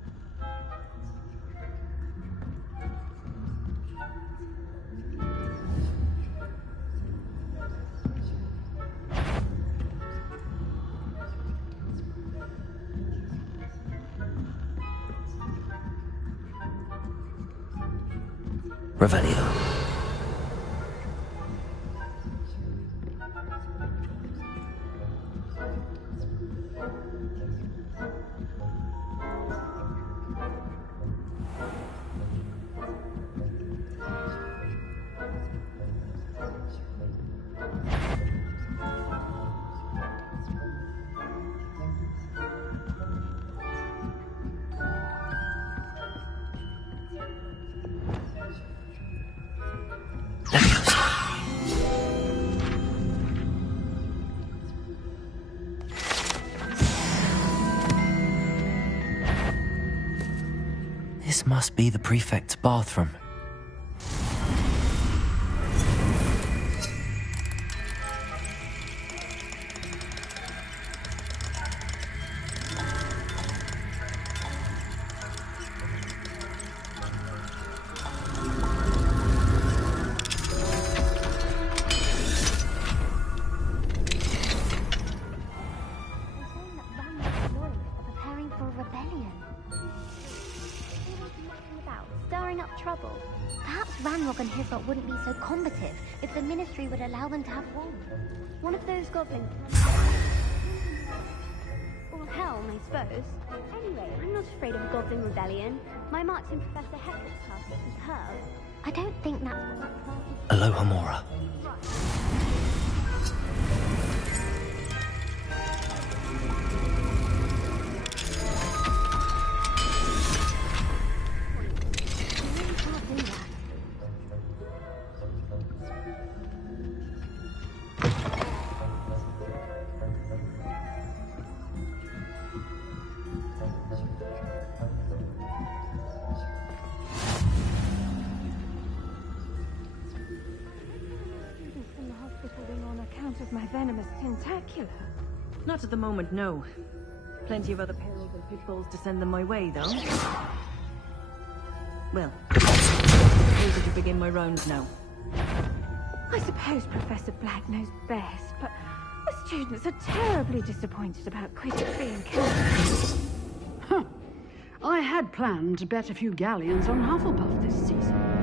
Revelio. This must be the prefect's bathroom. Wouldn't be so combative if the Ministry would allow them to have one. One of those goblins. Or hell, I suppose. Anyway, I'm not afraid of a goblin rebellion. My marks in Professor Hector's class is hers. I don't think that's what that class is. Aloha Mora. Not at the moment, no. Plenty of other perils and pitfalls to send them my way, though. Well, suppose I could begin my rounds now. I suppose Professor Black knows best, but the students are terribly disappointed about Quidditch being cancelled. Huh. I had planned to bet a few galleons on Hufflepuff this season.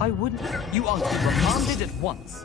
I wouldn't. You are to be remanded at once.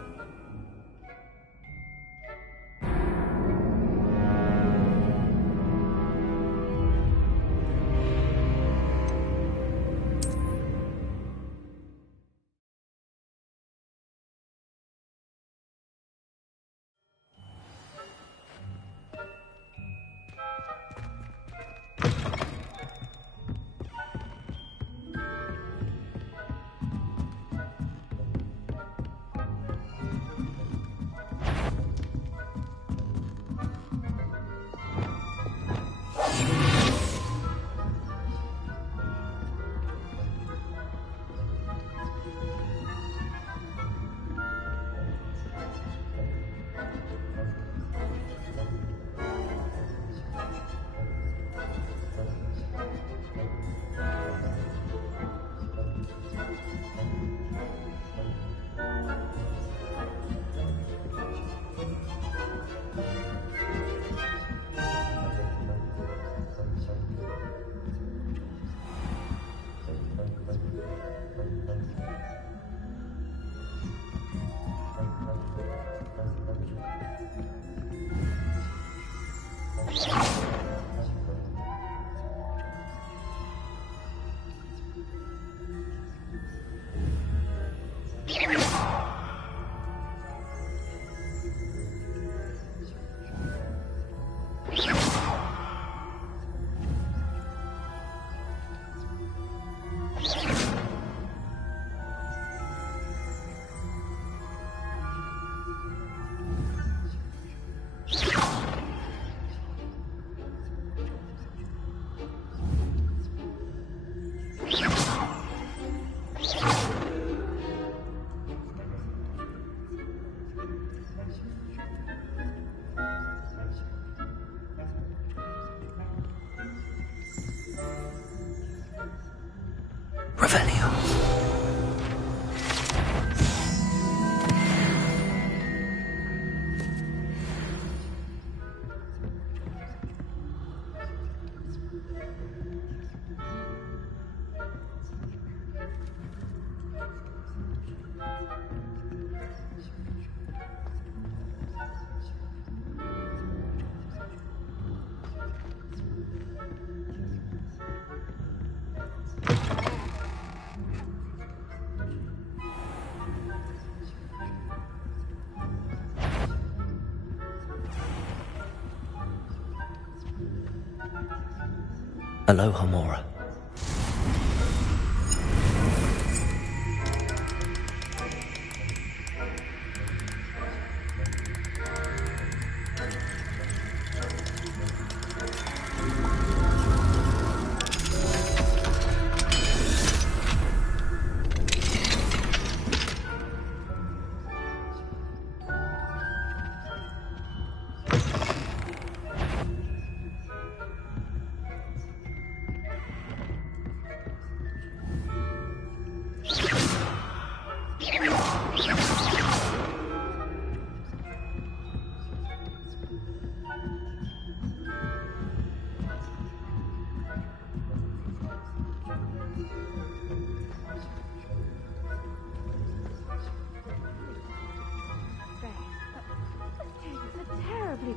Aloha, Mora.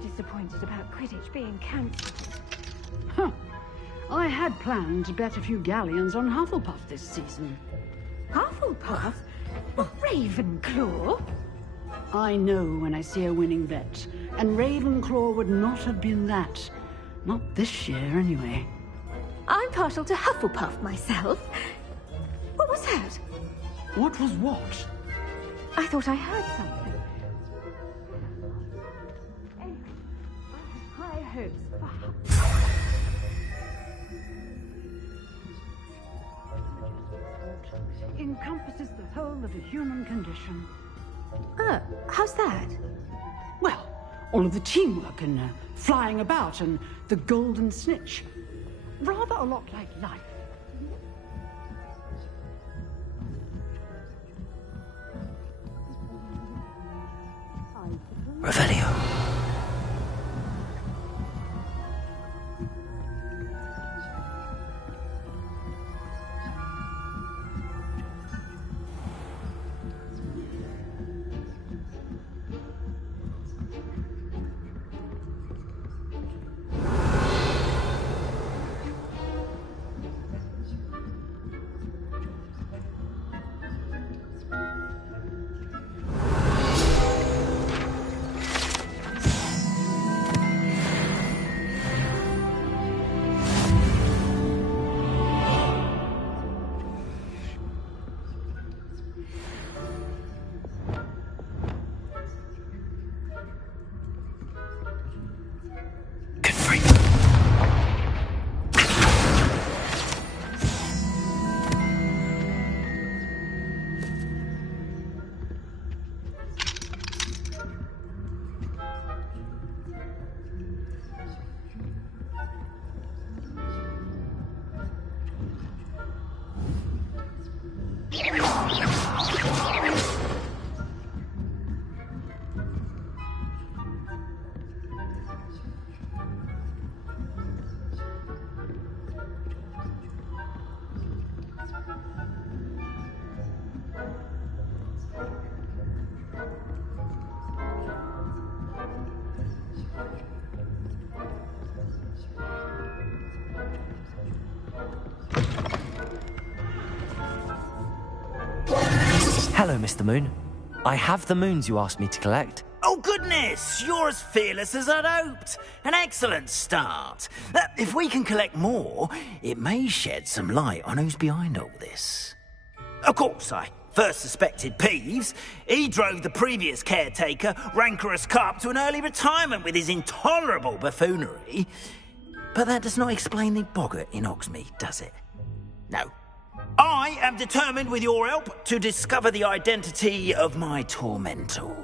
Disappointed about Quidditch being cancelled. Huh. I had planned to bet a few galleons on Hufflepuff this season. Hufflepuff? Ravenclaw? I know when I see a winning bet, and Ravenclaw would not have been that. Not this year, anyway. I'm partial to Hufflepuff myself. What was that? What was what? I thought I heard something. High hopes for encompasses the whole of the human condition. How's that? Well, all of the teamwork and flying about and the golden snitch. Rather a lot like life. Revelio. Hello, Mr. Moon. I have the moons you asked me to collect. Oh, goodness! You're as fearless as I'd hoped. An excellent start. If we can collect more, it may shed some light on who's behind all this. Of course, I first suspected Peeves. He drove the previous caretaker, Rancorous Carp, to an early retirement with his intolerable buffoonery. But that does not explain the boggart in Hogsmeade, does it? No. I am determined, with your help, to discover the identity of my tormentor.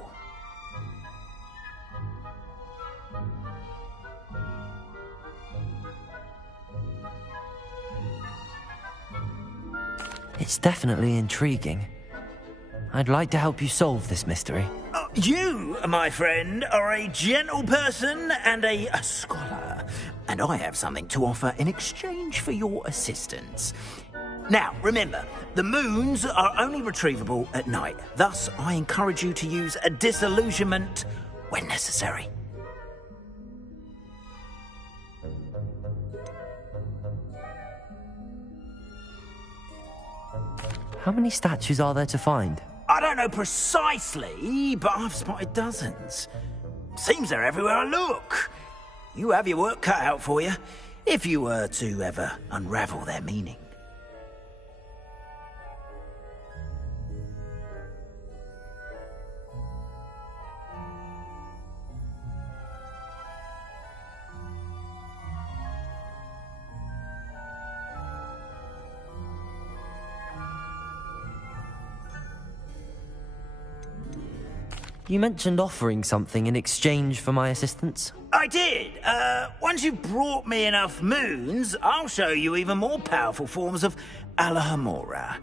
It's definitely intriguing. I'd like to help you solve this mystery. You, my friend, are a gentle person and a scholar, and I have something to offer in exchange for your assistance. Now, remember, the moons are only retrievable at night. Thus, I encourage you to use a disillusionment when necessary. How many statues are there to find? I don't know precisely, but I've spotted dozens. Seems they're everywhere I look. You have your work cut out for you. if you were to ever unravel their meaning. You mentioned offering something in exchange for my assistance? I did. Once you've brought me enough moons, I'll show you even more powerful forms of Alohomora.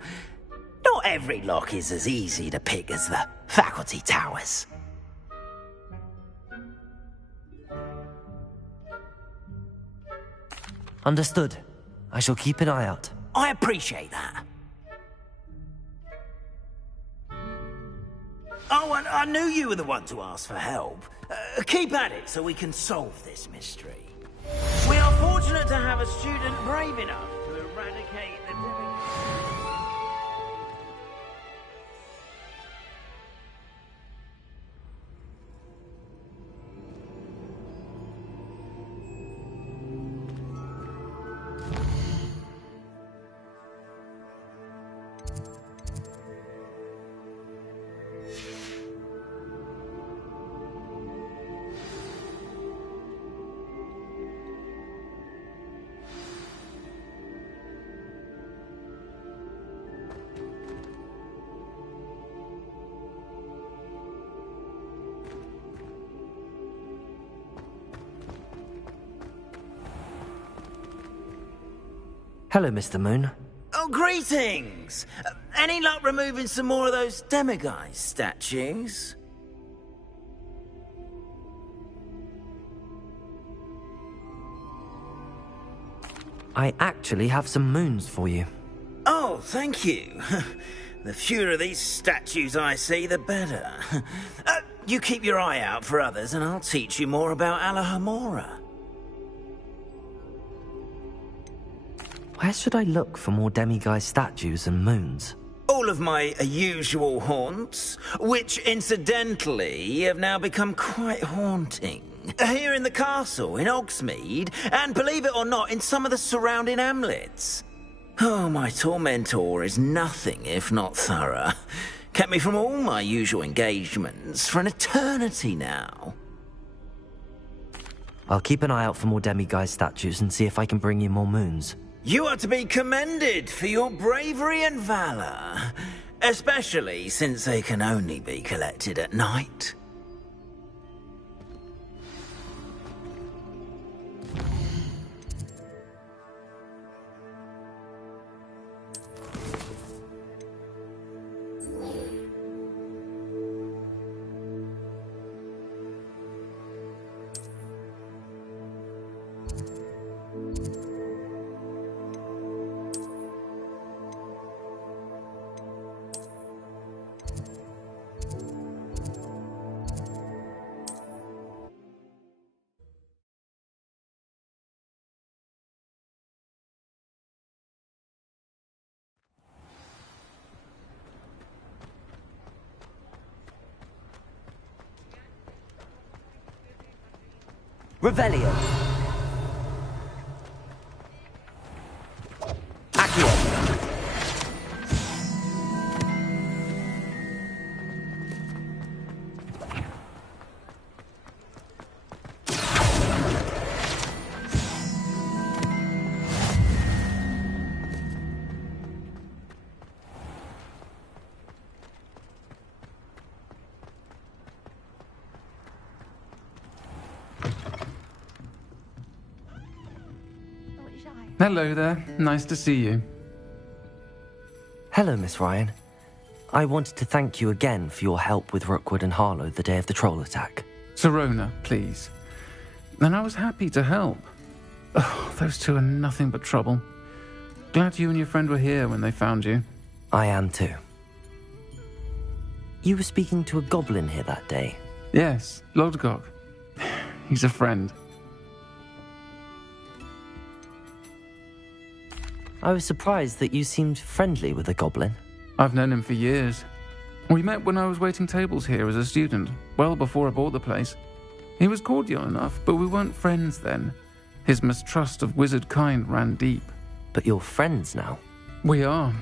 Not every lock is as easy to pick as the faculty towers. Understood. I shall keep an eye out. I appreciate that. Oh, and I knew you were the one to ask for help. Keep at it so we can solve this mystery. We are fortunate to have a student brave enough to eradicate the Hello, Mr. Moon. Oh, greetings! Any luck removing some more of those demiguise statues? I actually have some moons for you. Oh, thank you. The fewer of these statues I see, the better. You keep your eye out for others, and I'll teach you more about Alohomora. Where should I look for more demiguise statues and moons? All of my usual haunts, which incidentally have now become quite haunting. Here in the castle, in Hogsmeade, and believe it or not, in some of the surrounding hamlets. Oh, my tormentor is nothing if not thorough. Kept me from all my usual engagements for an eternity now. I'll keep an eye out for more demiguise statues and see if I can bring you more moons. You are to be commended for your bravery and valor, especially since they can only be collected at night. Revelio. Accio. Hello there. Nice to see you. Hello, Miss Ryan. I wanted to thank you again for your help with Rookwood and Harlow the day of the troll attack. Serona, please. And I was happy to help. Oh, those two are nothing but trouble. Glad you and your friend were here when they found you. I am too. You were speaking to a goblin here that day? Yes, Lodgok. He's a friend. I was surprised that you seemed friendly with a goblin. I've known him for years. We met when I was waiting tables here as a student, well before I bought the place. He was cordial enough, but we weren't friends then. His mistrust of wizard kind ran deep. But you're friends now? We are.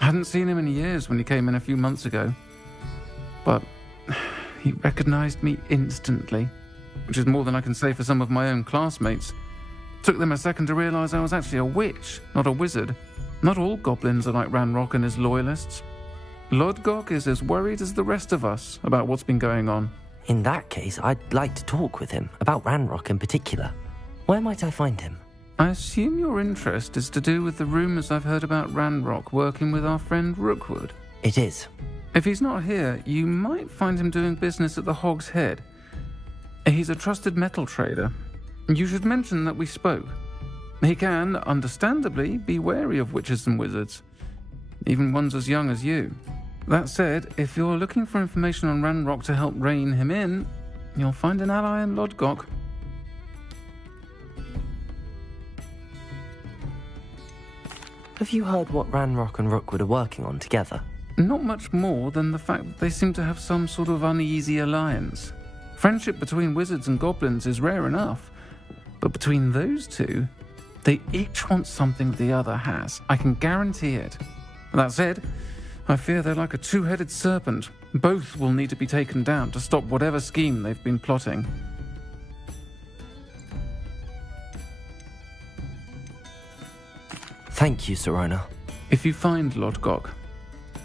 Hadn't seen him in years when he came in a few months ago. But he recognized me instantly, which is more than I can say for some of my own classmates. Took them a second to realize I was actually a witch, not a wizard. Not all goblins are like Ranrock and his loyalists. Lodgok is as worried as the rest of us about what's been going on. In that case, I'd like to talk with him, about Ranrock in particular. Where might I find him? I assume your interest is to do with the rumours I've heard about Ranrock working with our friend Rookwood. It is. If he's not here, you might find him doing business at the Hog's Head. He's a trusted metal trader. You should mention that we spoke. He can, understandably, be wary of witches and wizards, even ones as young as you. That said, if you're looking for information on Ranrock to help rein him in, you'll find an ally in Lodgok. Have you heard what Ranrock and Rookwood are working on together? Not much more than the fact that they seem to have some sort of uneasy alliance. Friendship between wizards and goblins is rare enough, but between those two, they each want something the other has. I can guarantee it. That said, I fear they're like a two-headed serpent. Both will need to be taken down to stop whatever scheme they've been plotting. Thank you, Sirona. If you find Lodgok,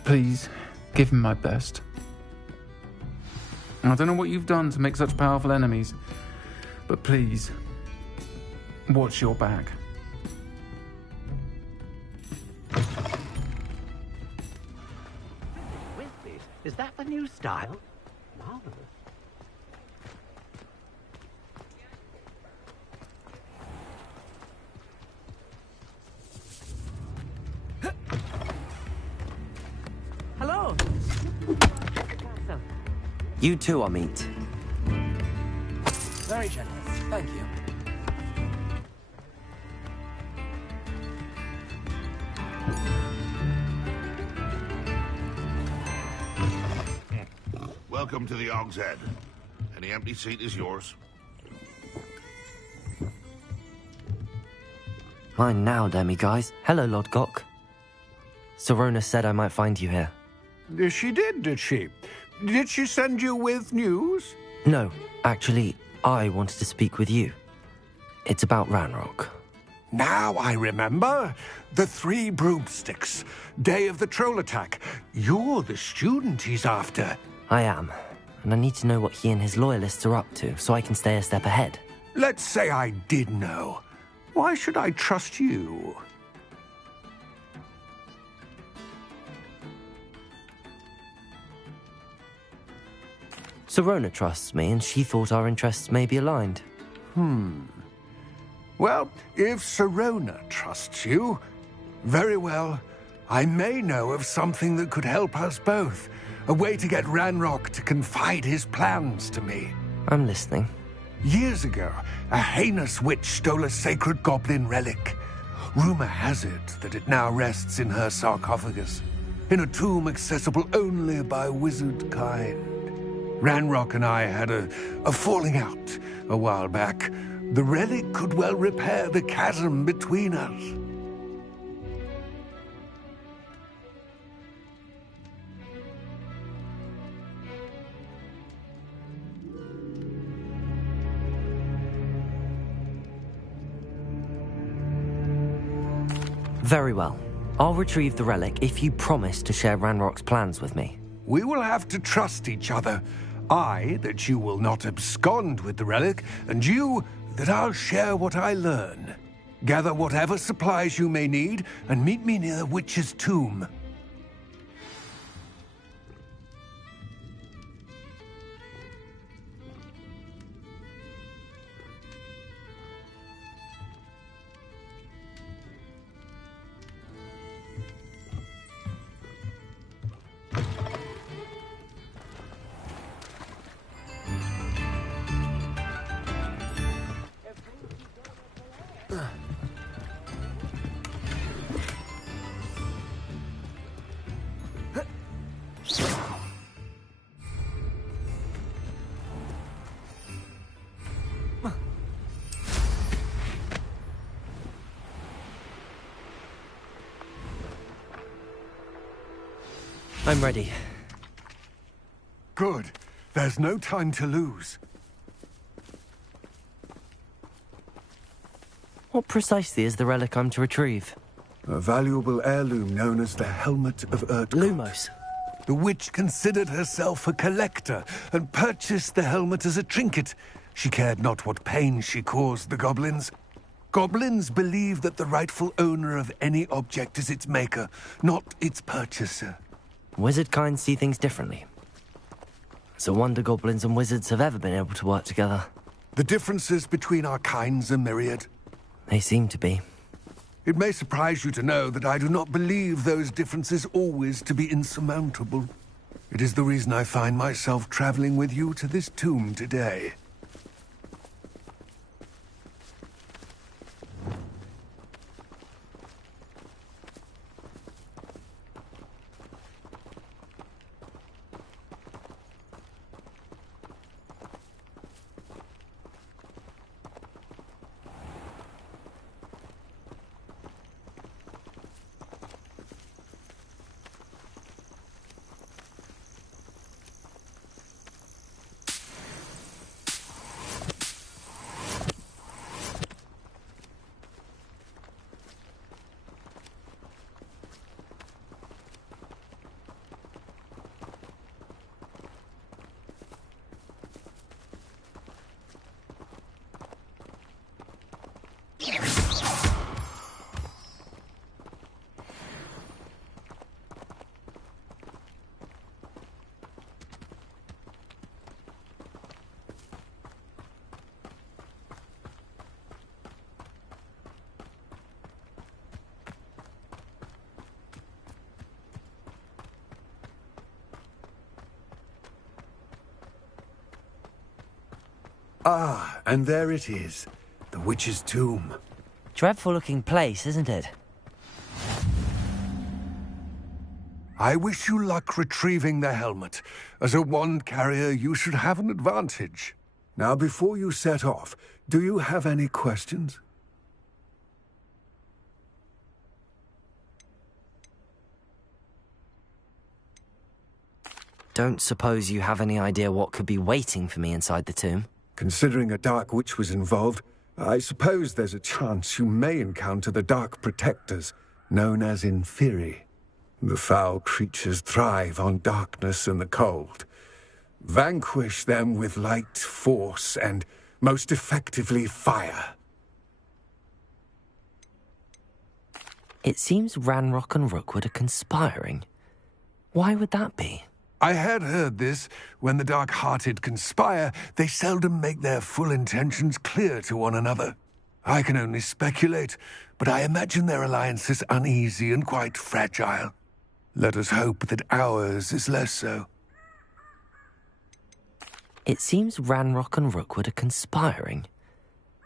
please give him my best. I don't know what you've done to make such powerful enemies, but please, watch your back. Is that the new style? Marvelous. Hello. You too, Amit. Very generous. Thank you. Welcome to the Hog's Head. Any empty seat is yours. Mine now, guys. Hello, Lodgok. Sirona said I might find you here. She did she? Did she send you with news? No, actually, I wanted to speak with you. It's about Ranrock. Now I remember. The 3 broomsticks. Day of the troll attack. You're the student he's after. I am, and I need to know what he and his loyalists are up to so I can stay a step ahead. Let's say I did know. Why should I trust you? Sirona trusts me, and she thought our interests may be aligned. Well, if Sirona trusts you, very well. I may know of something that could help us both. A way to get Ranrock to confide his plans to me. I'm listening. Years ago, a heinous witch stole a sacred goblin relic. Rumor has it that it now rests in her sarcophagus, in a tomb accessible only by wizard kind. Ranrock and I had a falling out a while back. The relic could well repair the chasm between us. Very well. I'll retrieve the relic if you promise to share Ranrock's plans with me. We will have to trust each other. I, that you will not abscond with the relic, and you, that I'll share what I learn. Gather whatever supplies you may need, and meet me near the witch's tomb. I'm ready. Good. There's no time to lose. What precisely is the relic I'm to retrieve? A valuable heirloom known as the Helmet of Urtkot. Lumos. The witch considered herself a collector and purchased the helmet as a trinket. She cared not what pain she caused the goblins. Goblins believe that the rightful owner of any object is its maker, not its purchaser. Wizard kind see things differently. It's a wonder goblins and wizards have ever been able to work together. The differences between our kinds are myriad. They seem to be. It may surprise you to know that I do not believe those differences always to be insurmountable. It is the reason I find myself traveling with you to this tomb today. Ah, and there it is. The witch's tomb. Dreadful-looking place, isn't it? I wish you luck retrieving the helmet. As a wand carrier, you should have an advantage. Now, before you set off, do you have any questions? Don't suppose you have any idea what could be waiting for me inside the tomb? Considering a dark witch was involved, I suppose there's a chance you may encounter the Dark Protectors, known as Inferi. The foul creatures thrive on darkness and the cold. Vanquish them with light, force, and, most effectively, fire. It seems Ranrock and Rookwood are conspiring. Why would that be? I had heard this. When the dark-hearted conspire, they seldom make their full intentions clear to one another. I can only speculate, but I imagine their alliance is uneasy and quite fragile. Let us hope that ours is less so. It seems Ranrock and Rookwood are conspiring.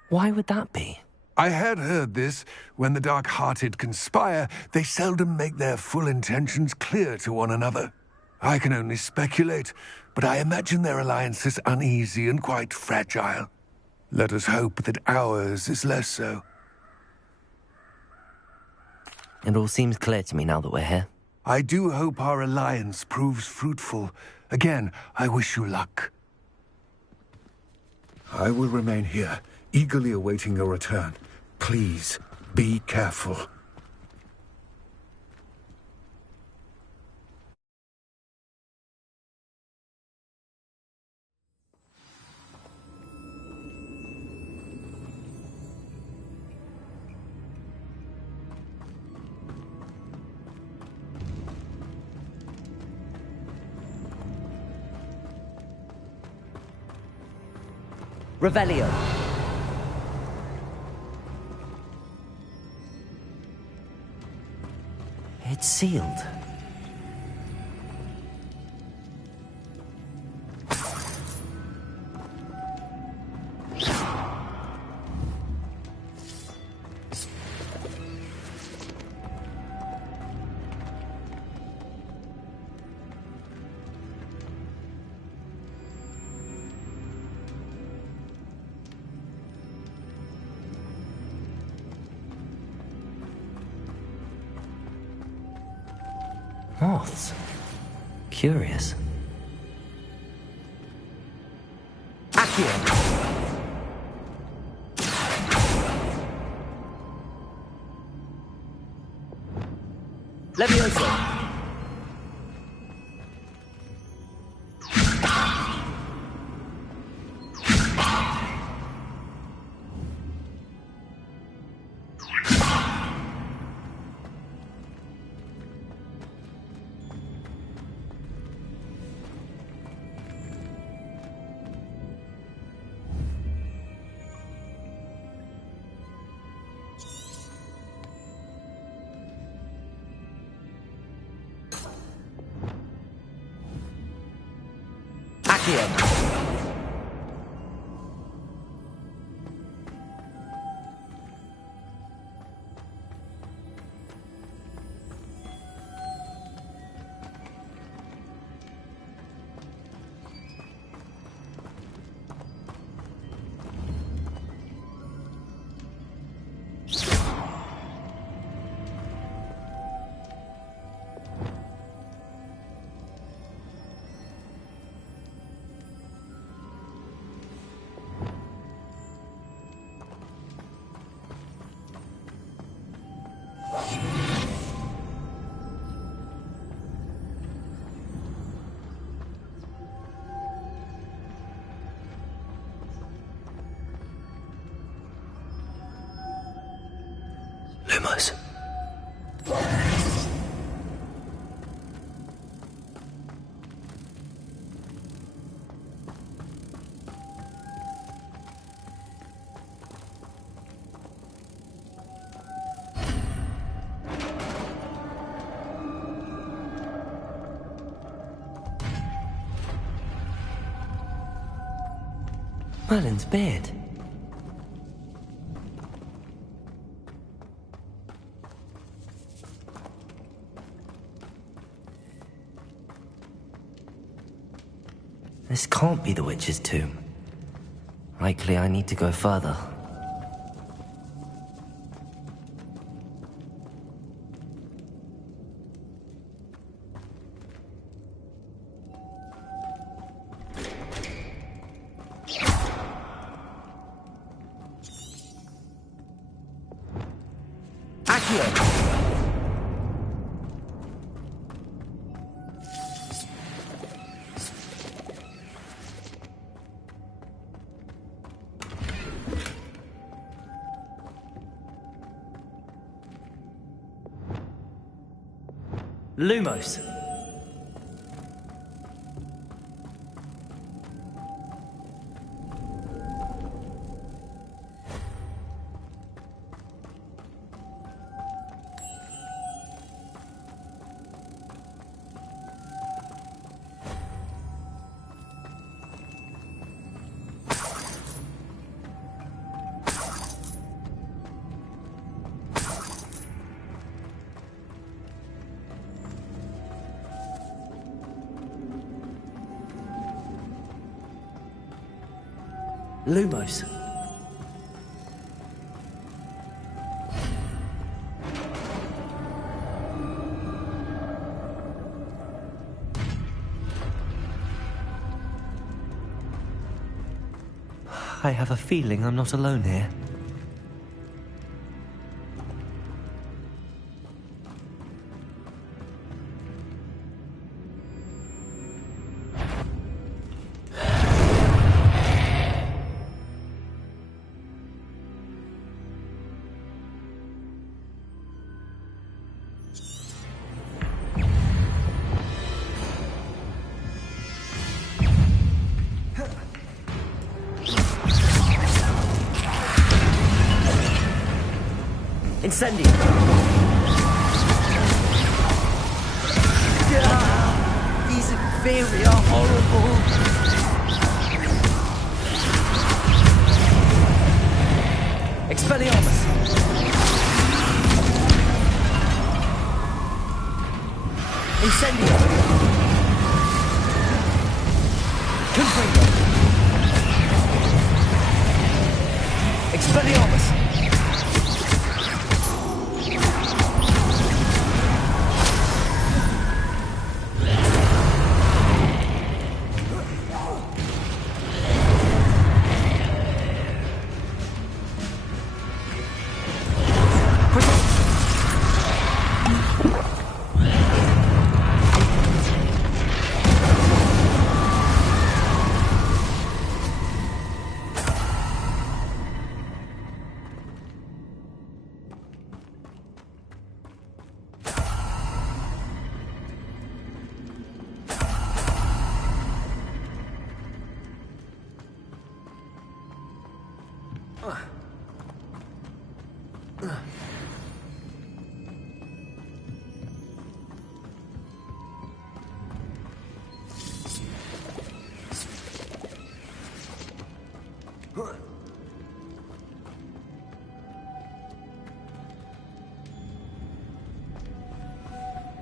Why would that be? I had heard this. When the dark-hearted conspire, they seldom make their full intentions clear to one another. I can only speculate, but I imagine their alliance is uneasy and quite fragile. Let us hope that ours is less so. It all seems clear to me now that we're here. I do hope our alliance proves fruitful. Again, I wish you luck. I will remain here, eagerly awaiting your return. Please, be careful. Revelio. It's sealed. Moths. Curious. Accio! Levioso! Lumos. Merlin's beard. This can't be the witch's tomb. Likely I need to go further. Lumos. Lumos. I have a feeling I'm not alone here. Incendio! These inferi are horrible! Expelliarmus! Incendio! Confringo! Expelliarmus!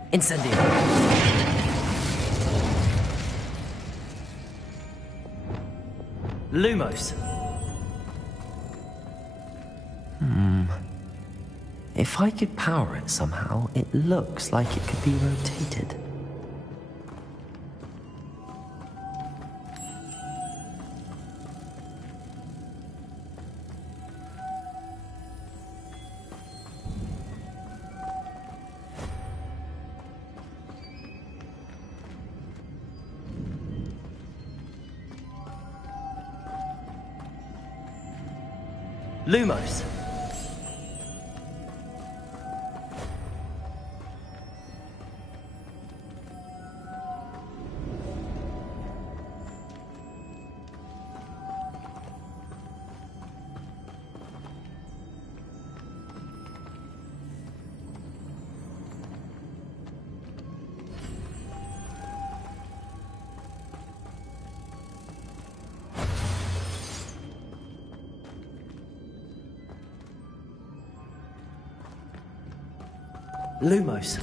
Incendio. Lumos. If I could power it somehow, it looks like it could be rotated. Lumos. Lumos.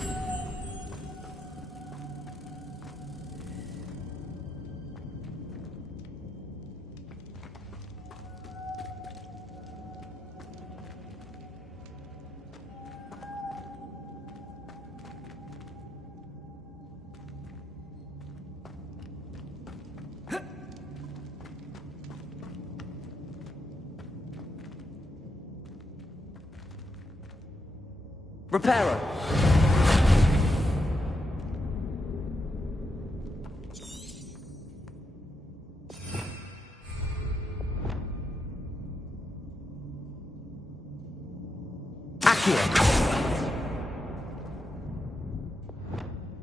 Reparo. Accio.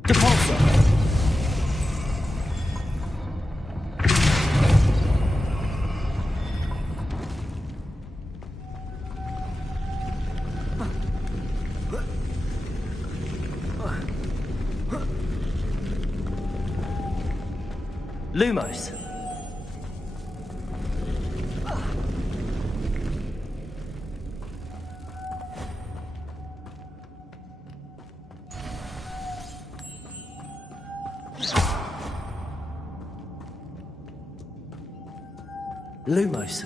Depulso. Lumos. Lumos.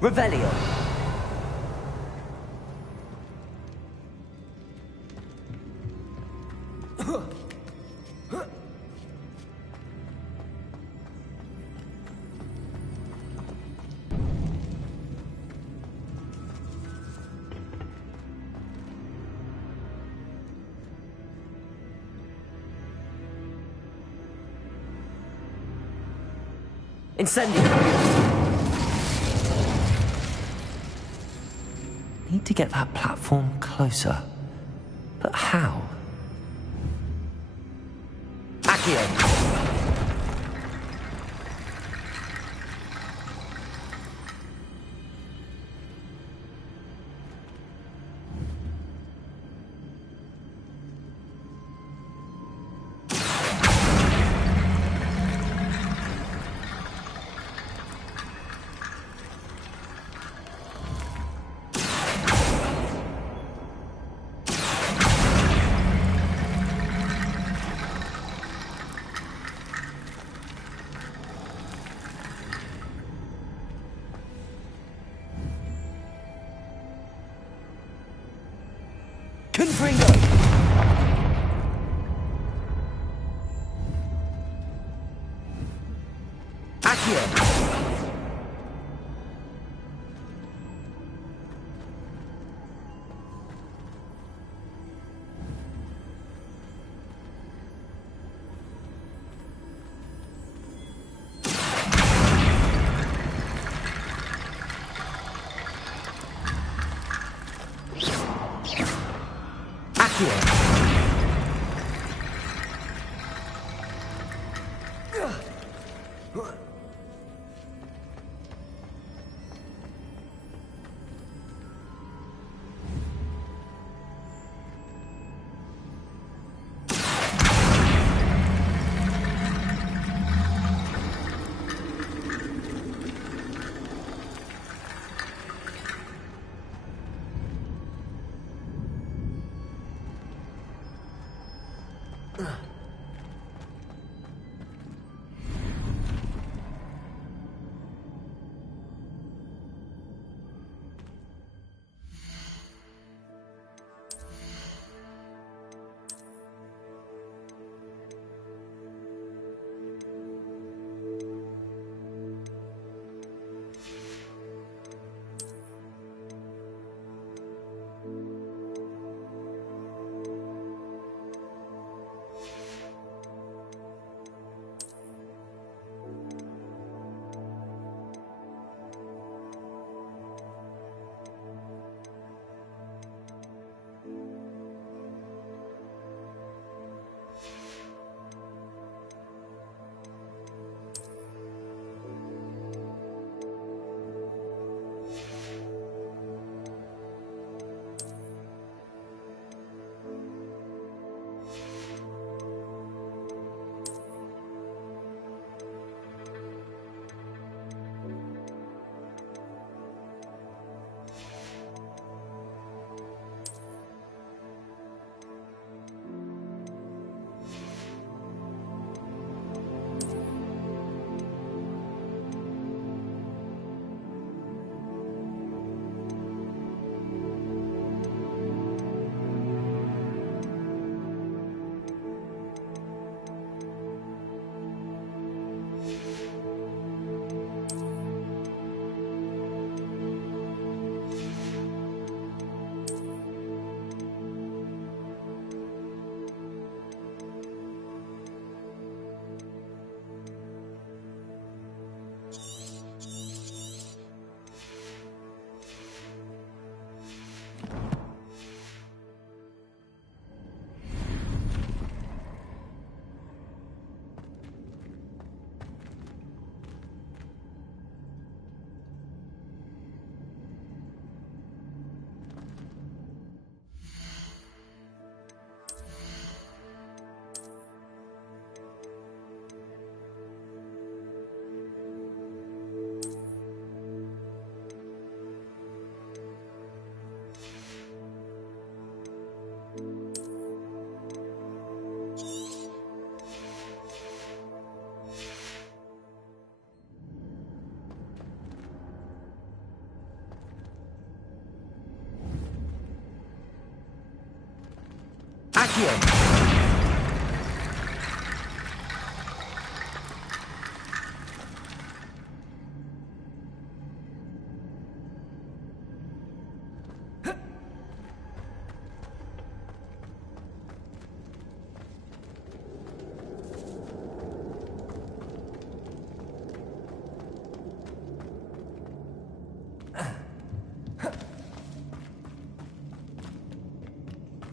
Revelio. Incendio. Need to get that platform closer. But how? Accio. Confringo. Accio.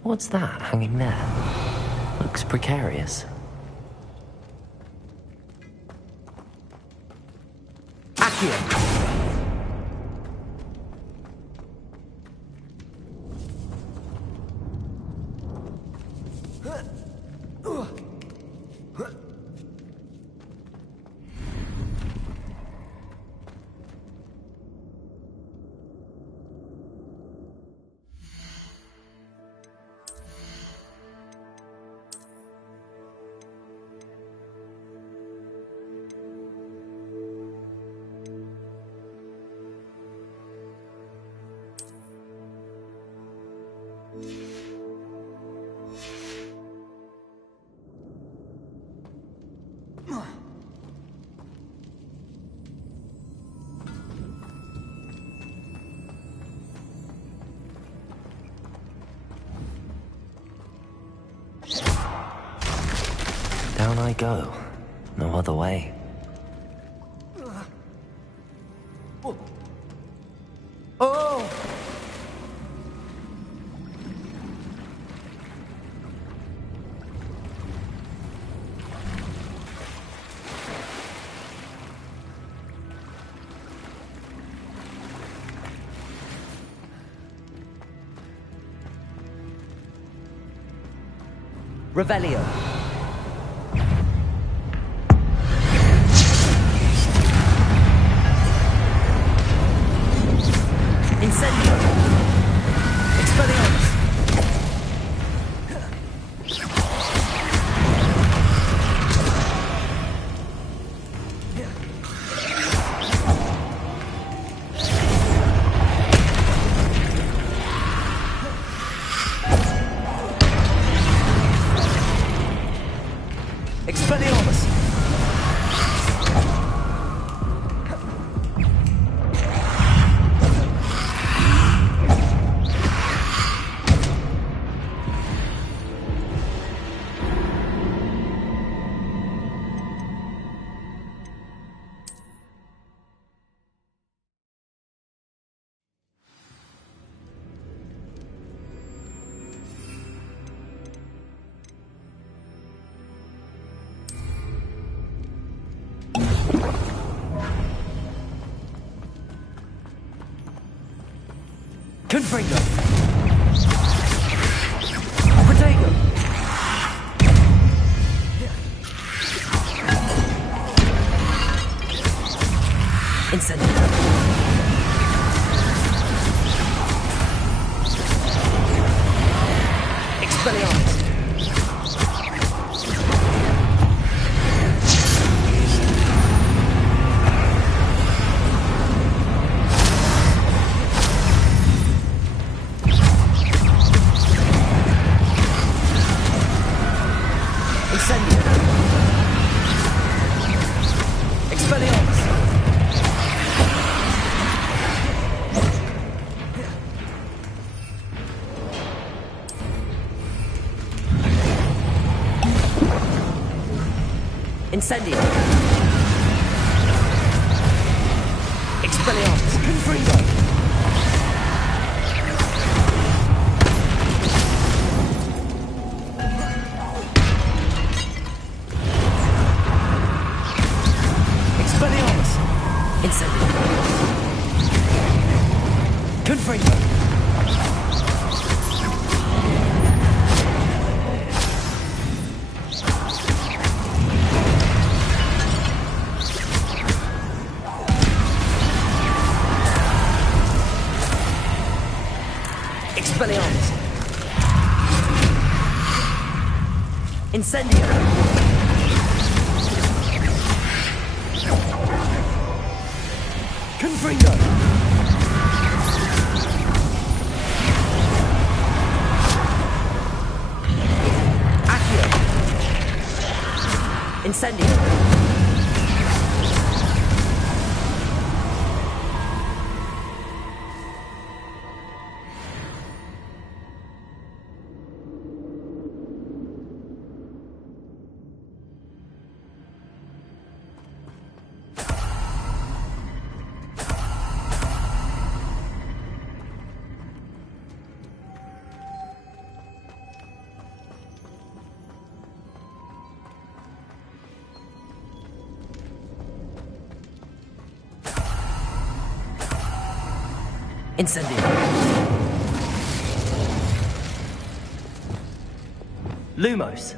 What's that hanging there? Looks precarious. Accio! Down I go. No other way. Oh! Revelio. Incendio. Expelliarmus. Expelliarmus. Confringo. Protego. Incendio. Expelliarmus. Incendio. Expelliarmus. Incendio. Expelliarmus. Confringo. Expelliarmus. Incendio. Confringo. Expelliarmus. Incendio. Confringo. Accio. Incendio. Incendio. Lumos.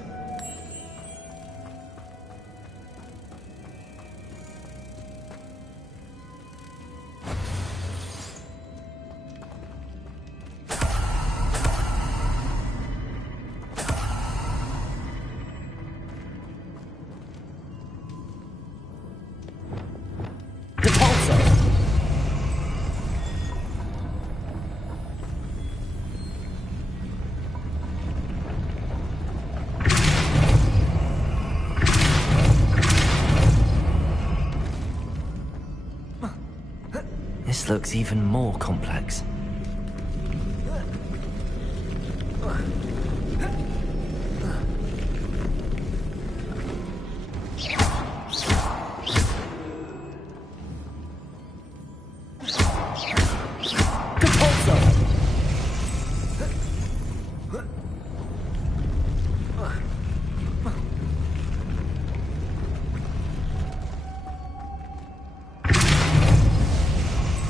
This looks even more complex.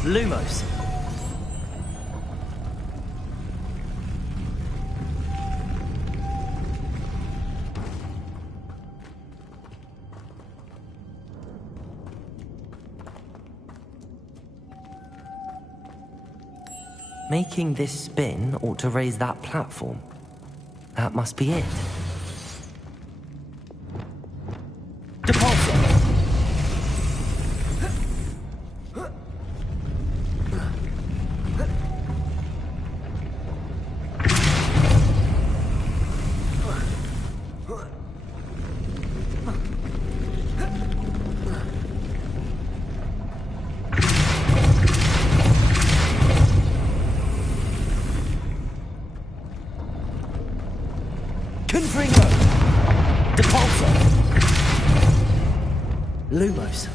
Lumos. Making this spin ought to raise that platform. That must be it. Depulsor! Lumos.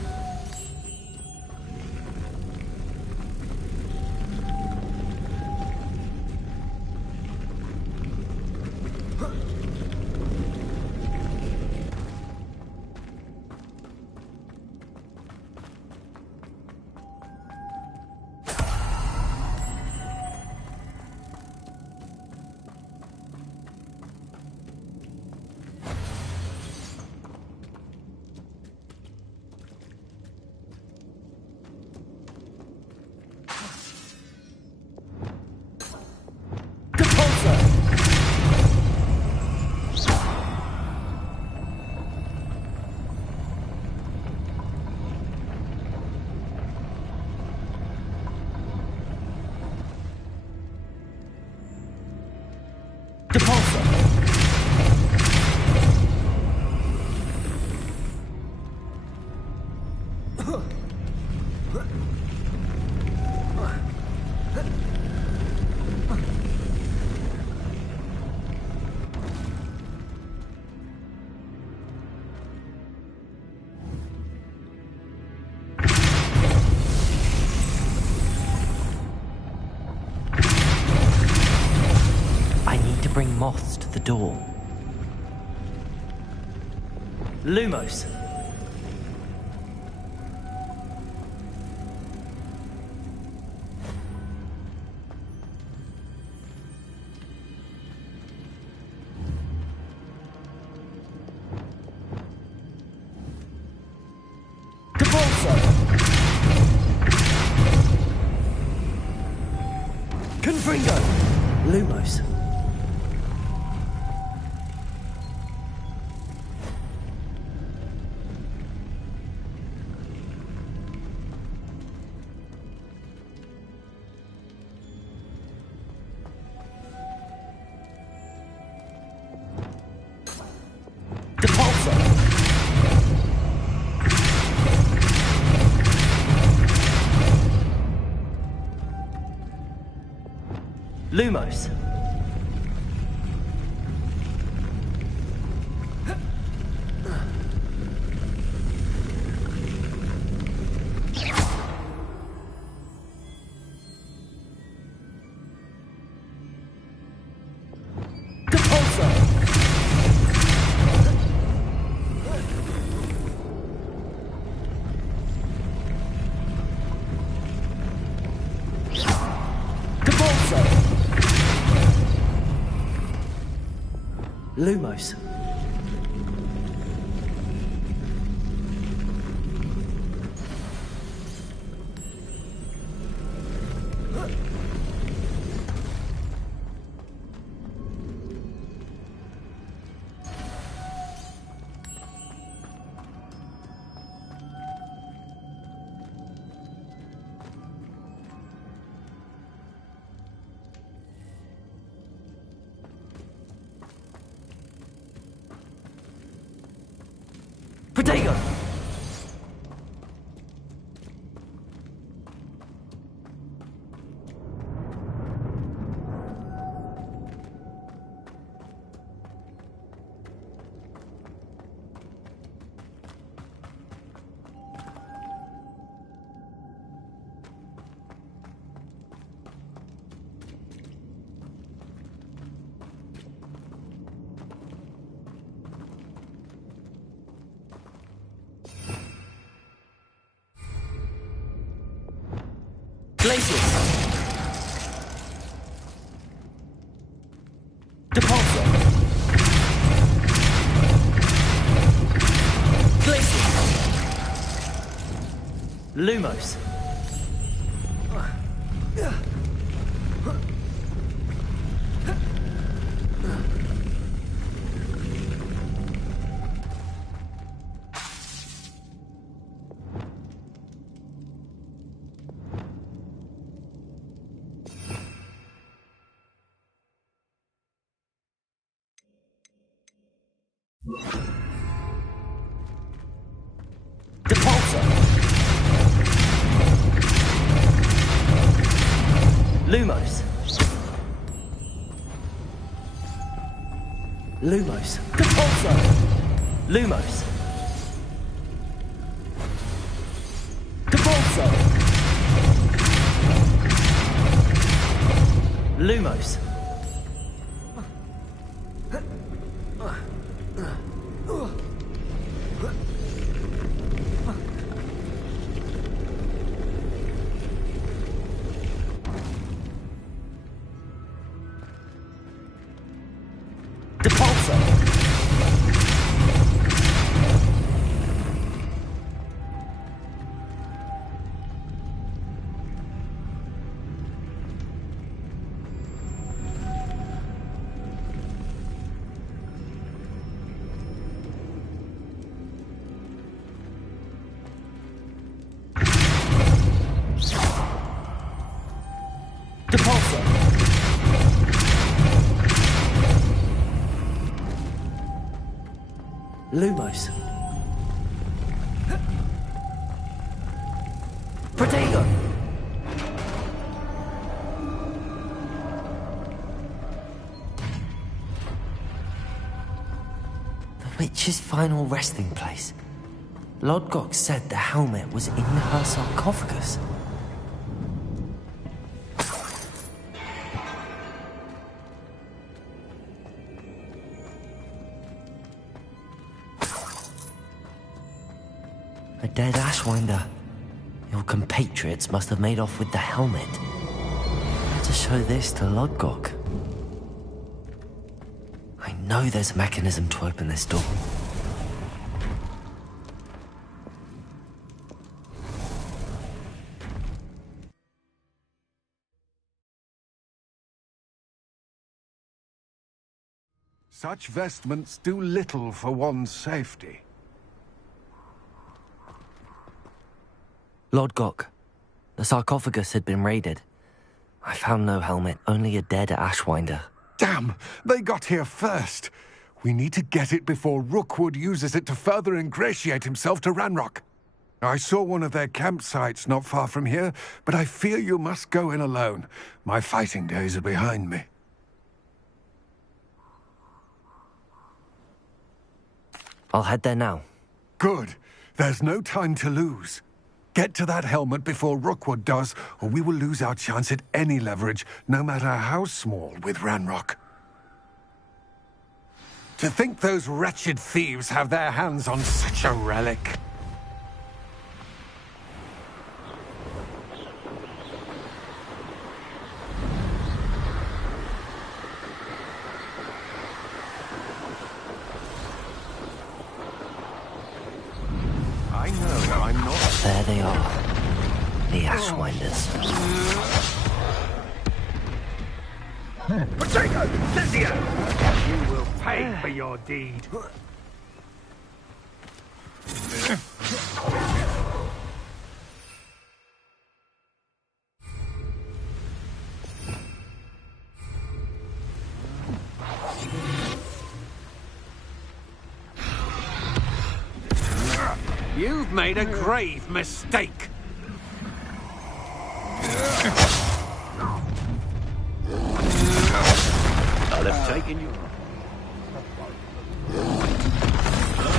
Bring moths to the door. Lumos. Depulsor. Confringo. Lumos. Lumos. Lumos. Protego! Glacius. Depulsor. Glacius. Lumos. Lumos. Lumos. Compulso. Lumos. Compulso. Lumos. Lumos. Protego. The witch's final resting place. Lodgok said the helmet was in her sarcophagus. A dead Ashwinder. Your compatriots must have made off with the helmet. To show this to Lodgok. I know there's a mechanism to open this door. Such vestments do little for one's safety. Lodgok, the sarcophagus had been raided. I found no helmet, only a dead Ashwinder. Damn! They got here first! We need to get it before Rookwood uses it to further ingratiate himself to Ranrock. I saw one of their campsites not far from here, but I fear you must go in alone. My fighting days are behind me. I'll head there now. Good. There's no time to lose. Get to that helmet before Rookwood does, or we will lose our chance at any leverage, no matter how small, with Ranrock. To think those wretched thieves have their hands on such a relic. I know I'm not... There they are. The Ashwinders. Potato! Cynthia! You will pay for your deed. You've made a grave mistake. I'll have taken you.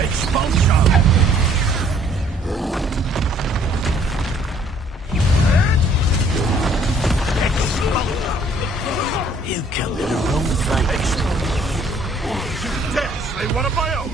Expulsion! You come to the wrong place. You dare slay one of my own!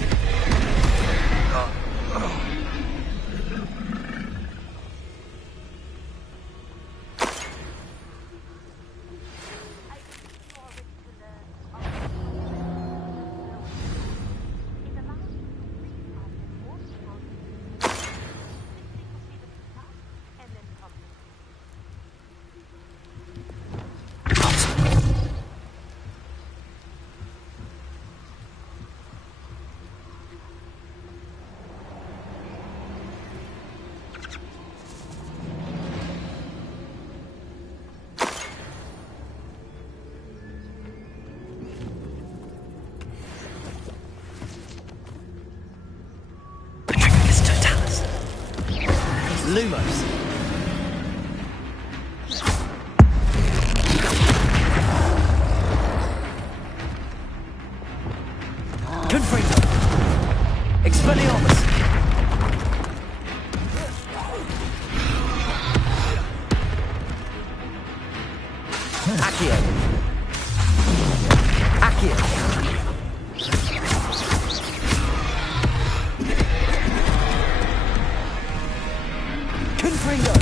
Lumos. Incendio!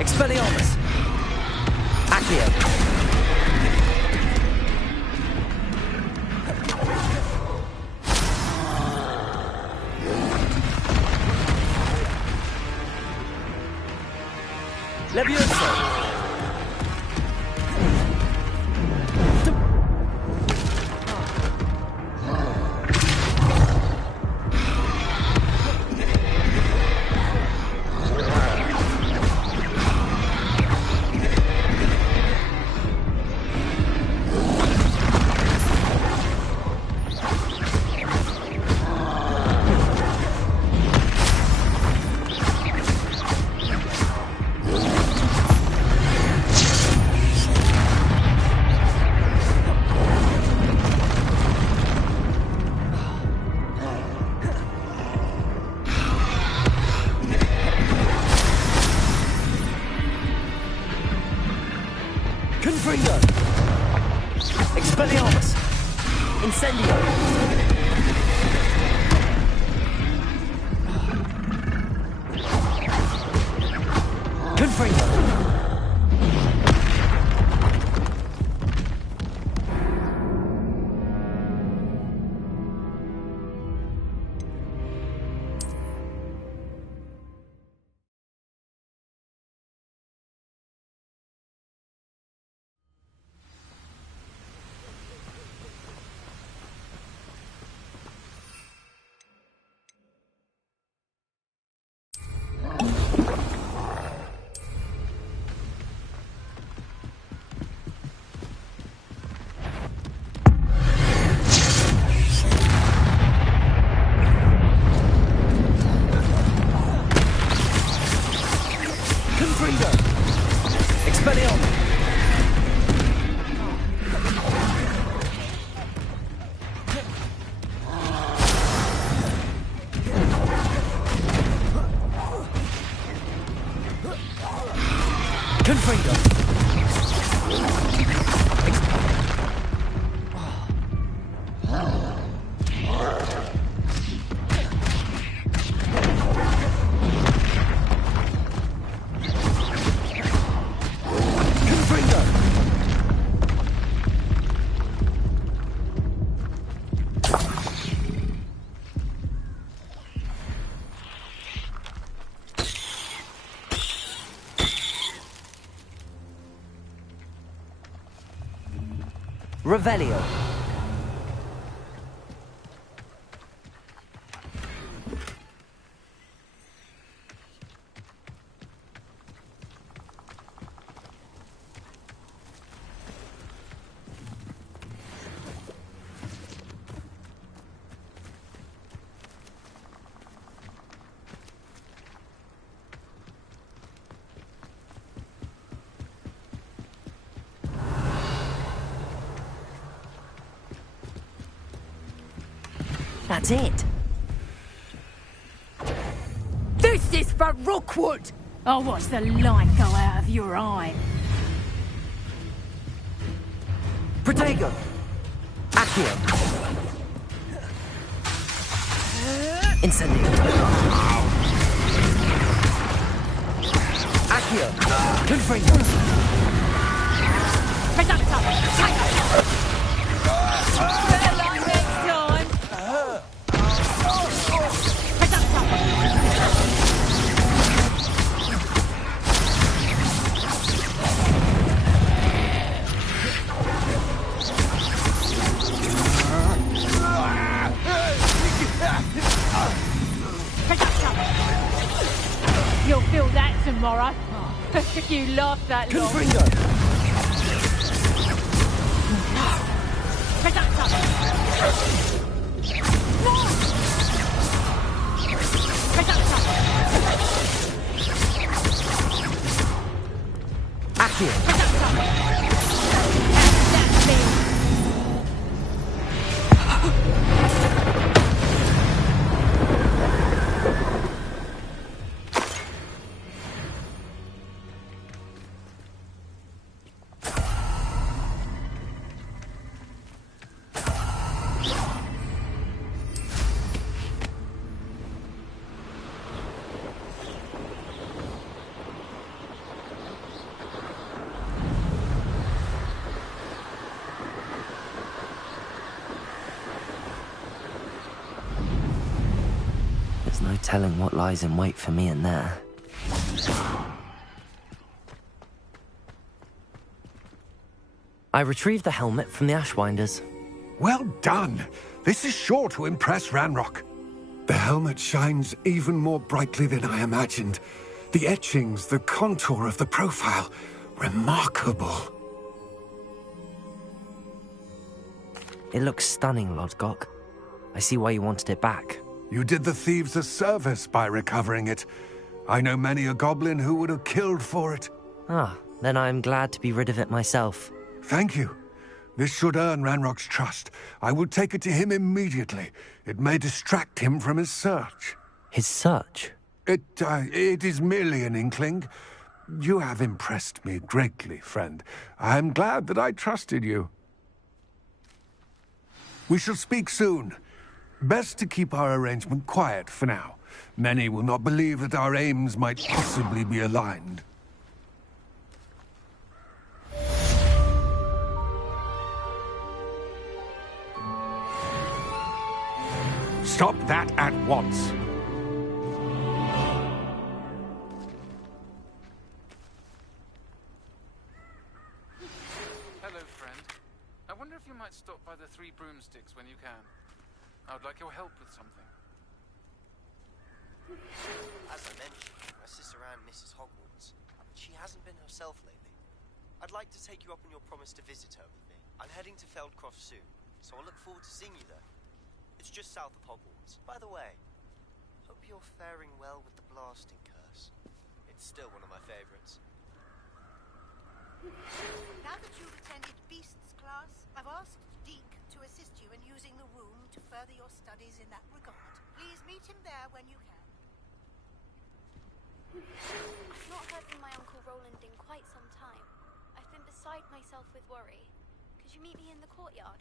Expelliarmus! Accio! Levioso! Expelliarmus! Incendio! Confringo! Confringo. Revelio. That's it. This is for Rookwood! I'll watch the light go out of your eye. Protego. Accio. Incendio. Accio. Confringo. Reducto. Better luck next time. You'll feel that tomorrow. You laughed that long. Confringo. No telling what lies in wait for me in there. I retrieved the helmet from the Ashwinders. Well done. This is sure to impress Ranrock. The helmet shines even more brightly than I imagined. The etchings, the contour of the profile, remarkable. It looks stunning, Lodgok. I see why you wanted it back. You did the thieves a service by recovering it. I know many a goblin who would have killed for it. Ah, then I am glad to be rid of it myself. Thank you. This should earn Ranrock's trust. I will take it to him immediately. It may distract him from his search. His search? It is merely an inkling. You have impressed me greatly, friend. I am glad that I trusted you. We shall speak soon. Best to keep our arrangement quiet for now. Many will not believe that our aims might possibly be aligned. Stop that at once. Hello, friend. I wonder if you might stop by the Three Broomsticks when you can. I would like your help with something. As I mentioned, my sister Anne misses Hogwarts. She hasn't been herself lately. I'd like to take you up on your promise to visit her with me. I'm heading to Feldcroft soon, so I look forward to seeing you there. It's just south of Hogwarts. By the way, hope you're faring well with the blasting curse. It's still one of my favorites. Now that you've attended Beasts class, I've asked Deke to assist you in using the room to further your studies in that regard. Please meet him there when you can. I've not heard from my Uncle Roland in quite some time. I've been beside myself with worry. Could you meet me in the courtyard?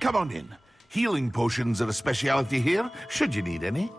Come on in. Healing potions are a speciality here, should you need any.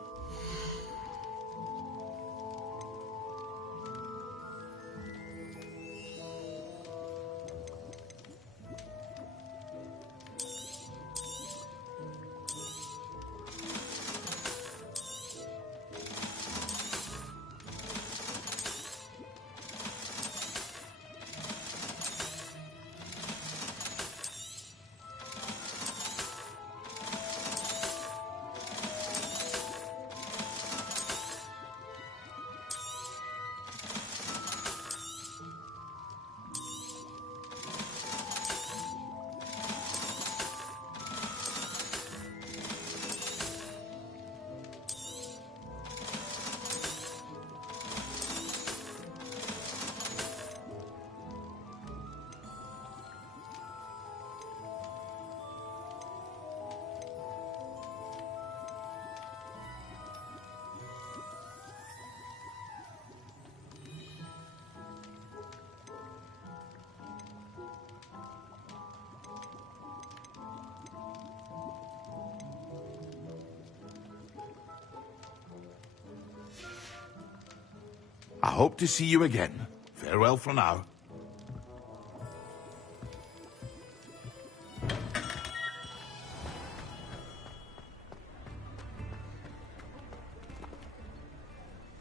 I hope to see you again. Farewell for now.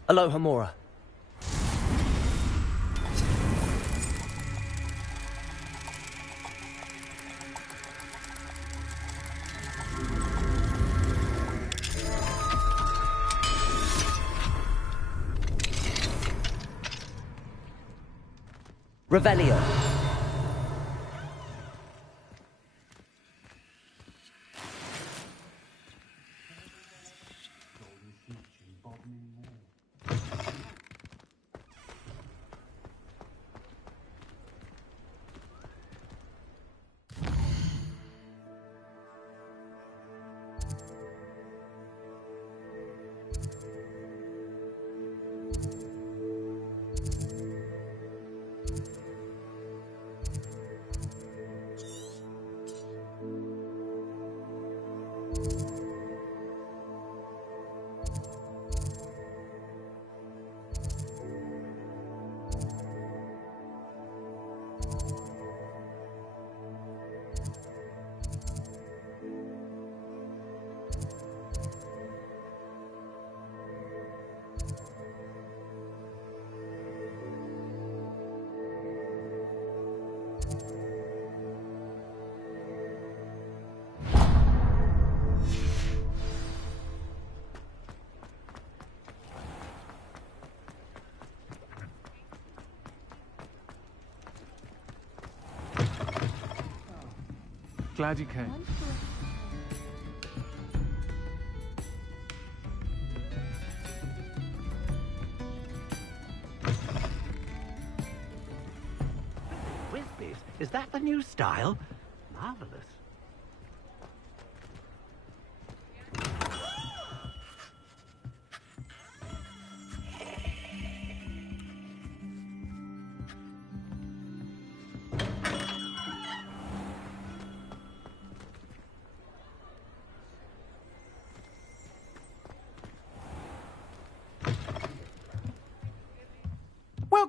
Aloha, Mora. Revelio. glad you came. Whizbit, is that the new style? Marvelous.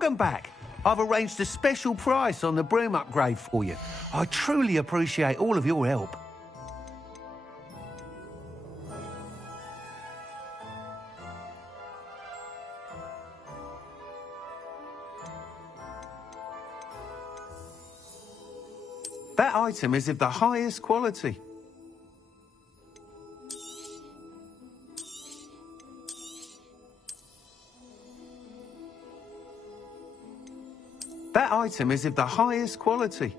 Welcome back. I've arranged a special price on the broom upgrade for you. I truly appreciate all of your help. That item is of the highest quality. That item is of the highest quality.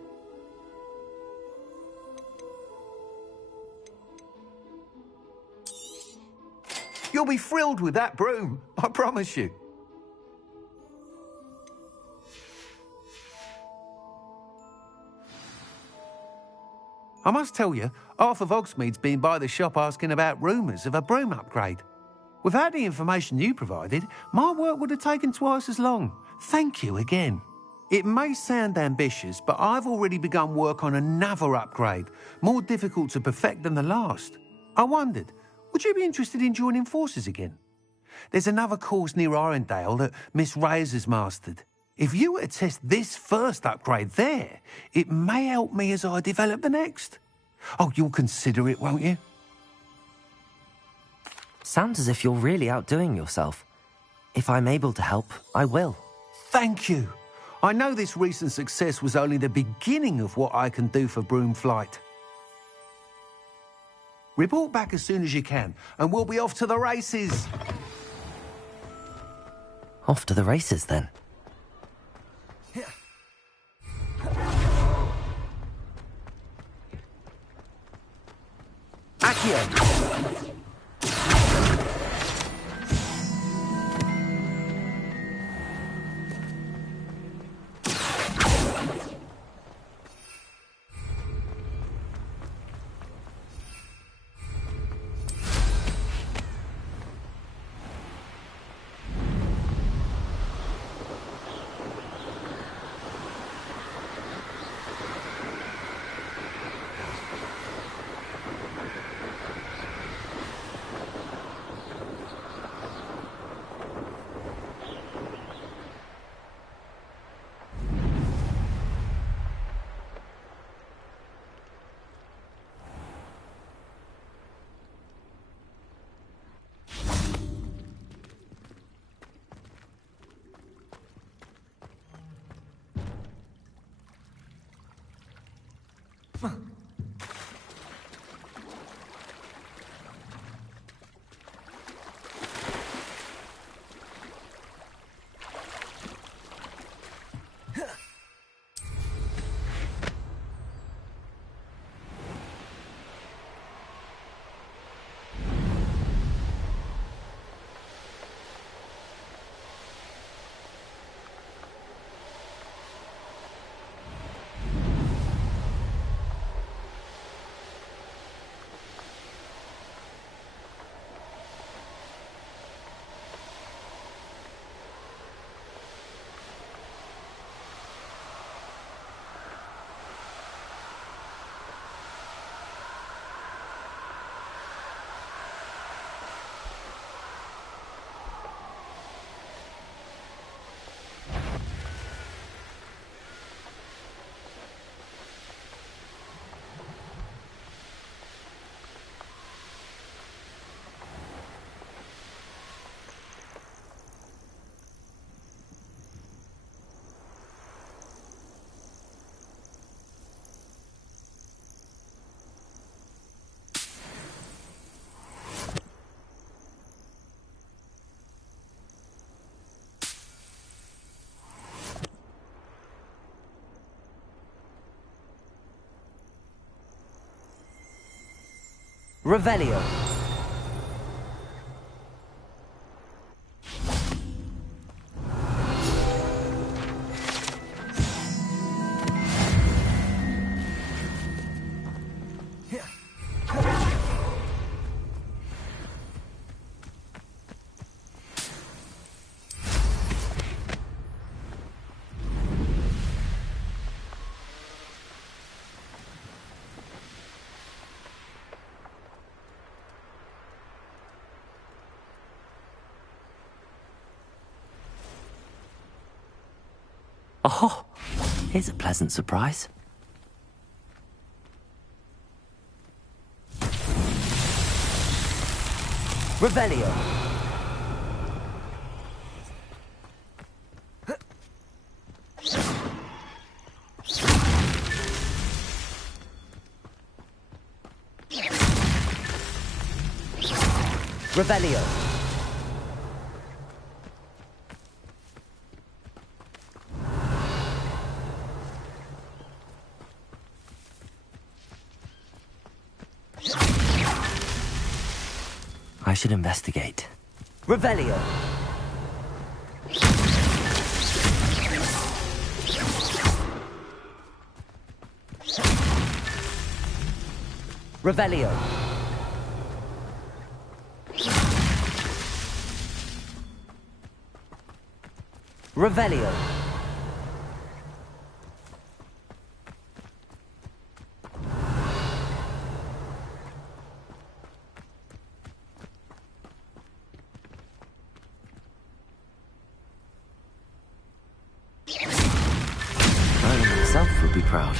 You'll be thrilled with that broom, I promise you. I must tell you, half of Hogsmeade's been by the shop asking about rumours of a broom upgrade. Without the information you provided, my work would have taken twice as long. Thank you again. It may sound ambitious, but I've already begun work on another upgrade, more difficult to perfect than the last. I wondered, would you be interested in joining forces again? There's another course near Arendelle that Miss Reyes has mastered. If you were to test this first upgrade there, it may help me as I develop the next. Oh, you'll consider it, won't you? Sounds as if you're really outdoing yourself. If I'm able to help, I will. Thank you. I know this recent success was only the beginning of what I can do for broom flight. Report back as soon as you can, and we'll be off to the races. Off to the races, then. Accio! Revelio. Oh, here's a pleasant surprise. Revelio. Revelio. I should investigate. Revelio. Revelio. Revelio. I myself would be proud.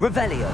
Revelio.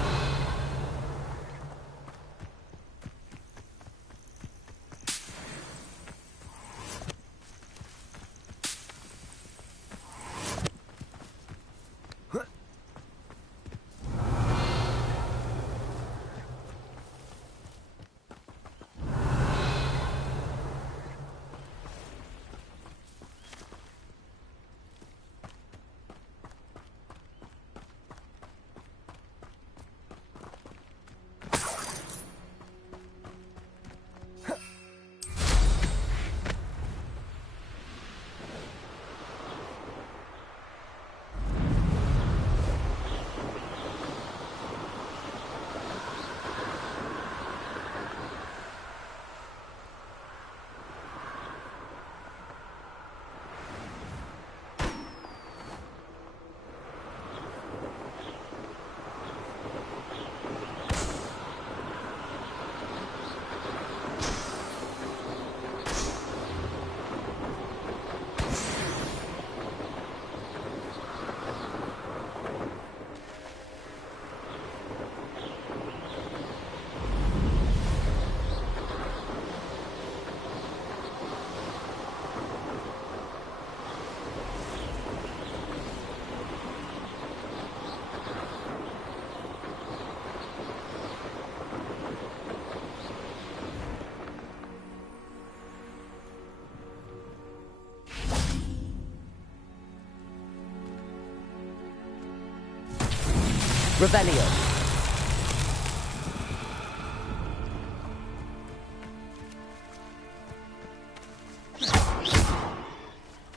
Revelio.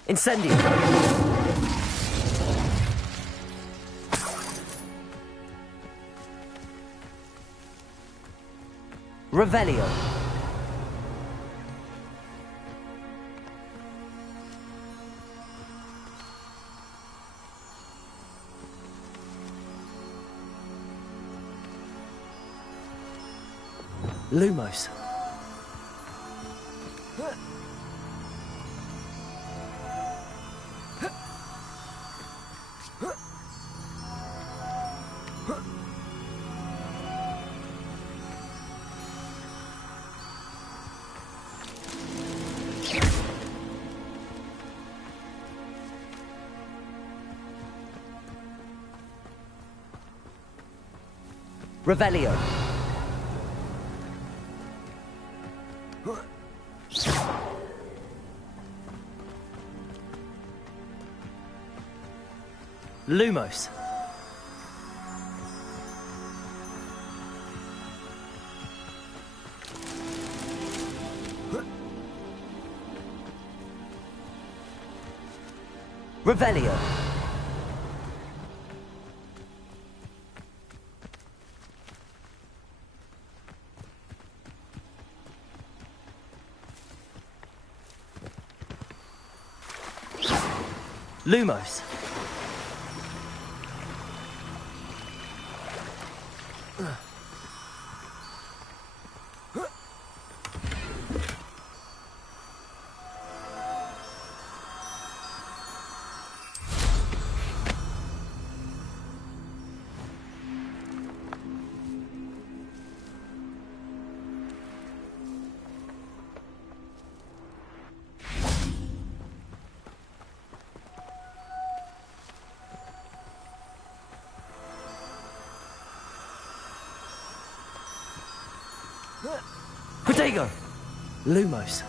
Incendio. Revelio. Lumos. Revelio. Lumos. Revelio. Lumos. Protego! Lumos.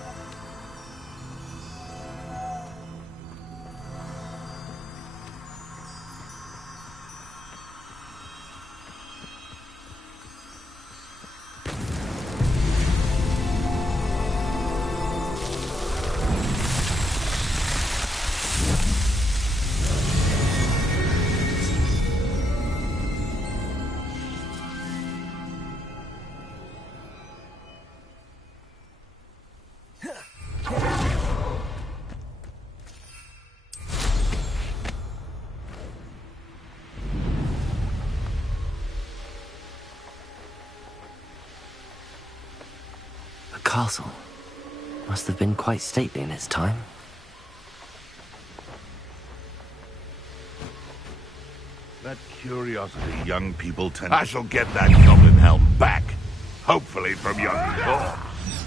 Castle. Must have been quite stately in its time. That curiosity young people tend... I shall get that goblin helm back. Hopefully from young corpse.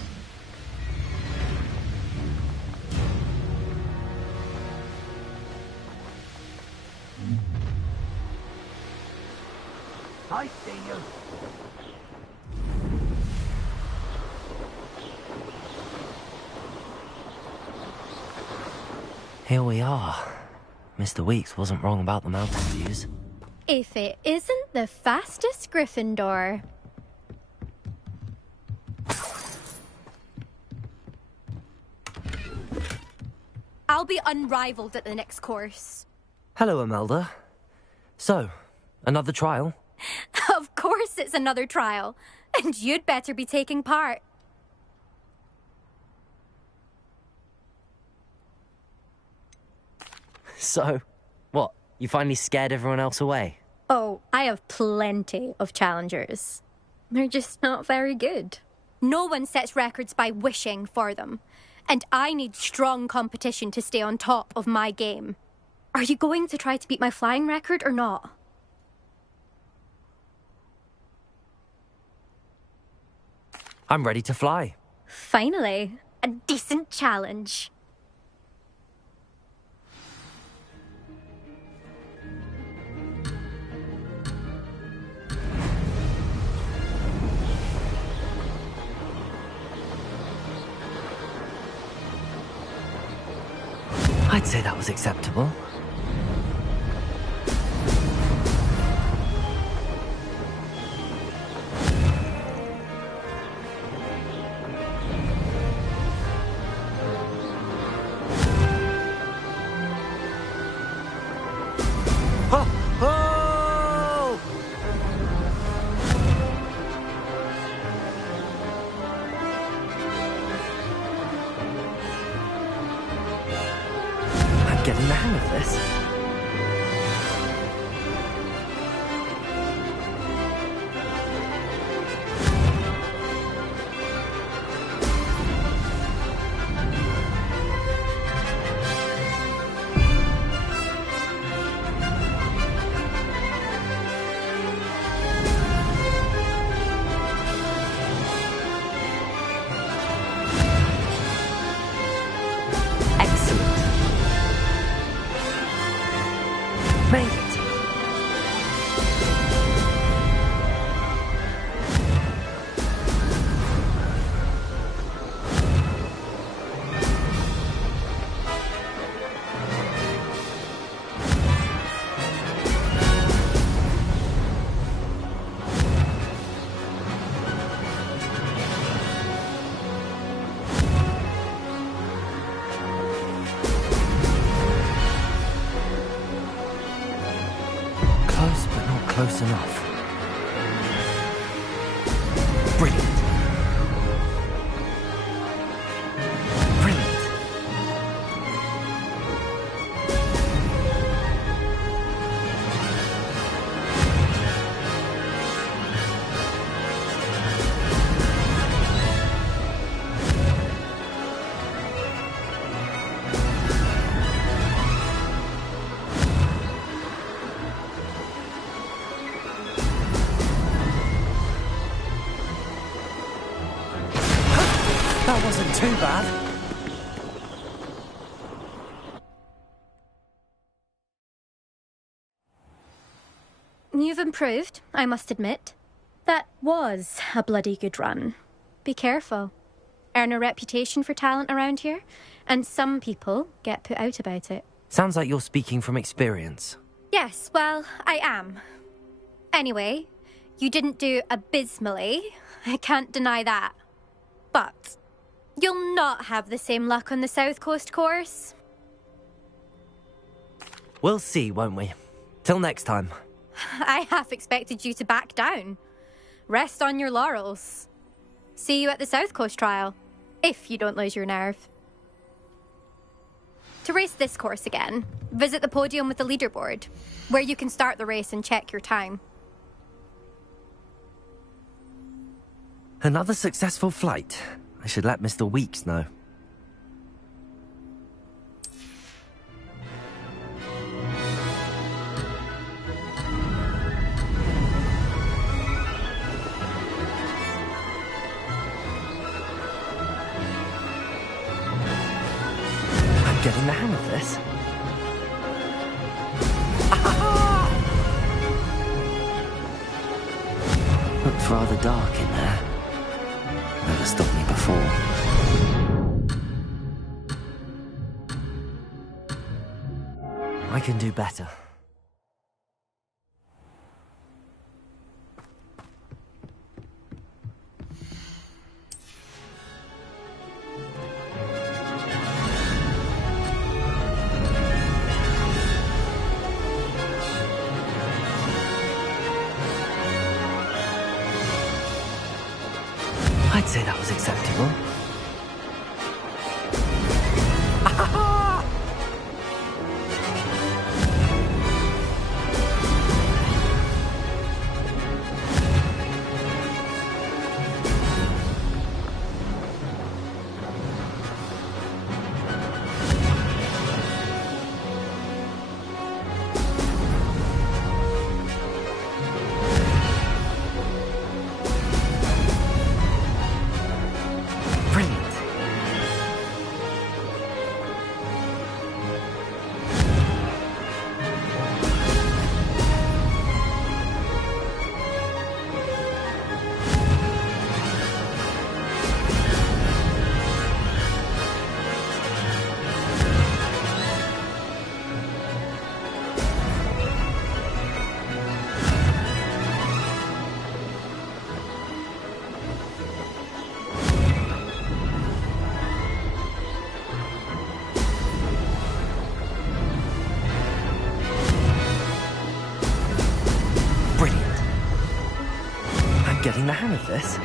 I see you. Here we are. Mr. Weeks wasn't wrong about the mountain views. If it isn't the fastest Gryffindor. I'll be unrivaled at the next course. Hello, Imelda. So, another trial? Of course it's another trial. And you'd better be taking part. So, what? You finally scared everyone else away? Oh, I have plenty of challengers. They're just not very good. No one sets records by wishing for them. And I need strong competition to stay on top of my game. Are you going to try to beat my flying record or not? I'm ready to fly. Finally, a decent challenge. I'd say that was acceptable. Getting the hang of this. but not close enough. Brilliant. Brilliant. That wasn't too bad. You've improved, I must admit. That was a bloody good run. Be careful. Earn a reputation for talent around here, and some people get put out about it. Sounds like you're speaking from experience. Yes, well, I am. Anyway, you didn't do abysmally. I can't deny that. But you'll not have the same luck on the South Coast course. We'll see, won't we? Till next time. I half expected you to back down. Rest on your laurels. See you at the South Coast trial, if you don't lose your nerve. To race this course again, visit the podium with the leaderboard, where you can start the race and check your time. Another successful flight. I should let Mr. Weeks know. I'm getting the hang of this. Looks rather dark in there. Never stopped me before. I can do better. I'd say that was acceptable. Getting the hang of this.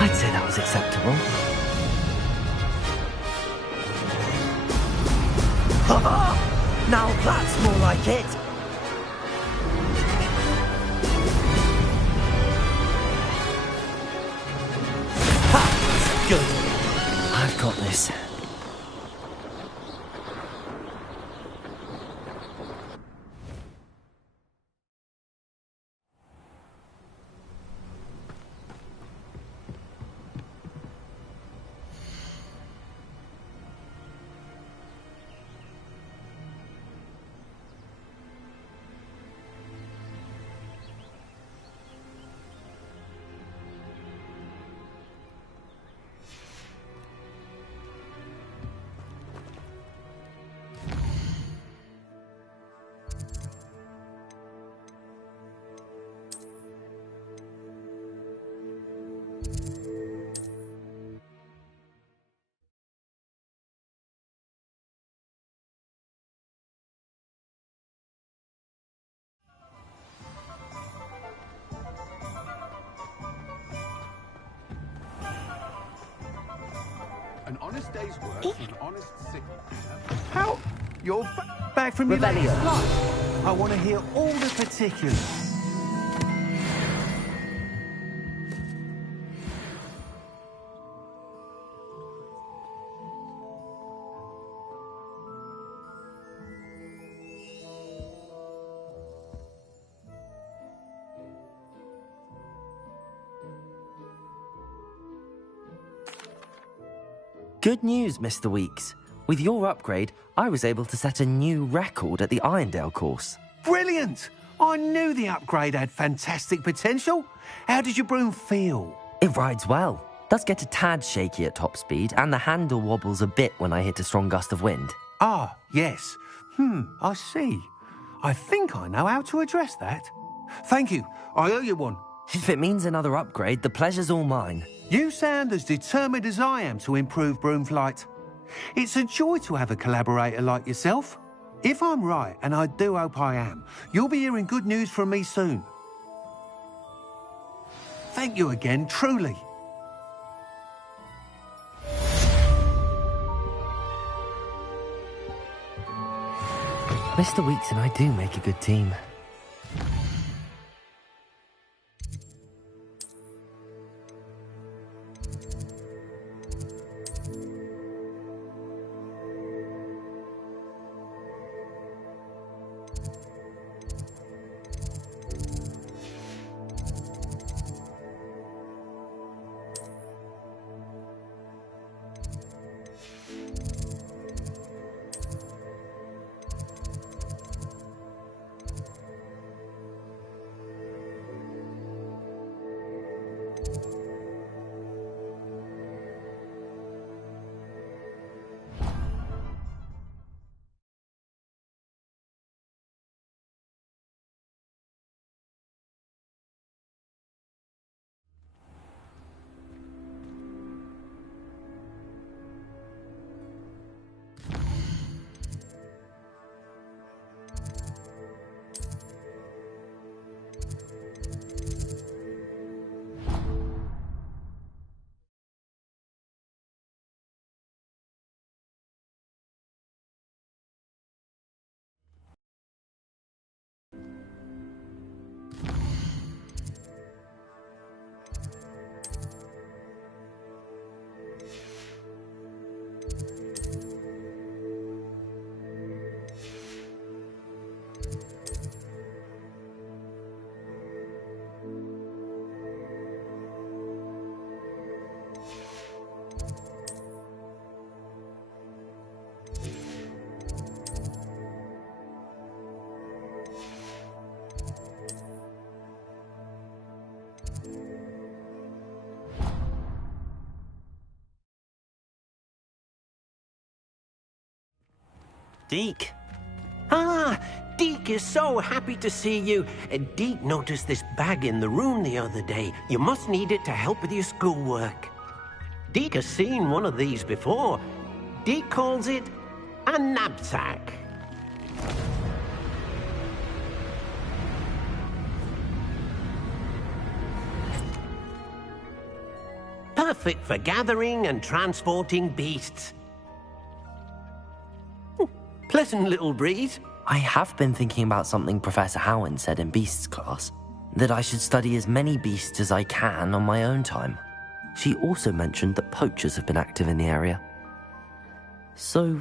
I'd say that was acceptable. Now that's more like it! Ha! Good. I've got this. day's work for an honest sick. How? You're back from your Rebellion. latest flight? I want to hear all the particulars. Good news, Mr. Weeks. With your upgrade, I was able to set a new record at the Irondale course. Brilliant! I knew the upgrade had fantastic potential. How did your broom feel? It rides well. Does get a tad shaky at top speed, and the handle wobbles a bit when I hit a strong gust of wind. Ah, yes. I see. I think I know how to address that. Thank you. I owe you one. If it means another upgrade, the pleasure's all mine. You sound as determined as I am to improve broom flight. It's a joy to have a collaborator like yourself. If I'm right, and I do hope I am, you'll be hearing good news from me soon. Thank you again, truly. Mr. Weeks and I do make a good team. Deke. Ah, Deke is so happy to see you. Deke noticed this bag in the room the other day. You must need it to help with your schoolwork. Deke has seen one of these before. Deke calls it a knapsack. Perfect for gathering and transporting beasts. Pleasant little breeze. I have been thinking about something Professor Howard said in Beasts class, that I should study as many beasts as I can on my own time. She also mentioned that poachers have been active in the area. So,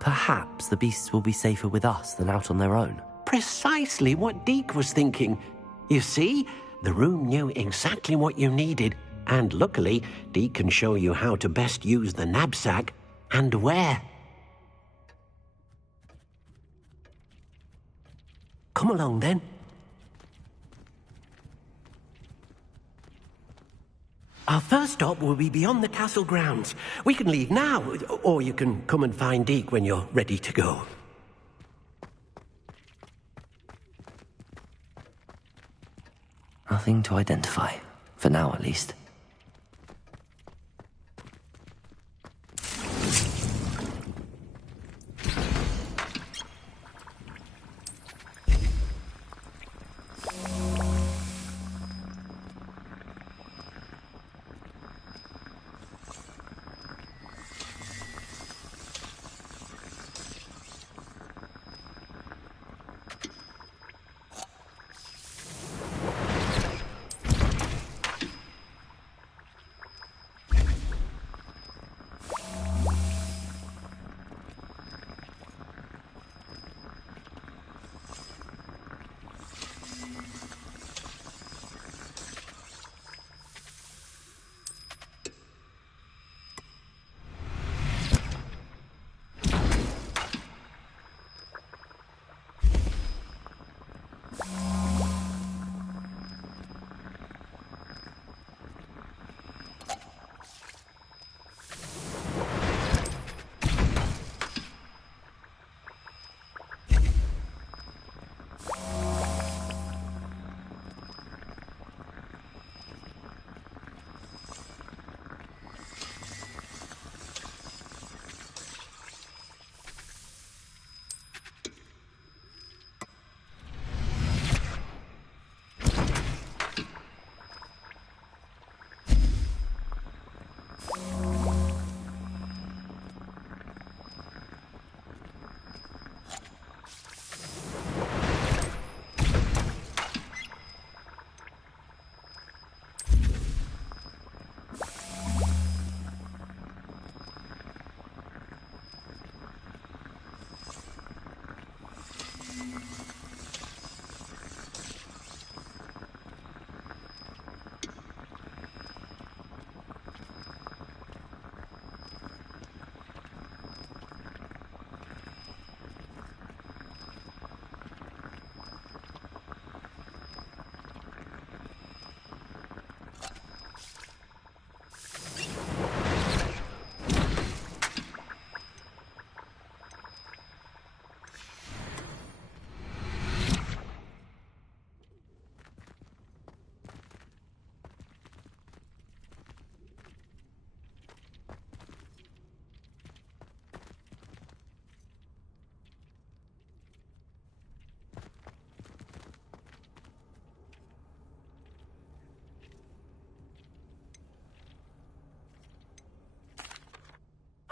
perhaps the beasts will be safer with us than out on their own. Precisely what Deke was thinking. You see, the room knew exactly what you needed, and luckily, Deke can show you how to best use the knapsack and where. Come along, then. Our first stop will be beyond the castle grounds. We can leave now, or you can come and find Deke when you're ready to go. Nothing to identify, for now at least.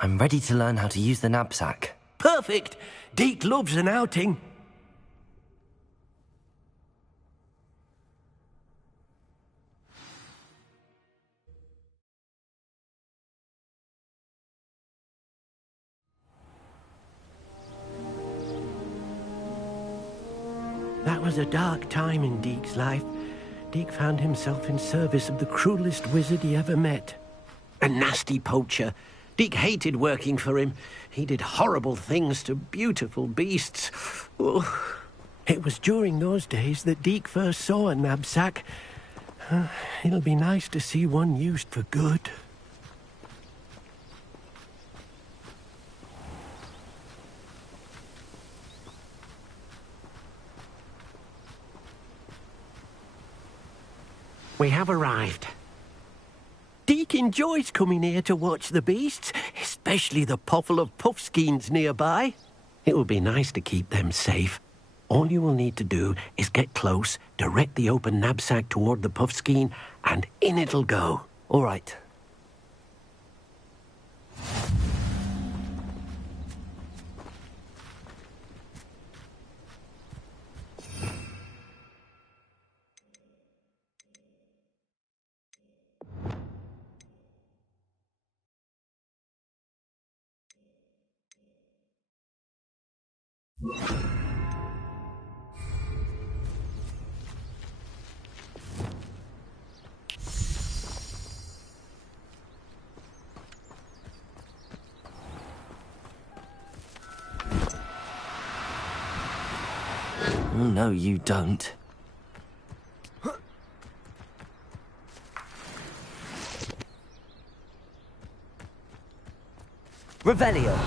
I'm ready to learn how to use the knapsack. Perfect! Deke loves an outing. That was a dark time in Deke's life. Deke found himself in service of the cruelest wizard he ever met. A nasty poacher. Deke hated working for him. He did horrible things to beautiful beasts. Oh. It was during those days that Deke first saw a knapsack. It'll be nice to see one used for good. We have arrived. Deke enjoys coming here to watch the beasts, especially the poffle of puffskeins nearby. It will be nice to keep them safe. All you will need to do is get close, direct the open knapsack toward the puffskein, and in it'll go. All right. Oh, no, you don't. Revelio.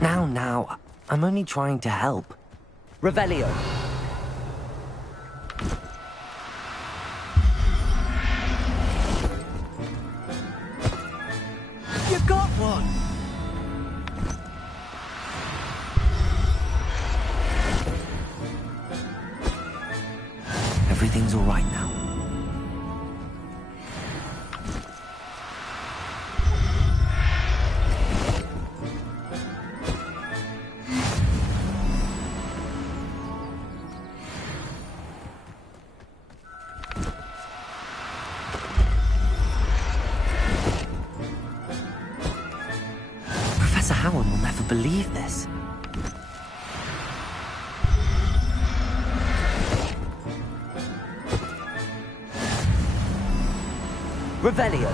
Now, I'm only trying to help. Revelio. You got one! Everything's all right now. Professor Howard will never believe this. Revelio.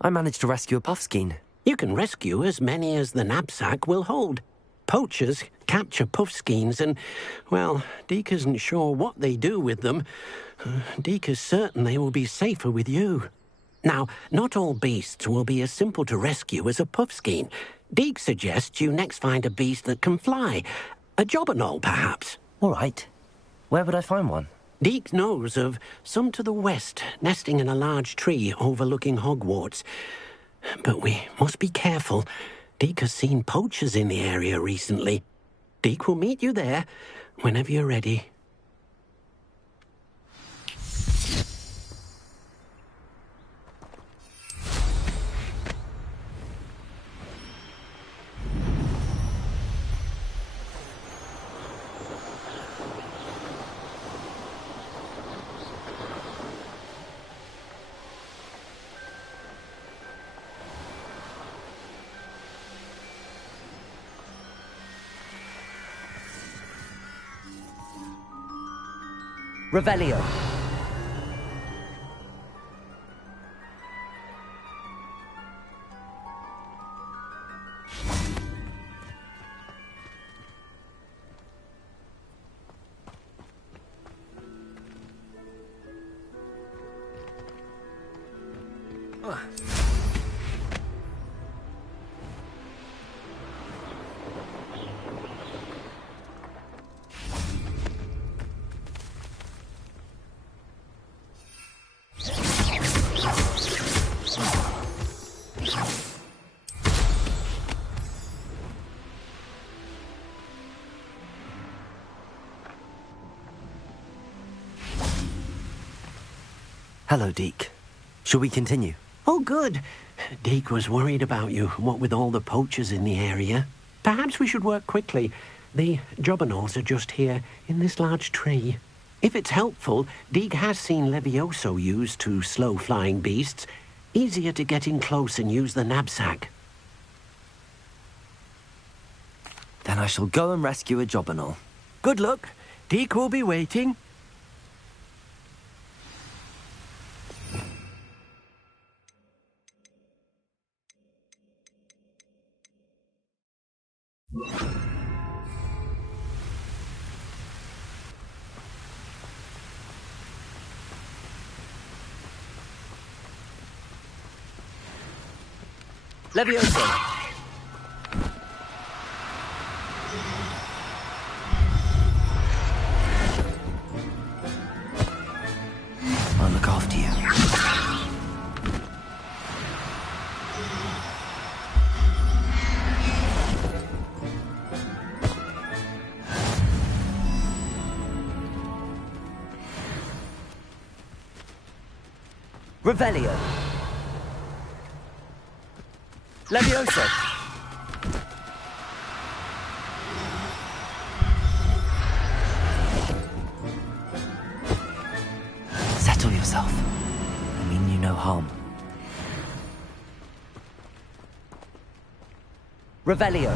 I managed to rescue a puffskein. You can rescue as many as the knapsack will hold. Poachers capture puffskeins and, well, Deke isn't sure what they do with them. Deke is certain they will be safer with you. Now, not all beasts will be as simple to rescue as a puffskein. Deke suggests you next find a beast that can fly. A jobberknoll, perhaps. All right. Where would I find one? Deke knows of some to the west, nesting in a large tree overlooking Hogwarts. But we must be careful. Deke has seen poachers in the area recently. Deke will meet you there whenever you're ready. Revelio. Hello, Deke. Shall we continue? Oh, good. Deke was worried about you, what with all the poachers in the area. Perhaps we should work quickly. The jobberknolls are just here, in this large tree. If it's helpful, Deke has seen Levioso used to slow flying beasts. Easier to get in close and use the knapsack. Then I shall go and rescue a jobberknoll. Good luck. Deke will be waiting. Levioso! I'll look after you. Revelio! Levioso! Settle yourself. I mean you no harm. Revelio!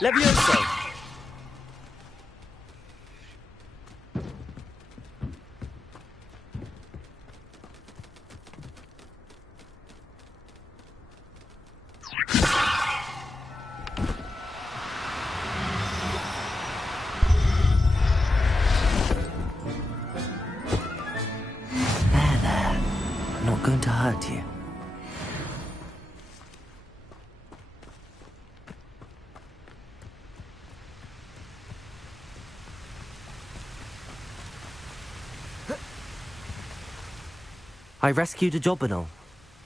Levioso! Going to hurt you. I rescued a jobberknoll.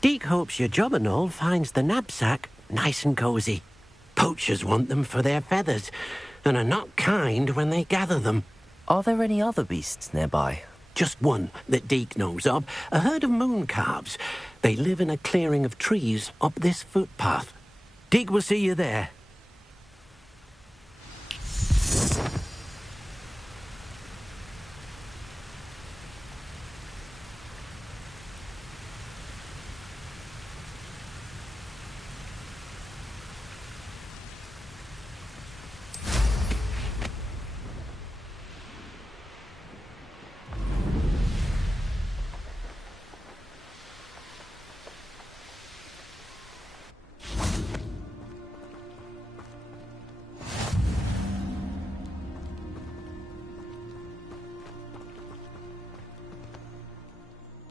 Deke hopes your jobberknoll finds the knapsack nice and cozy. Poachers want them for their feathers, and are not kind when they gather them. Are there any other beasts nearby? Just one that Deke knows of, a herd of moon calves. They live in a clearing of trees up this footpath. Deke will see you there.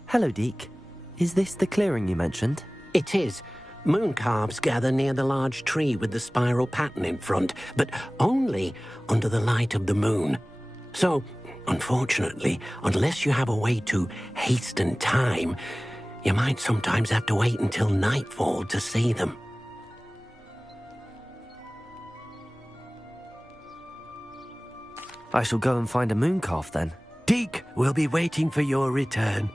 Hello, Deke. Is this the clearing you mentioned? It is. Moon calves gather near the large tree with the spiral pattern in front, but only under the light of the moon. So, unfortunately, unless you have a way to hasten time, you might sometimes have to wait until nightfall to see them. I shall go and find a moon calf then. Deke will be waiting for your return.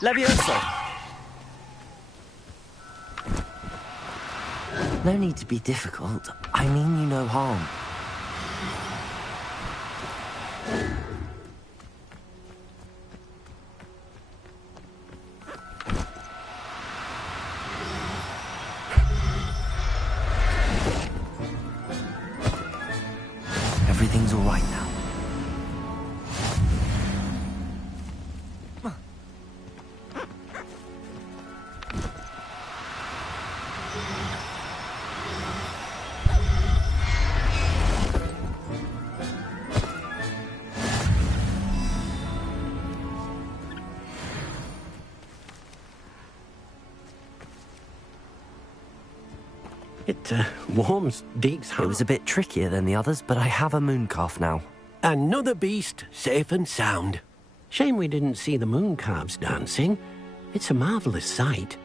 Levioso! No need to be difficult. I mean you no harm. Everything's all right now. It warms Deke's heart. It was a bit trickier than the others, but I have a mooncalf now. Another beast, safe and sound. Shame we didn't see the mooncalves dancing. It's a marvellous sight.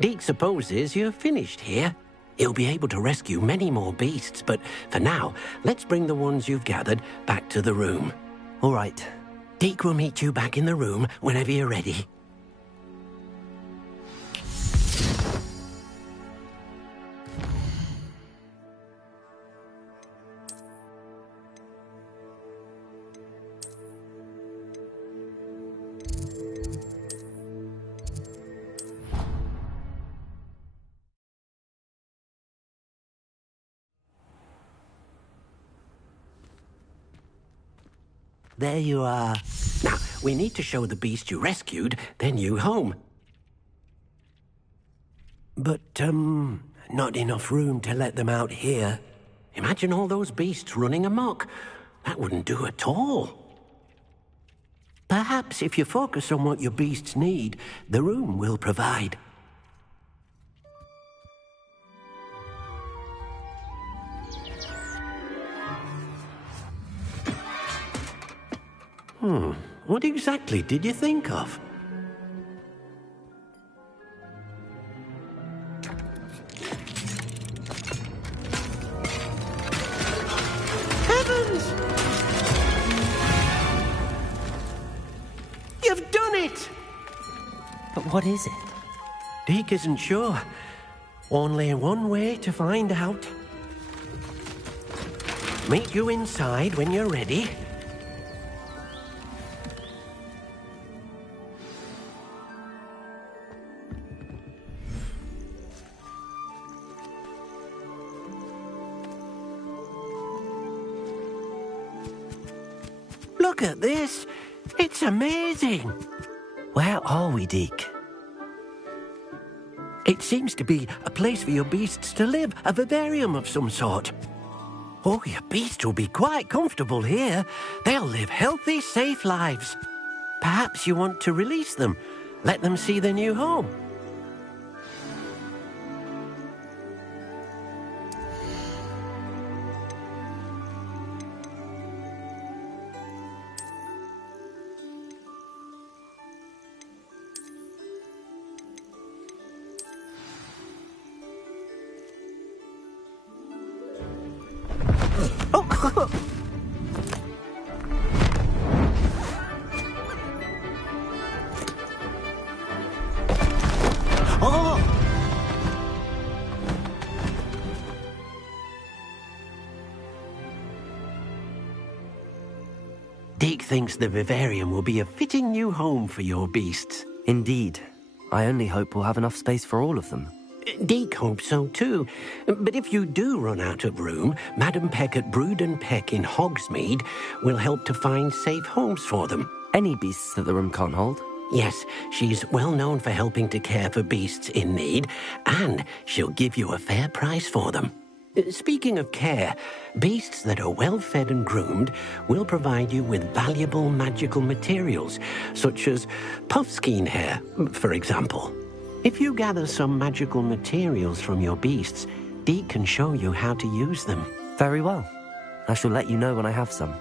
Deke supposes you're finished here. He'll be able to rescue many more beasts, but for now, let's bring the ones you've gathered back to the room. All right. Deke will meet you back in the room whenever you're ready. There you are. Now, we need to show the beast you rescued their new home. But, not enough room to let them out here. Imagine all those beasts running amok. That wouldn't do at all. Perhaps if you focus on what your beasts need, the room will provide. What exactly did you think of? Heavens! You've done it! But what is it? Deke isn't sure. Only one way to find out. Meet you inside when you're ready. Look at this. It's amazing. Where are we, Deke? It seems to be a place for your beasts to live, a vivarium of some sort. Oh, your beasts will be quite comfortable here. They'll live healthy, safe lives. Perhaps you want to release them, let them see their new home. Deke thinks the vivarium will be a fitting new home for your beasts. Indeed. I only hope we'll have enough space for all of them. Deke hopes so too. But if you do run out of room, Madam Peck at Brood and Peck in Hogsmeade will help to find safe homes for them. Any beasts that the room can't hold? Yes, she's well known for helping to care for beasts in need, and she'll give you a fair price for them. Speaking of care, beasts that are well fed and groomed will provide you with valuable magical materials, such as puffskein hair, for example. If you gather some magical materials from your beasts, Deke can show you how to use them. Very well. I shall let you know when I have some.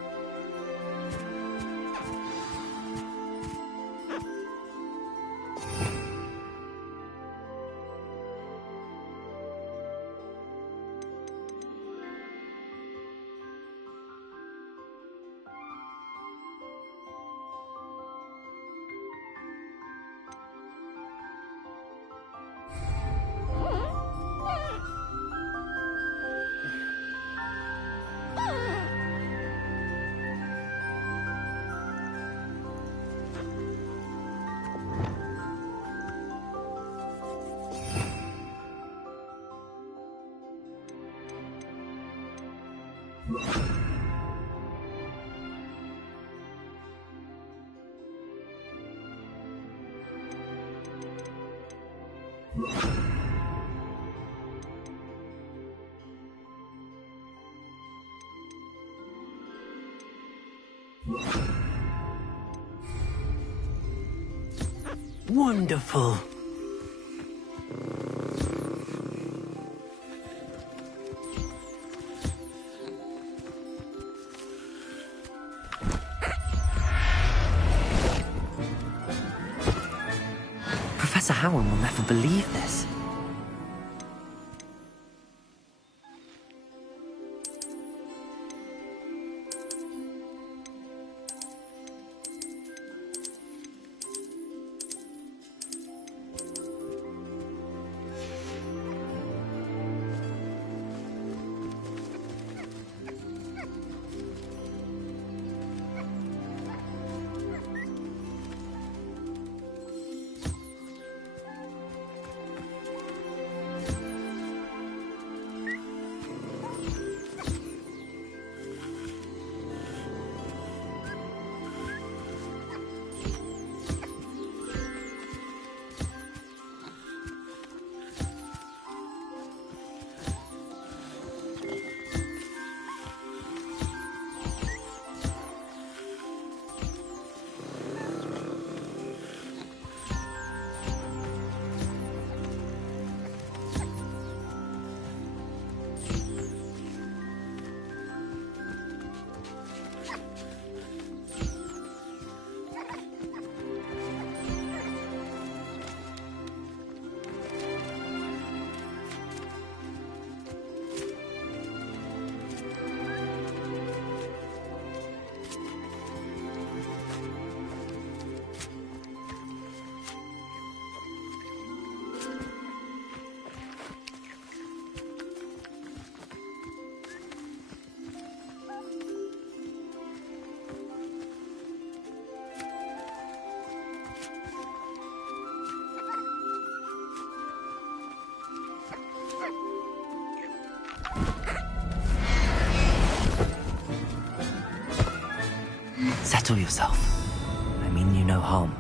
Wonderful. Professor Howard will never believe this. Settle yourself. I mean you no harm.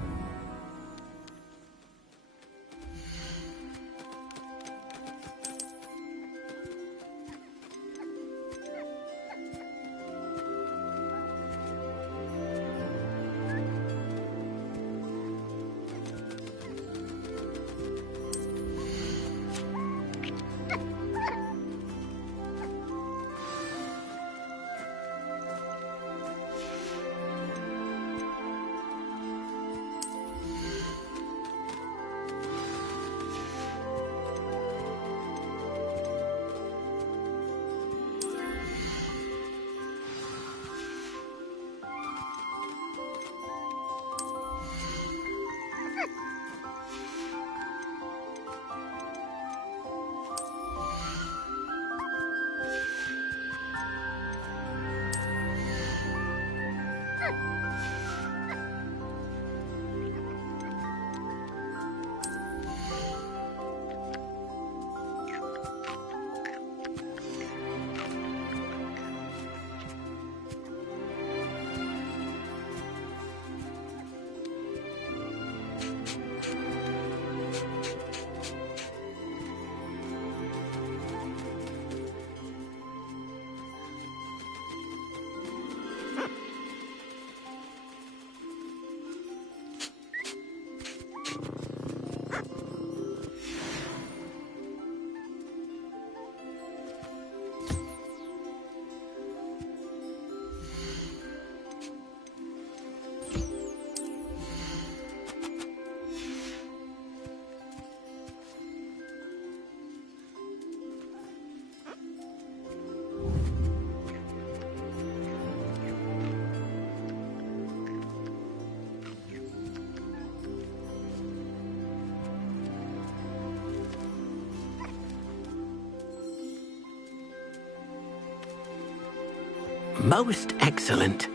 Most excellent.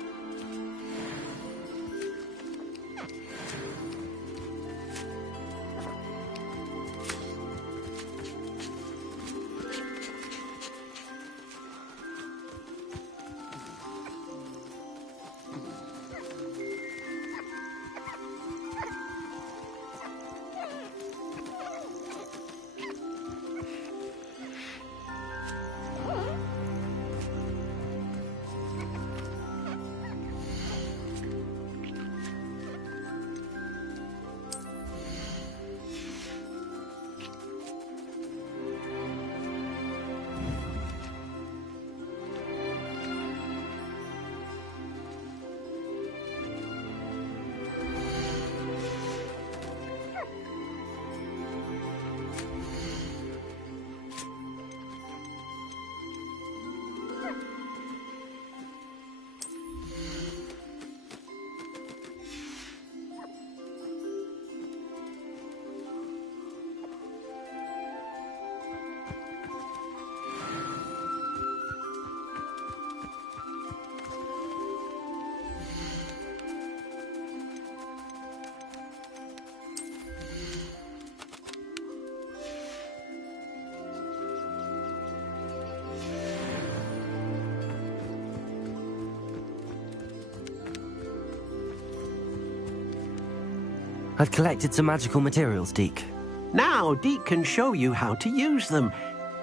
I've collected some magical materials, Deke. Now, Deke can show you how to use them.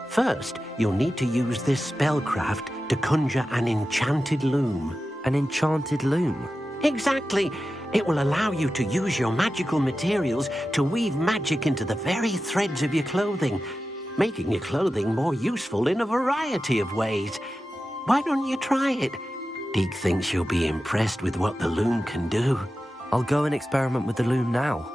First, you'll need to use this spellcraft to conjure an enchanted loom. An enchanted loom? Exactly. It will allow you to use your magical materials to weave magic into the very threads of your clothing, making your clothing more useful in a variety of ways. Why don't you try it? Deke thinks you'll be impressed with what the loom can do. I'll go and experiment with the loom now.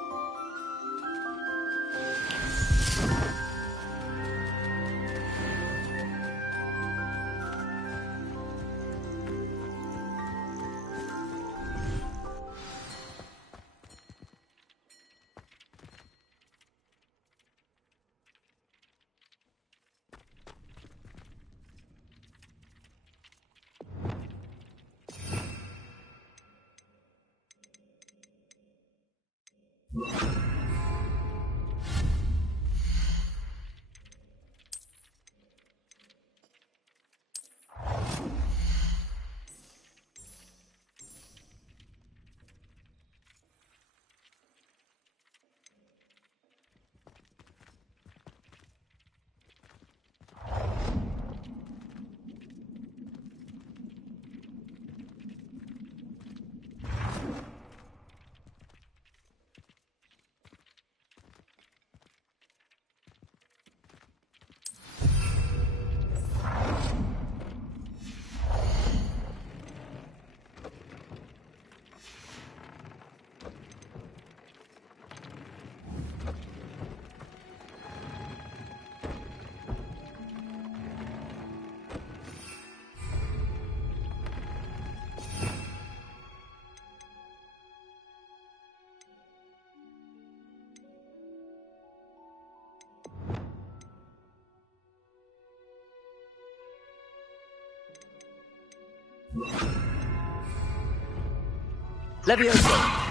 Leviosa!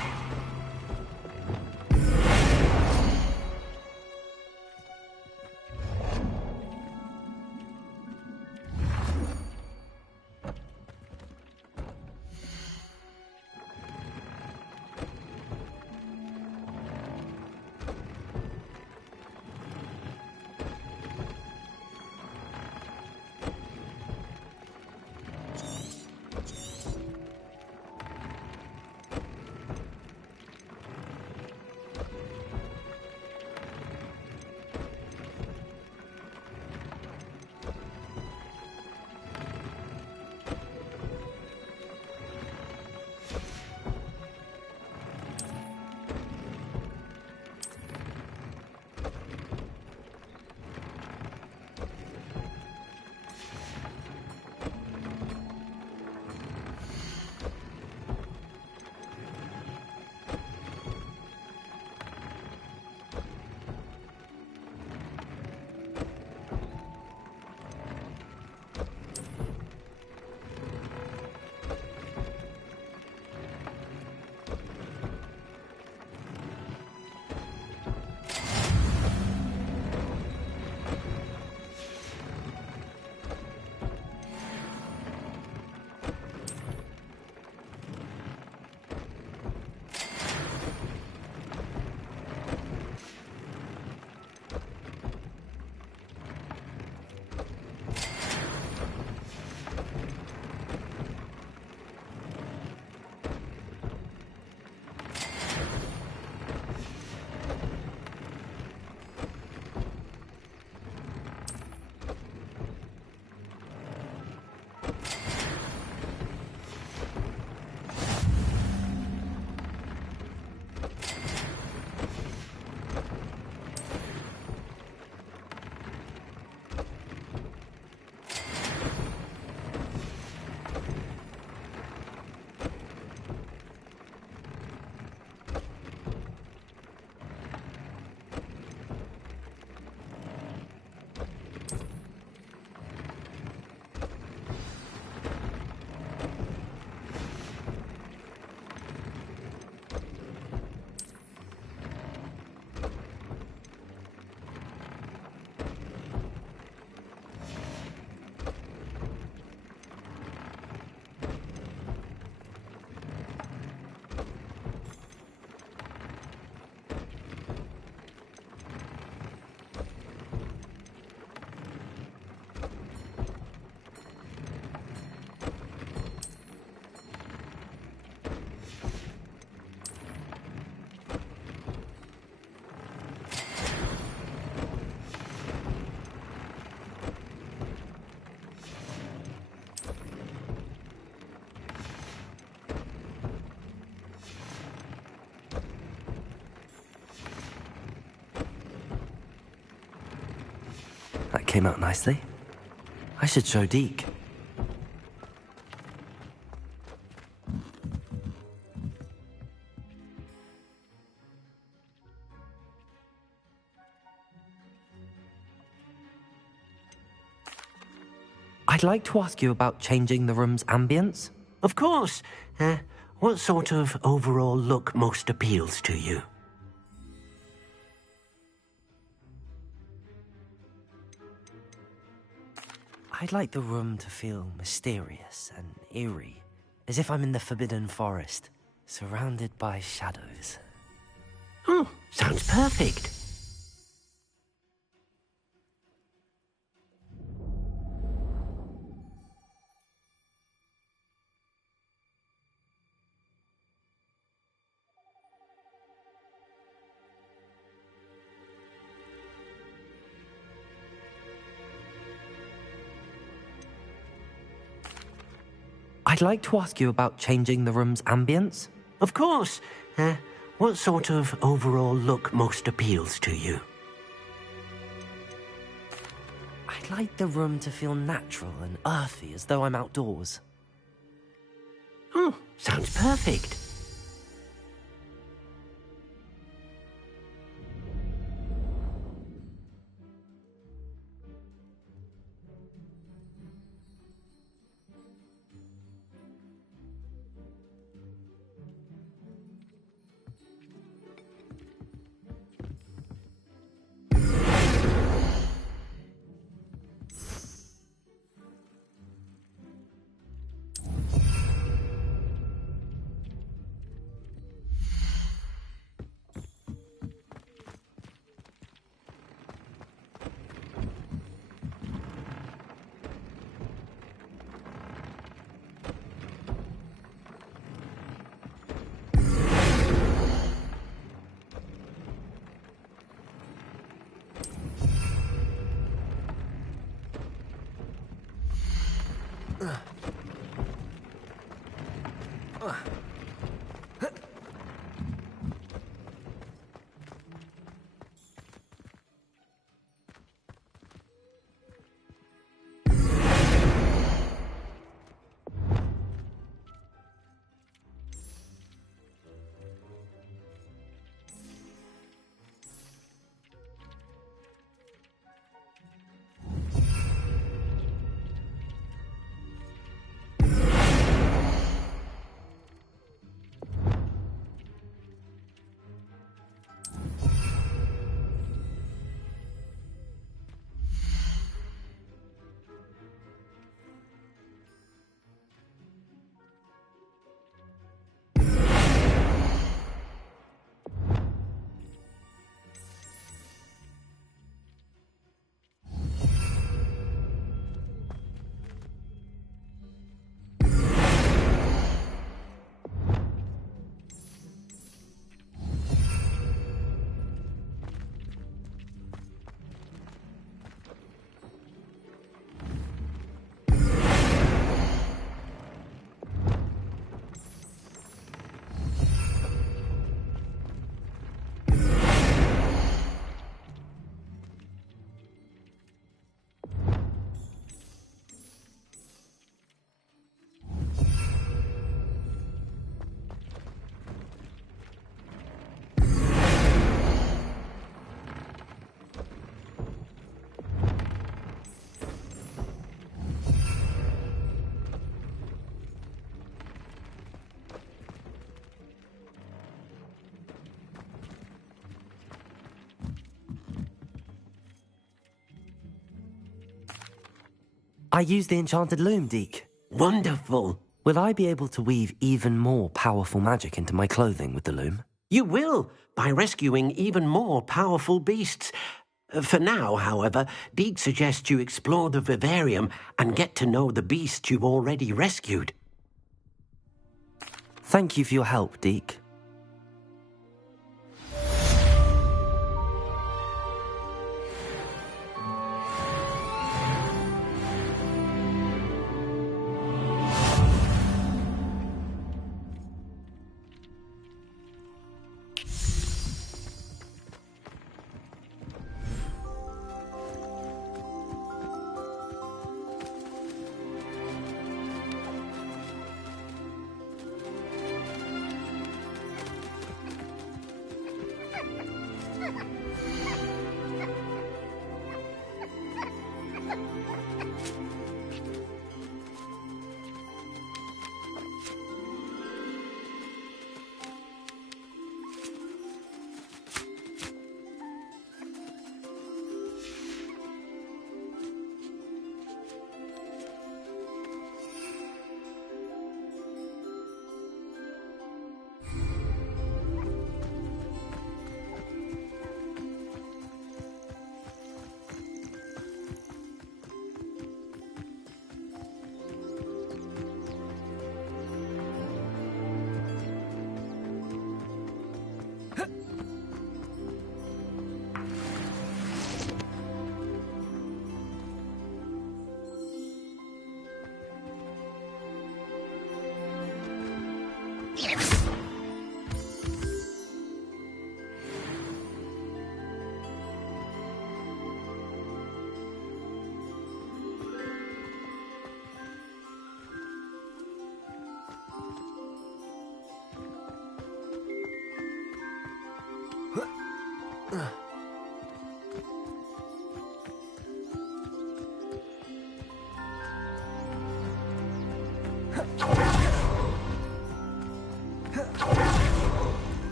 came out nicely. I should show Deke. I'd like to ask you about changing the room's ambience. Of course. What sort of overall look most appeals to you? I'd like the room to feel mysterious and eerie, as if I'm in the Forbidden Forest, surrounded by shadows. Oh, sounds perfect. I'd like to ask you about changing the room's ambience. Of course. What sort of overall look most appeals to you? I'd like the room to feel natural and earthy, as though I'm outdoors. Oh, sounds perfect. I use the enchanted loom, Deke. Wonderful. Will I be able to weave even more powerful magic into my clothing with the loom? You will, by rescuing even more powerful beasts. For now, however, Deke suggests you explore the vivarium and get to know the beasts you've already rescued. Thank you for your help, Deke.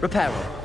Reparo.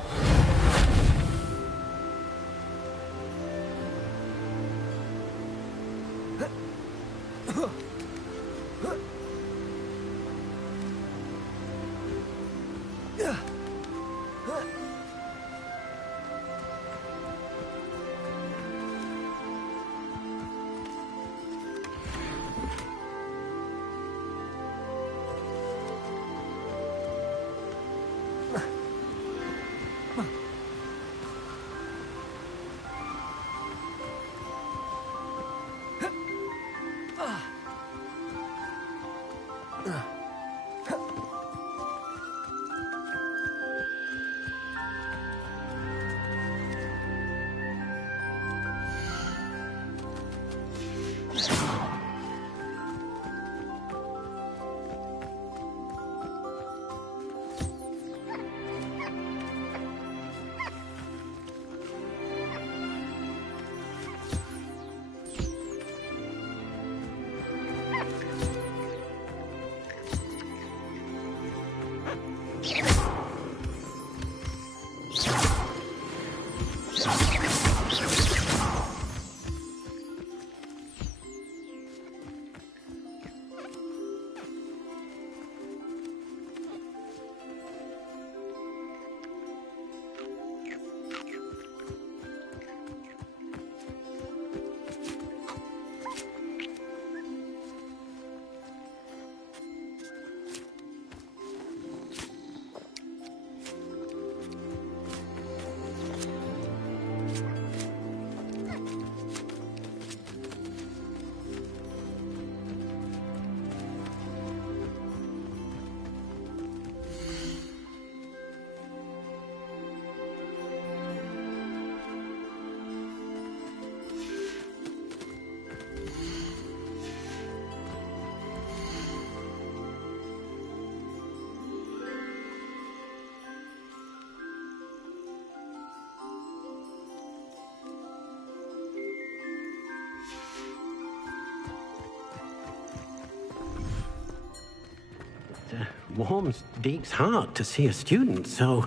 Warms Deke's heart to see a student so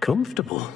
comfortable.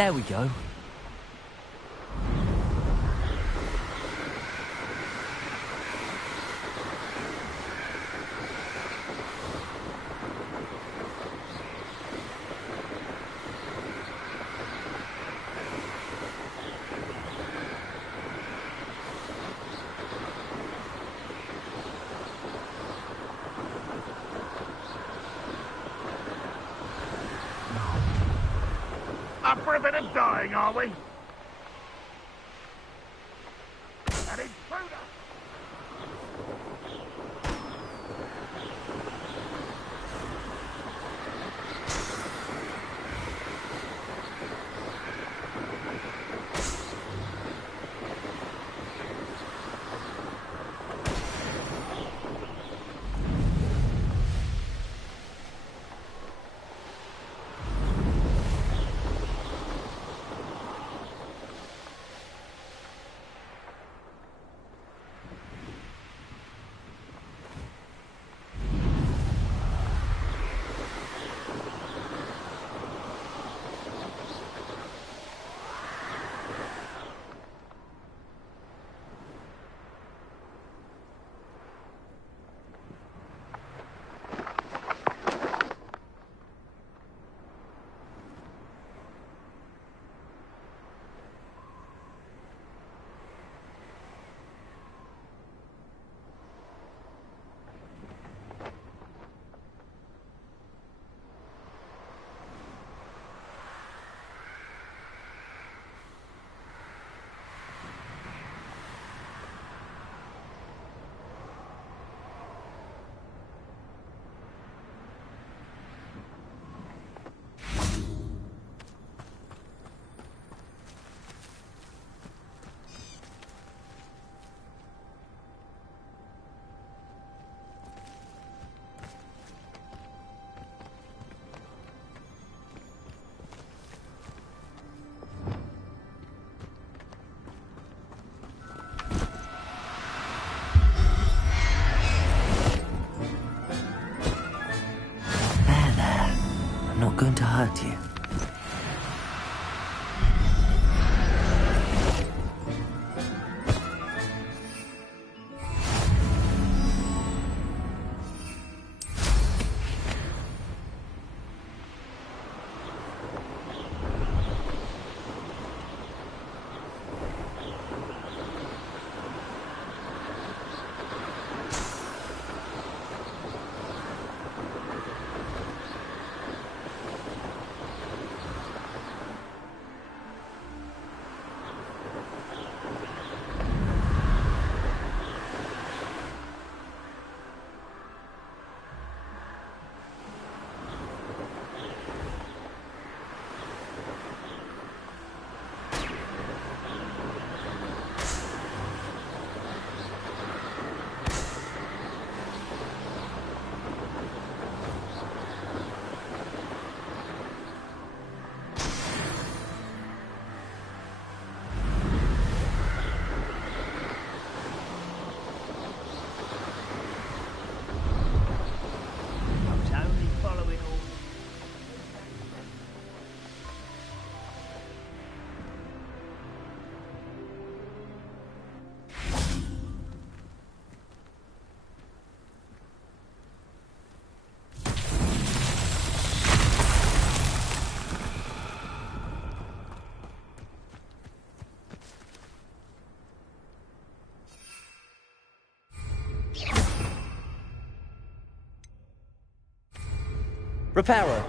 There we go. Up for a bit of dying, are we? An intruder! I'm not going to hurt you. Reparo.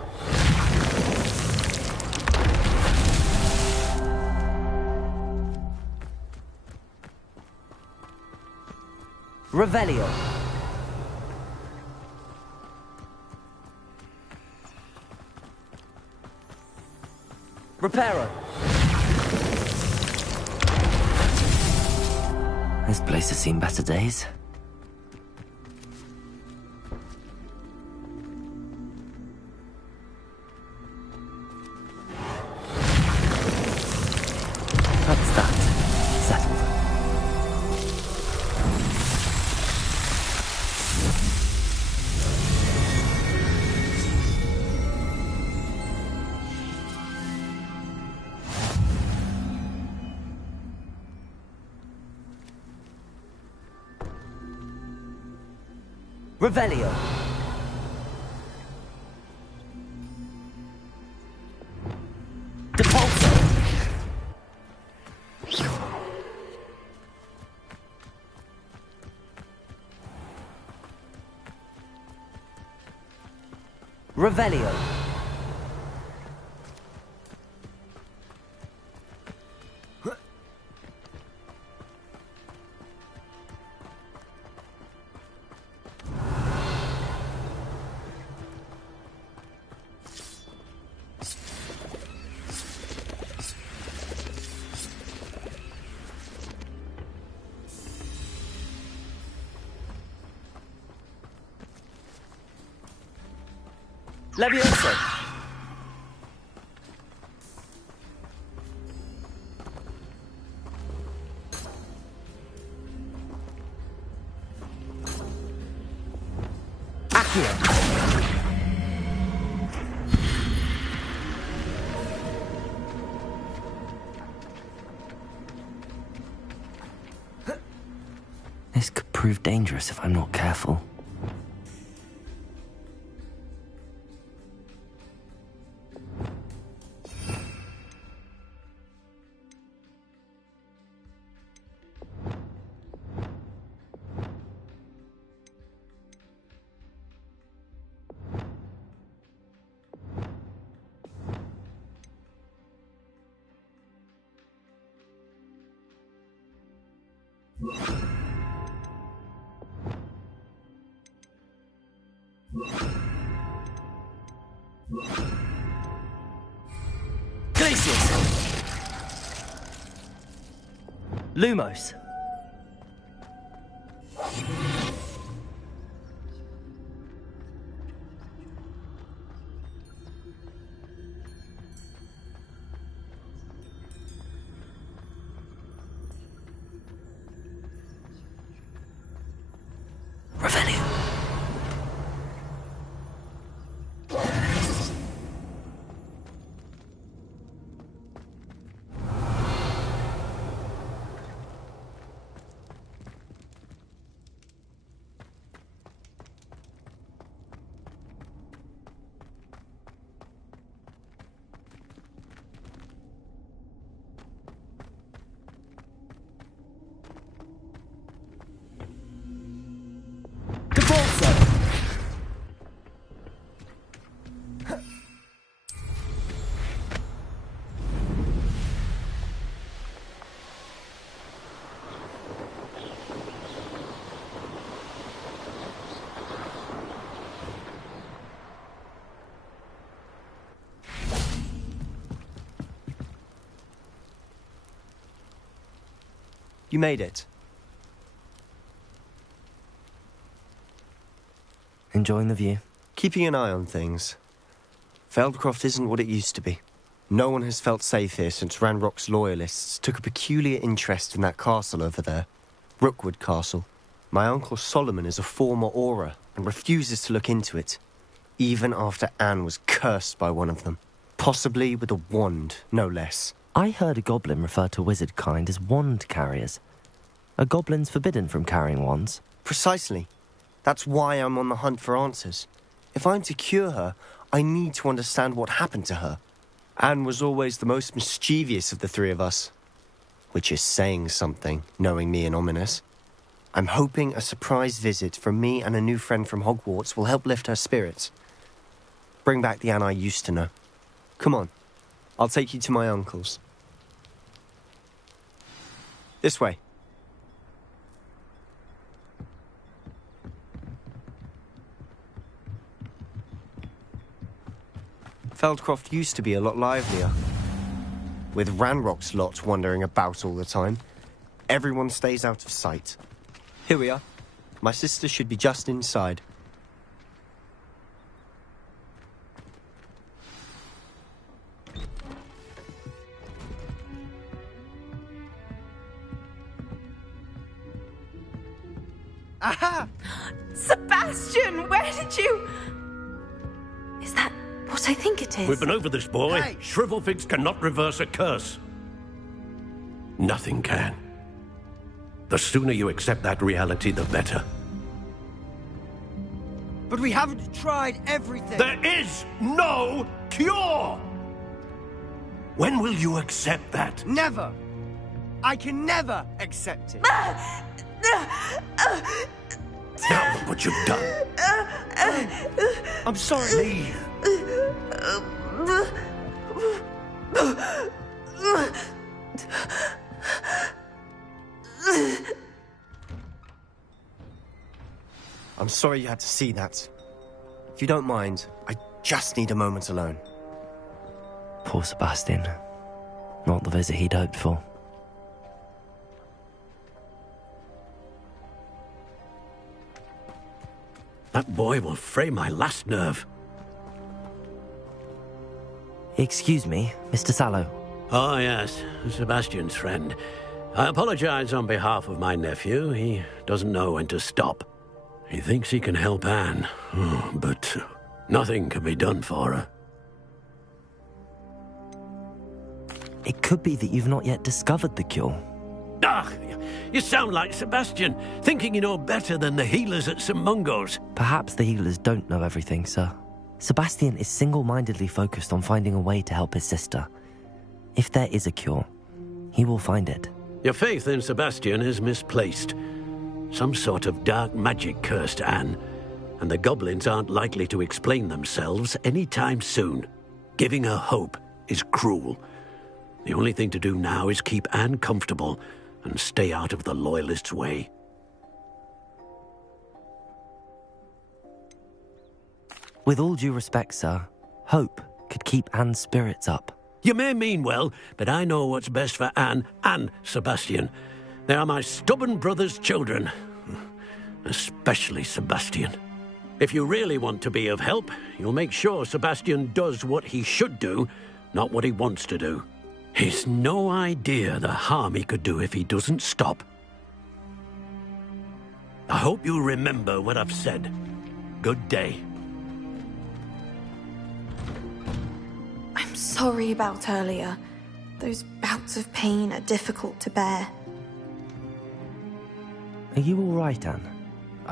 Revelio. Reparo. This place has seen better days. That's that. Settled. Revelio. Depulso. Revelio. Levioso. Accio. This could prove dangerous if I'm not careful. Lumos. Revelio. You made it. Enjoying the view? Keeping an eye on things. Feldcroft isn't what it used to be. No one has felt safe here since Ranrock's loyalists took a peculiar interest in that castle over there. Rookwood Castle. My uncle Solomon is a former Auror and refuses to look into it, even after Anne was cursed by one of them. Possibly with a wand, no less. I heard a goblin refer to wizard kind as wand carriers. Are goblins forbidden from carrying wands? Precisely. That's why I'm on the hunt for answers. If I'm to cure her, I need to understand what happened to her. Anne was always the most mischievous of the three of us. Which is saying something, knowing me and Ominous. I'm hoping a surprise visit from me and a new friend from Hogwarts will help lift her spirits. Bring back the Anne I used to know. Come on. I'll take you to my uncle's. This way. Feldcroft used to be a lot livelier. With Ranrock's lot wandering about all the time, everyone stays out of sight. Here we are. My sister should be just inside. Aha! Sebastian, where did you... Is that what I think it is? We've been over this, boy. Hey. Shrivelfigs cannot reverse a curse. Nothing can. The sooner you accept that reality, the better. But we haven't tried everything. There is no cure! When will you accept that? Never. I can never accept it. Now look what you've done. I'm sorry. Leave. I'm sorry you had to see that. If you don't mind, I just need a moment alone. Poor Sebastian. Not the visit he'd hoped for. That boy will fray my last nerve. Excuse me, Mr. Sallow. Oh, yes, Sebastian's friend. I apologize on behalf of my nephew. He doesn't know when to stop. He thinks he can help Anne, but nothing can be done for her. It could be that you've not yet discovered the cure. Ah, you sound like Sebastian, thinking you know better than the healers at St. Mungo's. Perhaps the healers don't know everything, sir. Sebastian is single-mindedly focused on finding a way to help his sister. If there is a cure, he will find it. Your faith in Sebastian is misplaced. Some sort of dark magic cursed Anne, and the goblins aren't likely to explain themselves anytime soon. Giving her hope is cruel. The only thing to do now is keep Anne comfortable and stay out of the Loyalists' way. With all due respect, sir, hope could keep Anne's spirits up. You may mean well, but I know what's best for Anne and Sebastian. They are my stubborn brother's children. Especially Sebastian. If you really want to be of help, you'll make sure Sebastian does what he should do, not what he wants to do. He's no idea the harm he could do if he doesn't stop. I hope you remember what I've said. Good day. I'm sorry about earlier. Those bouts of pain are difficult to bear. Are you all right, Anne?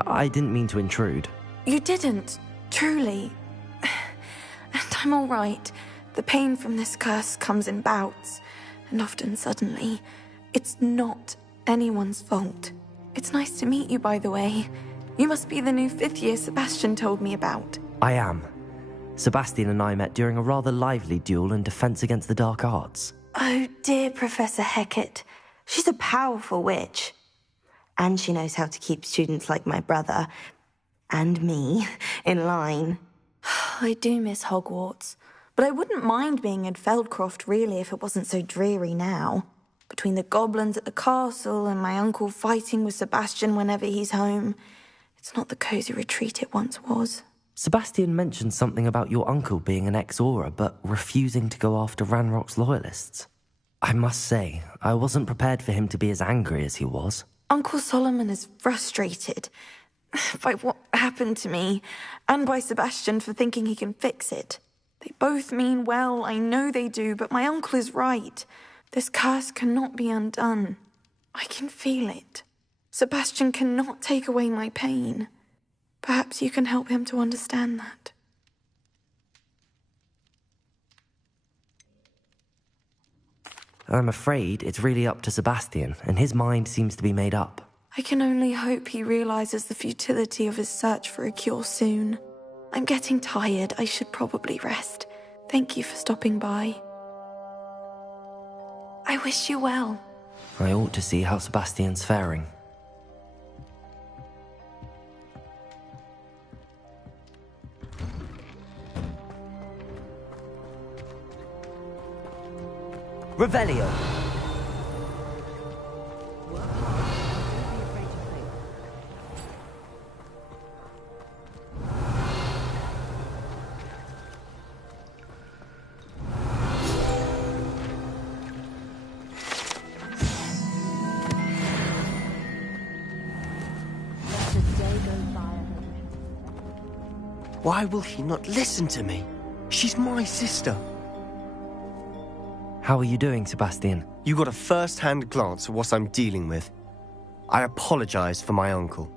I didn't mean to intrude. You didn't, truly. And I'm all right. The pain from this curse comes in bouts, and often suddenly. It's not anyone's fault. It's nice to meet you, by the way. You must be the new 5th year Sebastian told me about. I am. Sebastian and I met during a rather lively duel in defense against the dark arts. Oh dear, Professor Hecat. She's a powerful witch. And she knows how to keep students like my brother, and me, in line. I do miss Hogwarts, but I wouldn't mind being in Feldcroft, really, if it wasn't so dreary now. Between the goblins at the castle and my uncle fighting with Sebastian whenever he's home, it's not the cosy retreat it once was. Sebastian mentioned something about your uncle being an ex-Auror, but refusing to go after Ranrock's loyalists. I must say, I wasn't prepared for him to be as angry as he was. Uncle Solomon is frustrated by what happened to me, and by Sebastian for thinking he can fix it. They both mean well, I know they do, but my uncle is right. This curse cannot be undone. I can feel it. Sebastian cannot take away my pain. Perhaps you can help him to understand that. I'm afraid it's really up to Sebastian, and his mind seems to be made up. I can only hope he realizes the futility of his search for a cure soon. I'm getting tired. I should probably rest. Thank you for stopping by. I wish you well. I ought to see how Sebastian's faring. Revelio. Why will he not listen to me? She's my sister. How are you doing, Sebastian? You got a first-hand glance at what I'm dealing with. I apologize for my uncle.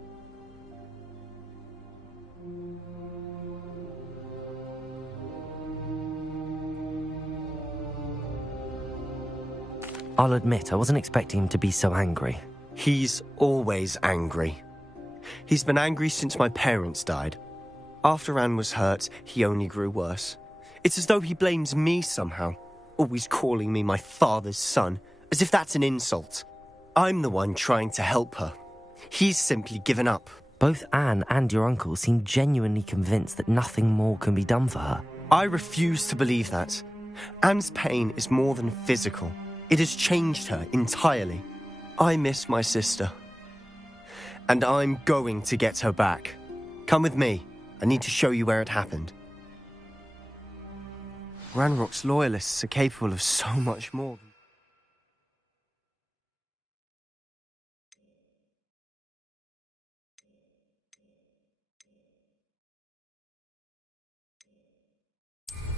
I'll admit, I wasn't expecting him to be so angry. He's always angry. He's been angry since my parents died. After Anne was hurt, he only grew worse. It's as though he blames me somehow, always calling me my father's son, as if that's an insult. I'm the one trying to help her. He's simply given up. Both Anne and your uncle seem genuinely convinced that nothing more can be done for her. I refuse to believe that. Anne's pain is more than physical. It has changed her entirely. I miss my sister. And I'm going to get her back. Come with me. I need to show you where it happened. Ranrock's loyalists are capable of so much more than...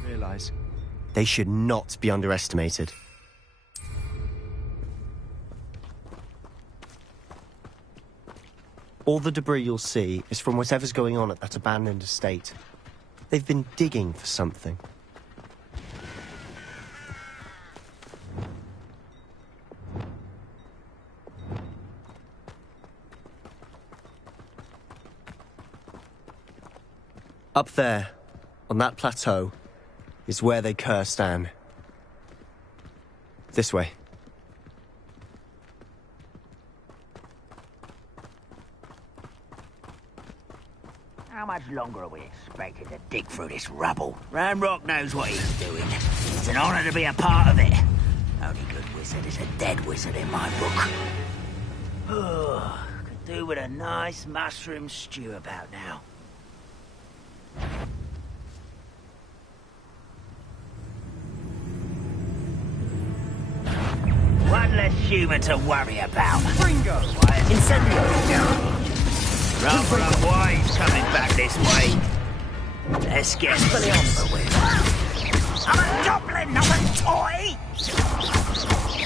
Realize they should not be underestimated. All the debris you'll see is from whatever's going on at that abandoned estate. They've been digging for something. Up there, on that plateau, is where they cursed Anne. This way. How much longer are we expected to dig through this rubble? Ranrock knows what he's doing. It's an honor to be a part of it. Only good wizard is a dead wizard in my book. Could do with a nice mushroom stew about now. One less human to worry about. Gringo! Incendio! Rather unwise coming back this way. Let's get this over with. I'm a goblin, not a toy!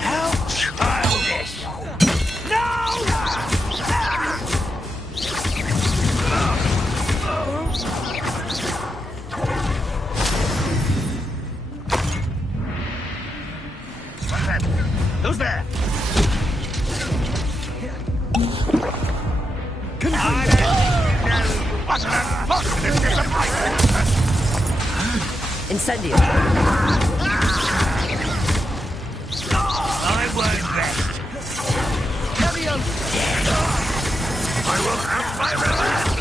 How childish! No! Who's there? Incendio! I won't rest. I will have my revenge!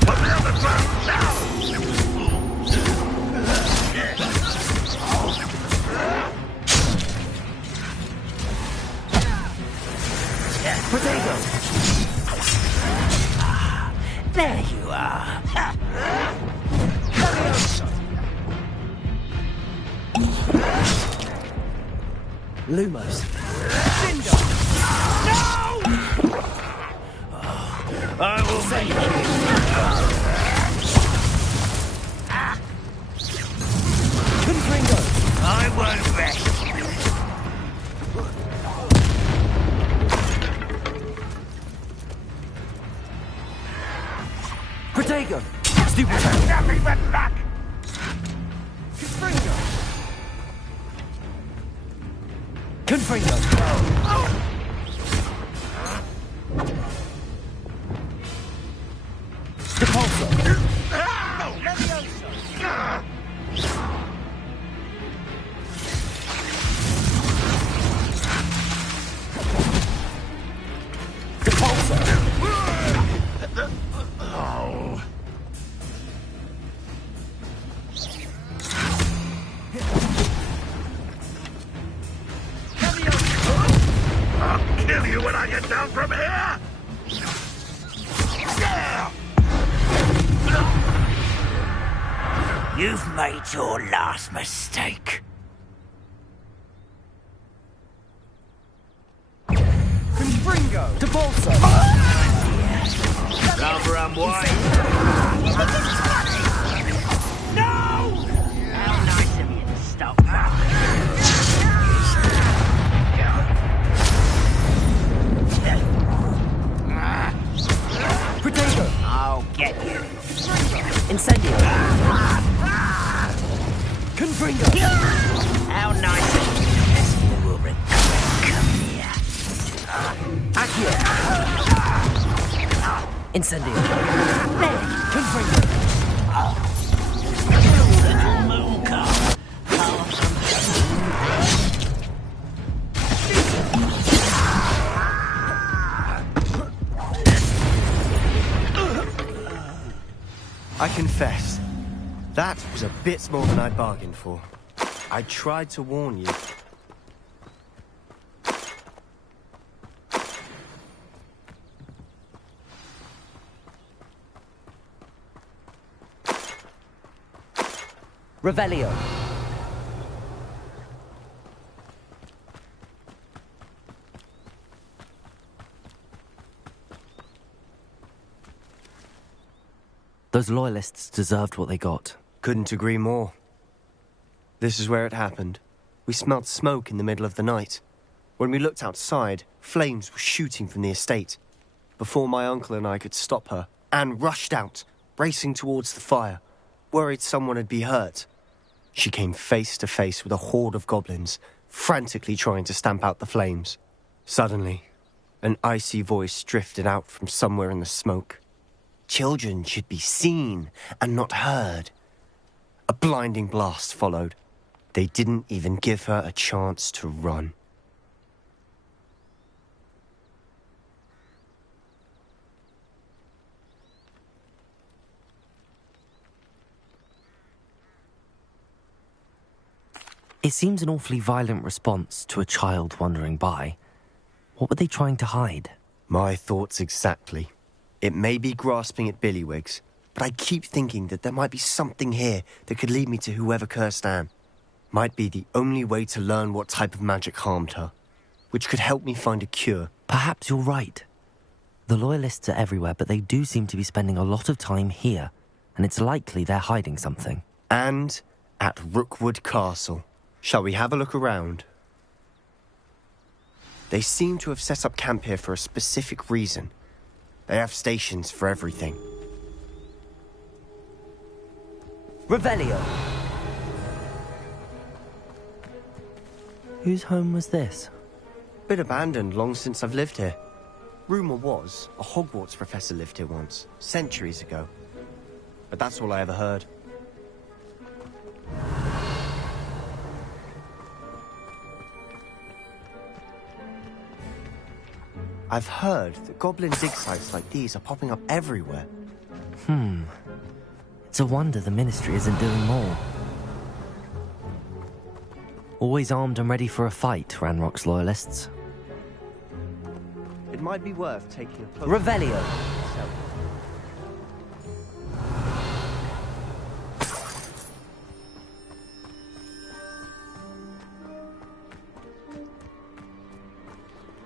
Put me on the ground now! Potato! There you are. Lumos. No! I will make Confringo! I won't rest. Protego! Stupid! Nothing but luck! Confringo! Confringo! Depulso! I'll kill you when I get down from here! You've made your last mistake. Confringo! Depulso! Rather unwise. No! How nice of you to stop that. Protego! I'll get you. Incendio! Confringo! How nice of you. Accio! Incendio! Confringo! I confess, that was a bit more than I bargained for. I tried to warn you. Revelio. Those loyalists deserved what they got. Couldn't agree more. This is where it happened. We smelled smoke in the middle of the night. When we looked outside, flames were shooting from the estate. Before my uncle and I could stop her, Anne rushed out, racing towards the fire, worried someone had been hurt. She came face to face with a horde of goblins, frantically trying to stamp out the flames. Suddenly, an icy voice drifted out from somewhere in the smoke. Children should be seen and not heard. A blinding blast followed. They didn't even give her a chance to run. It seems an awfully violent response to a child wandering by. What were they trying to hide? My thoughts exactly. It may be grasping at billywhigs, but I keep thinking that there might be something here that could lead me to whoever cursed Anne. Might be the only way to learn what type of magic harmed her, which could help me find a cure. Perhaps you're right. The loyalists are everywhere, but they do seem to be spending a lot of time here, and it's likely they're hiding something. And at Rookwood Castle. Shall we have a look around? They seem to have set up camp here for a specific reason. They have stations for everything. Revelio! Whose home was this? Been abandoned long since I've lived here. Rumour was, a Hogwarts professor lived here once, centuries ago. But that's all I ever heard. I've heard that goblin dig sites like these are popping up everywhere. It's a wonder the Ministry isn't doing more. Always armed and ready for a fight, Ranrock's loyalists. It might be worth taking a closer Revelio!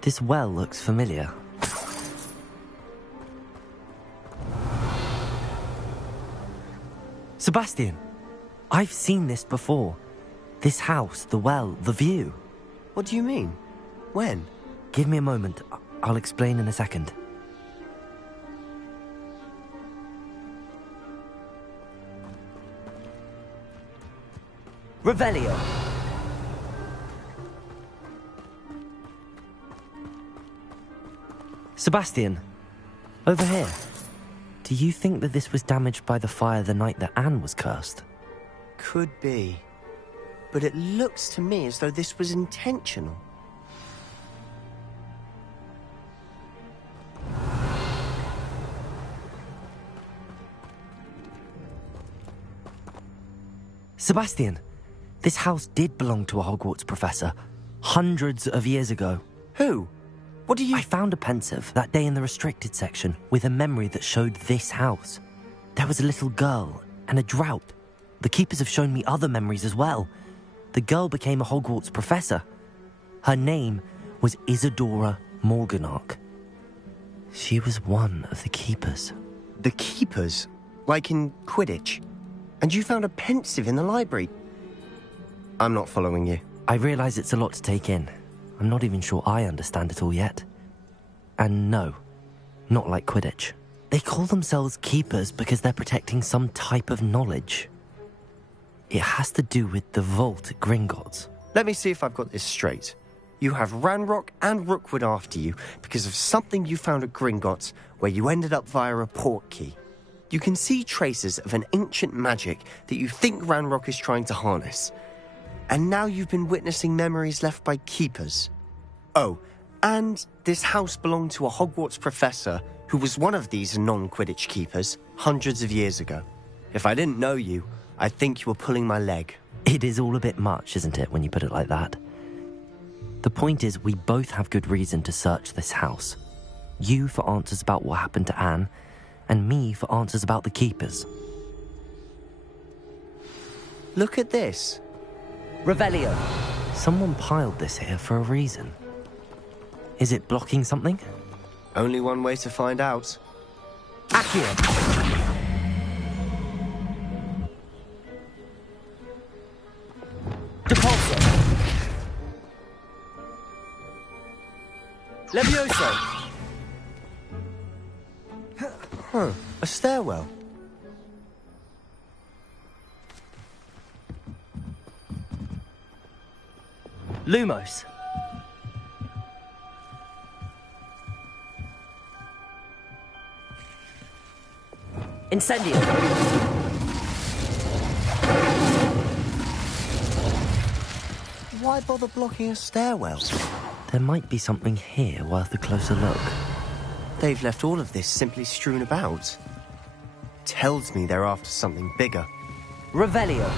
This well looks familiar. Sebastian! I've seen this before. This house, the well, the view. What do you mean? When? Give me a moment. I'll explain in a second. Revelio! Sebastian, over here. Do you think that this was damaged by the fire the night that Anne was cursed? Could be. But it looks to me as though this was intentional. Sebastian, this house did belong to a Hogwarts professor, hundreds of years ago. Who? What do you... I found a pensive that day in the restricted section with a memory that showed this house. There was a little girl and a drought. The keepers have shown me other memories as well. The girl became a Hogwarts professor. Her name was Isadora Morganach. She was one of the keepers. The keepers? Like in Quidditch? And you found a pensive in the library? I'm not following you. I realise it's a lot to take in. I'm not even sure I understand it all yet. And no, not like Quidditch. They call themselves keepers because they're protecting some type of knowledge. It has to do with the vault at Gringotts. Let me see if I've got this straight. You have Ranrock and Rookwood after you because of something you found at Gringotts, where you ended up via a port key. You can see traces of an ancient magic that you think Ranrock is trying to harness. And now you've been witnessing memories left by keepers. Oh, and this house belonged to a Hogwarts professor who was one of these non-Quidditch keepers hundreds of years ago. If I didn't know you, I'd think you were pulling my leg. It is all a bit much, isn't it, when you put it like that? The point is, we both have good reason to search this house. You for answers about what happened to Anne, and me for answers about the keepers. Look at this. Revelio. Someone piled this here for a reason. Is it blocking something? Only one way to find out. Accio! Depulso! Levioso! Huh, a stairwell. Lumos. Incendio. Why bother blocking a stairwell? There might be something here worth a closer look. They've left all of this simply strewn about. Tells me they're after something bigger. Revelio.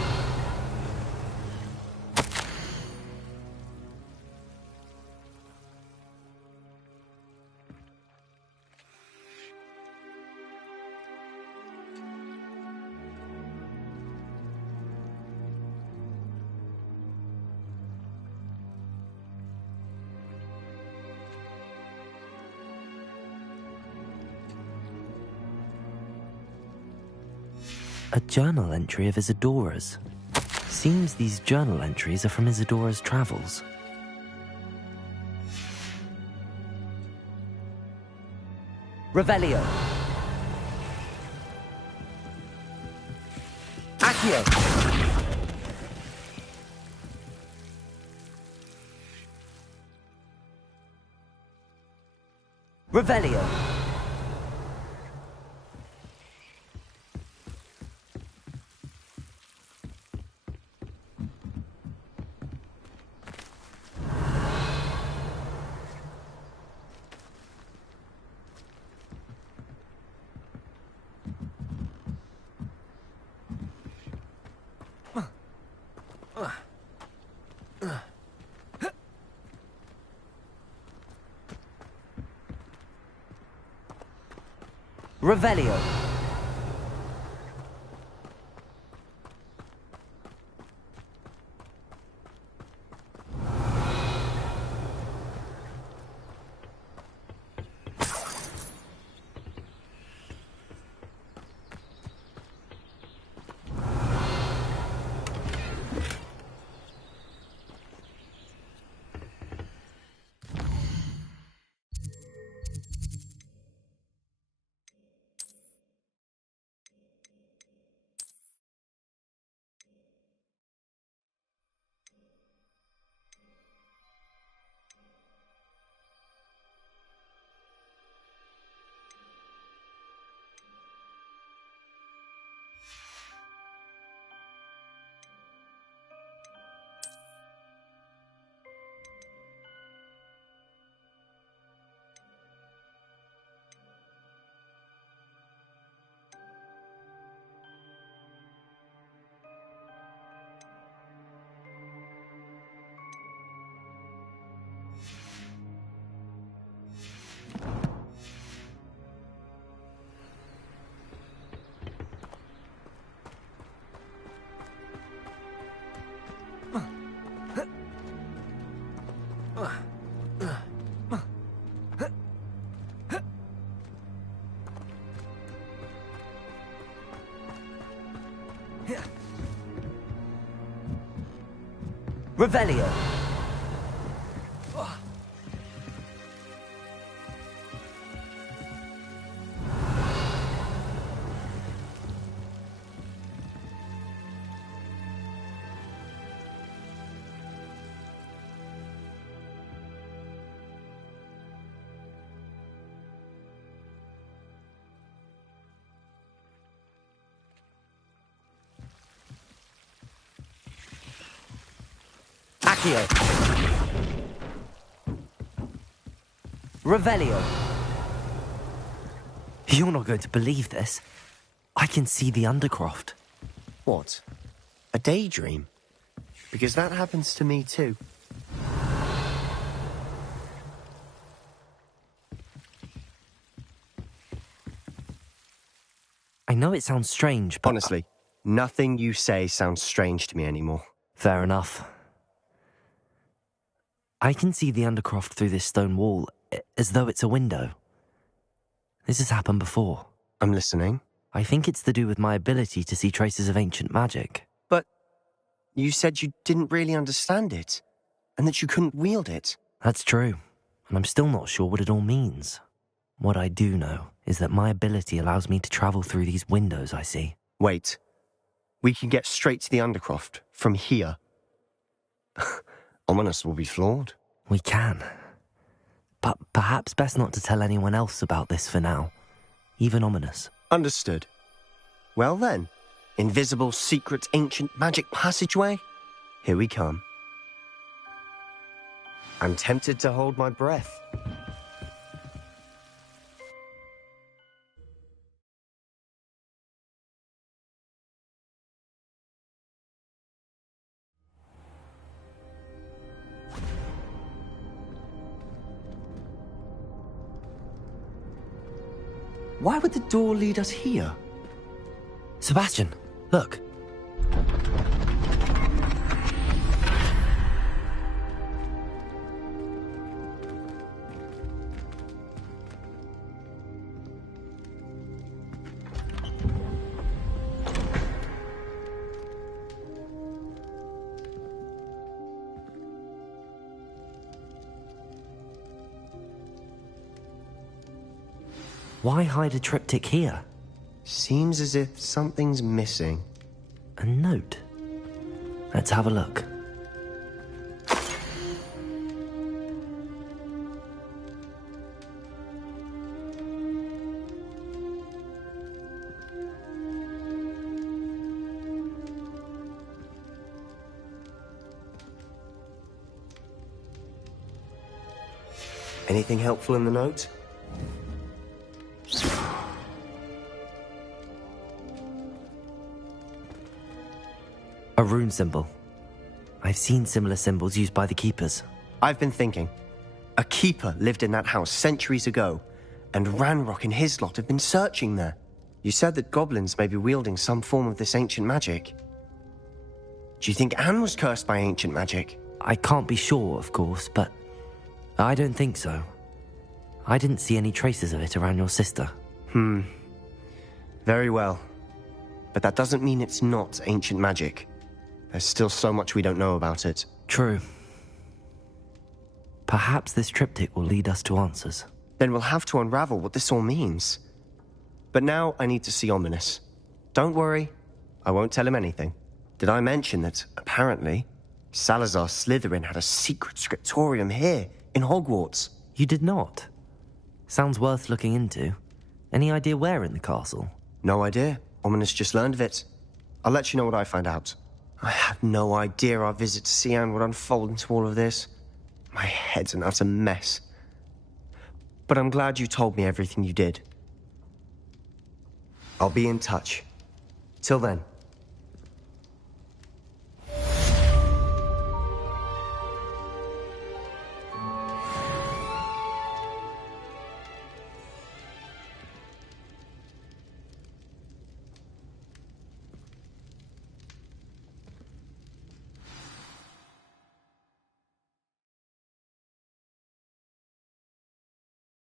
A journal entry of Isadora's. Seems these journal entries are from Isadora's travels. Revelio. Accio. Revelio. Revelio. Revelio. Accio. Revelio. You're not going to believe this. I can see the Undercroft. What? A daydream? Because that happens to me too. I know it sounds strange, but... Honestly, nothing you say sounds strange to me anymore. Fair enough. I can see the Undercroft through this stone wall, as though it's a window. This has happened before. I'm listening. I think it's to do with my ability to see traces of ancient magic. But you said you didn't really understand it, and that you couldn't wield it. That's true, and I'm still not sure what it all means. What I do know is that my ability allows me to travel through these windows I see. Wait. We can get straight to the Undercroft from here. Ominous will be floored. We can. But perhaps best not to tell anyone else about this for now. Even Ominous. Understood. Well then, invisible, secret, ancient magic passageway? Here we come. I'm tempted to hold my breath. Why would the door lead us here? Sebastian, look. Why hide a triptych here? Seems as if something's missing. A note? Let's have a look. Anything helpful in the note? A rune symbol. I've seen similar symbols used by the keepers. I've been thinking. A keeper lived in that house centuries ago, and Ranrock and his lot have been searching there. You said that goblins may be wielding some form of this ancient magic. Do you think Anne was cursed by ancient magic? I can't be sure, of course, but I don't think so. I didn't see any traces of it around your sister. Very well. But that doesn't mean it's not ancient magic. There's still so much we don't know about it. True. Perhaps this triptych will lead us to answers. Then we'll have to unravel what this all means. But now I need to see Ominous. Don't worry, I won't tell him anything. Did I mention that, apparently, Salazar Slytherin had a secret scriptorium here, in Hogwarts? You did not? Sounds worth looking into. Any idea where in the castle? No idea. Ominous just learned of it. I'll let you know what I find out. I had no idea our visit to Sian would unfold into all of this. My head's an utter mess. But I'm glad you told me everything you did. I'll be in touch. Till then.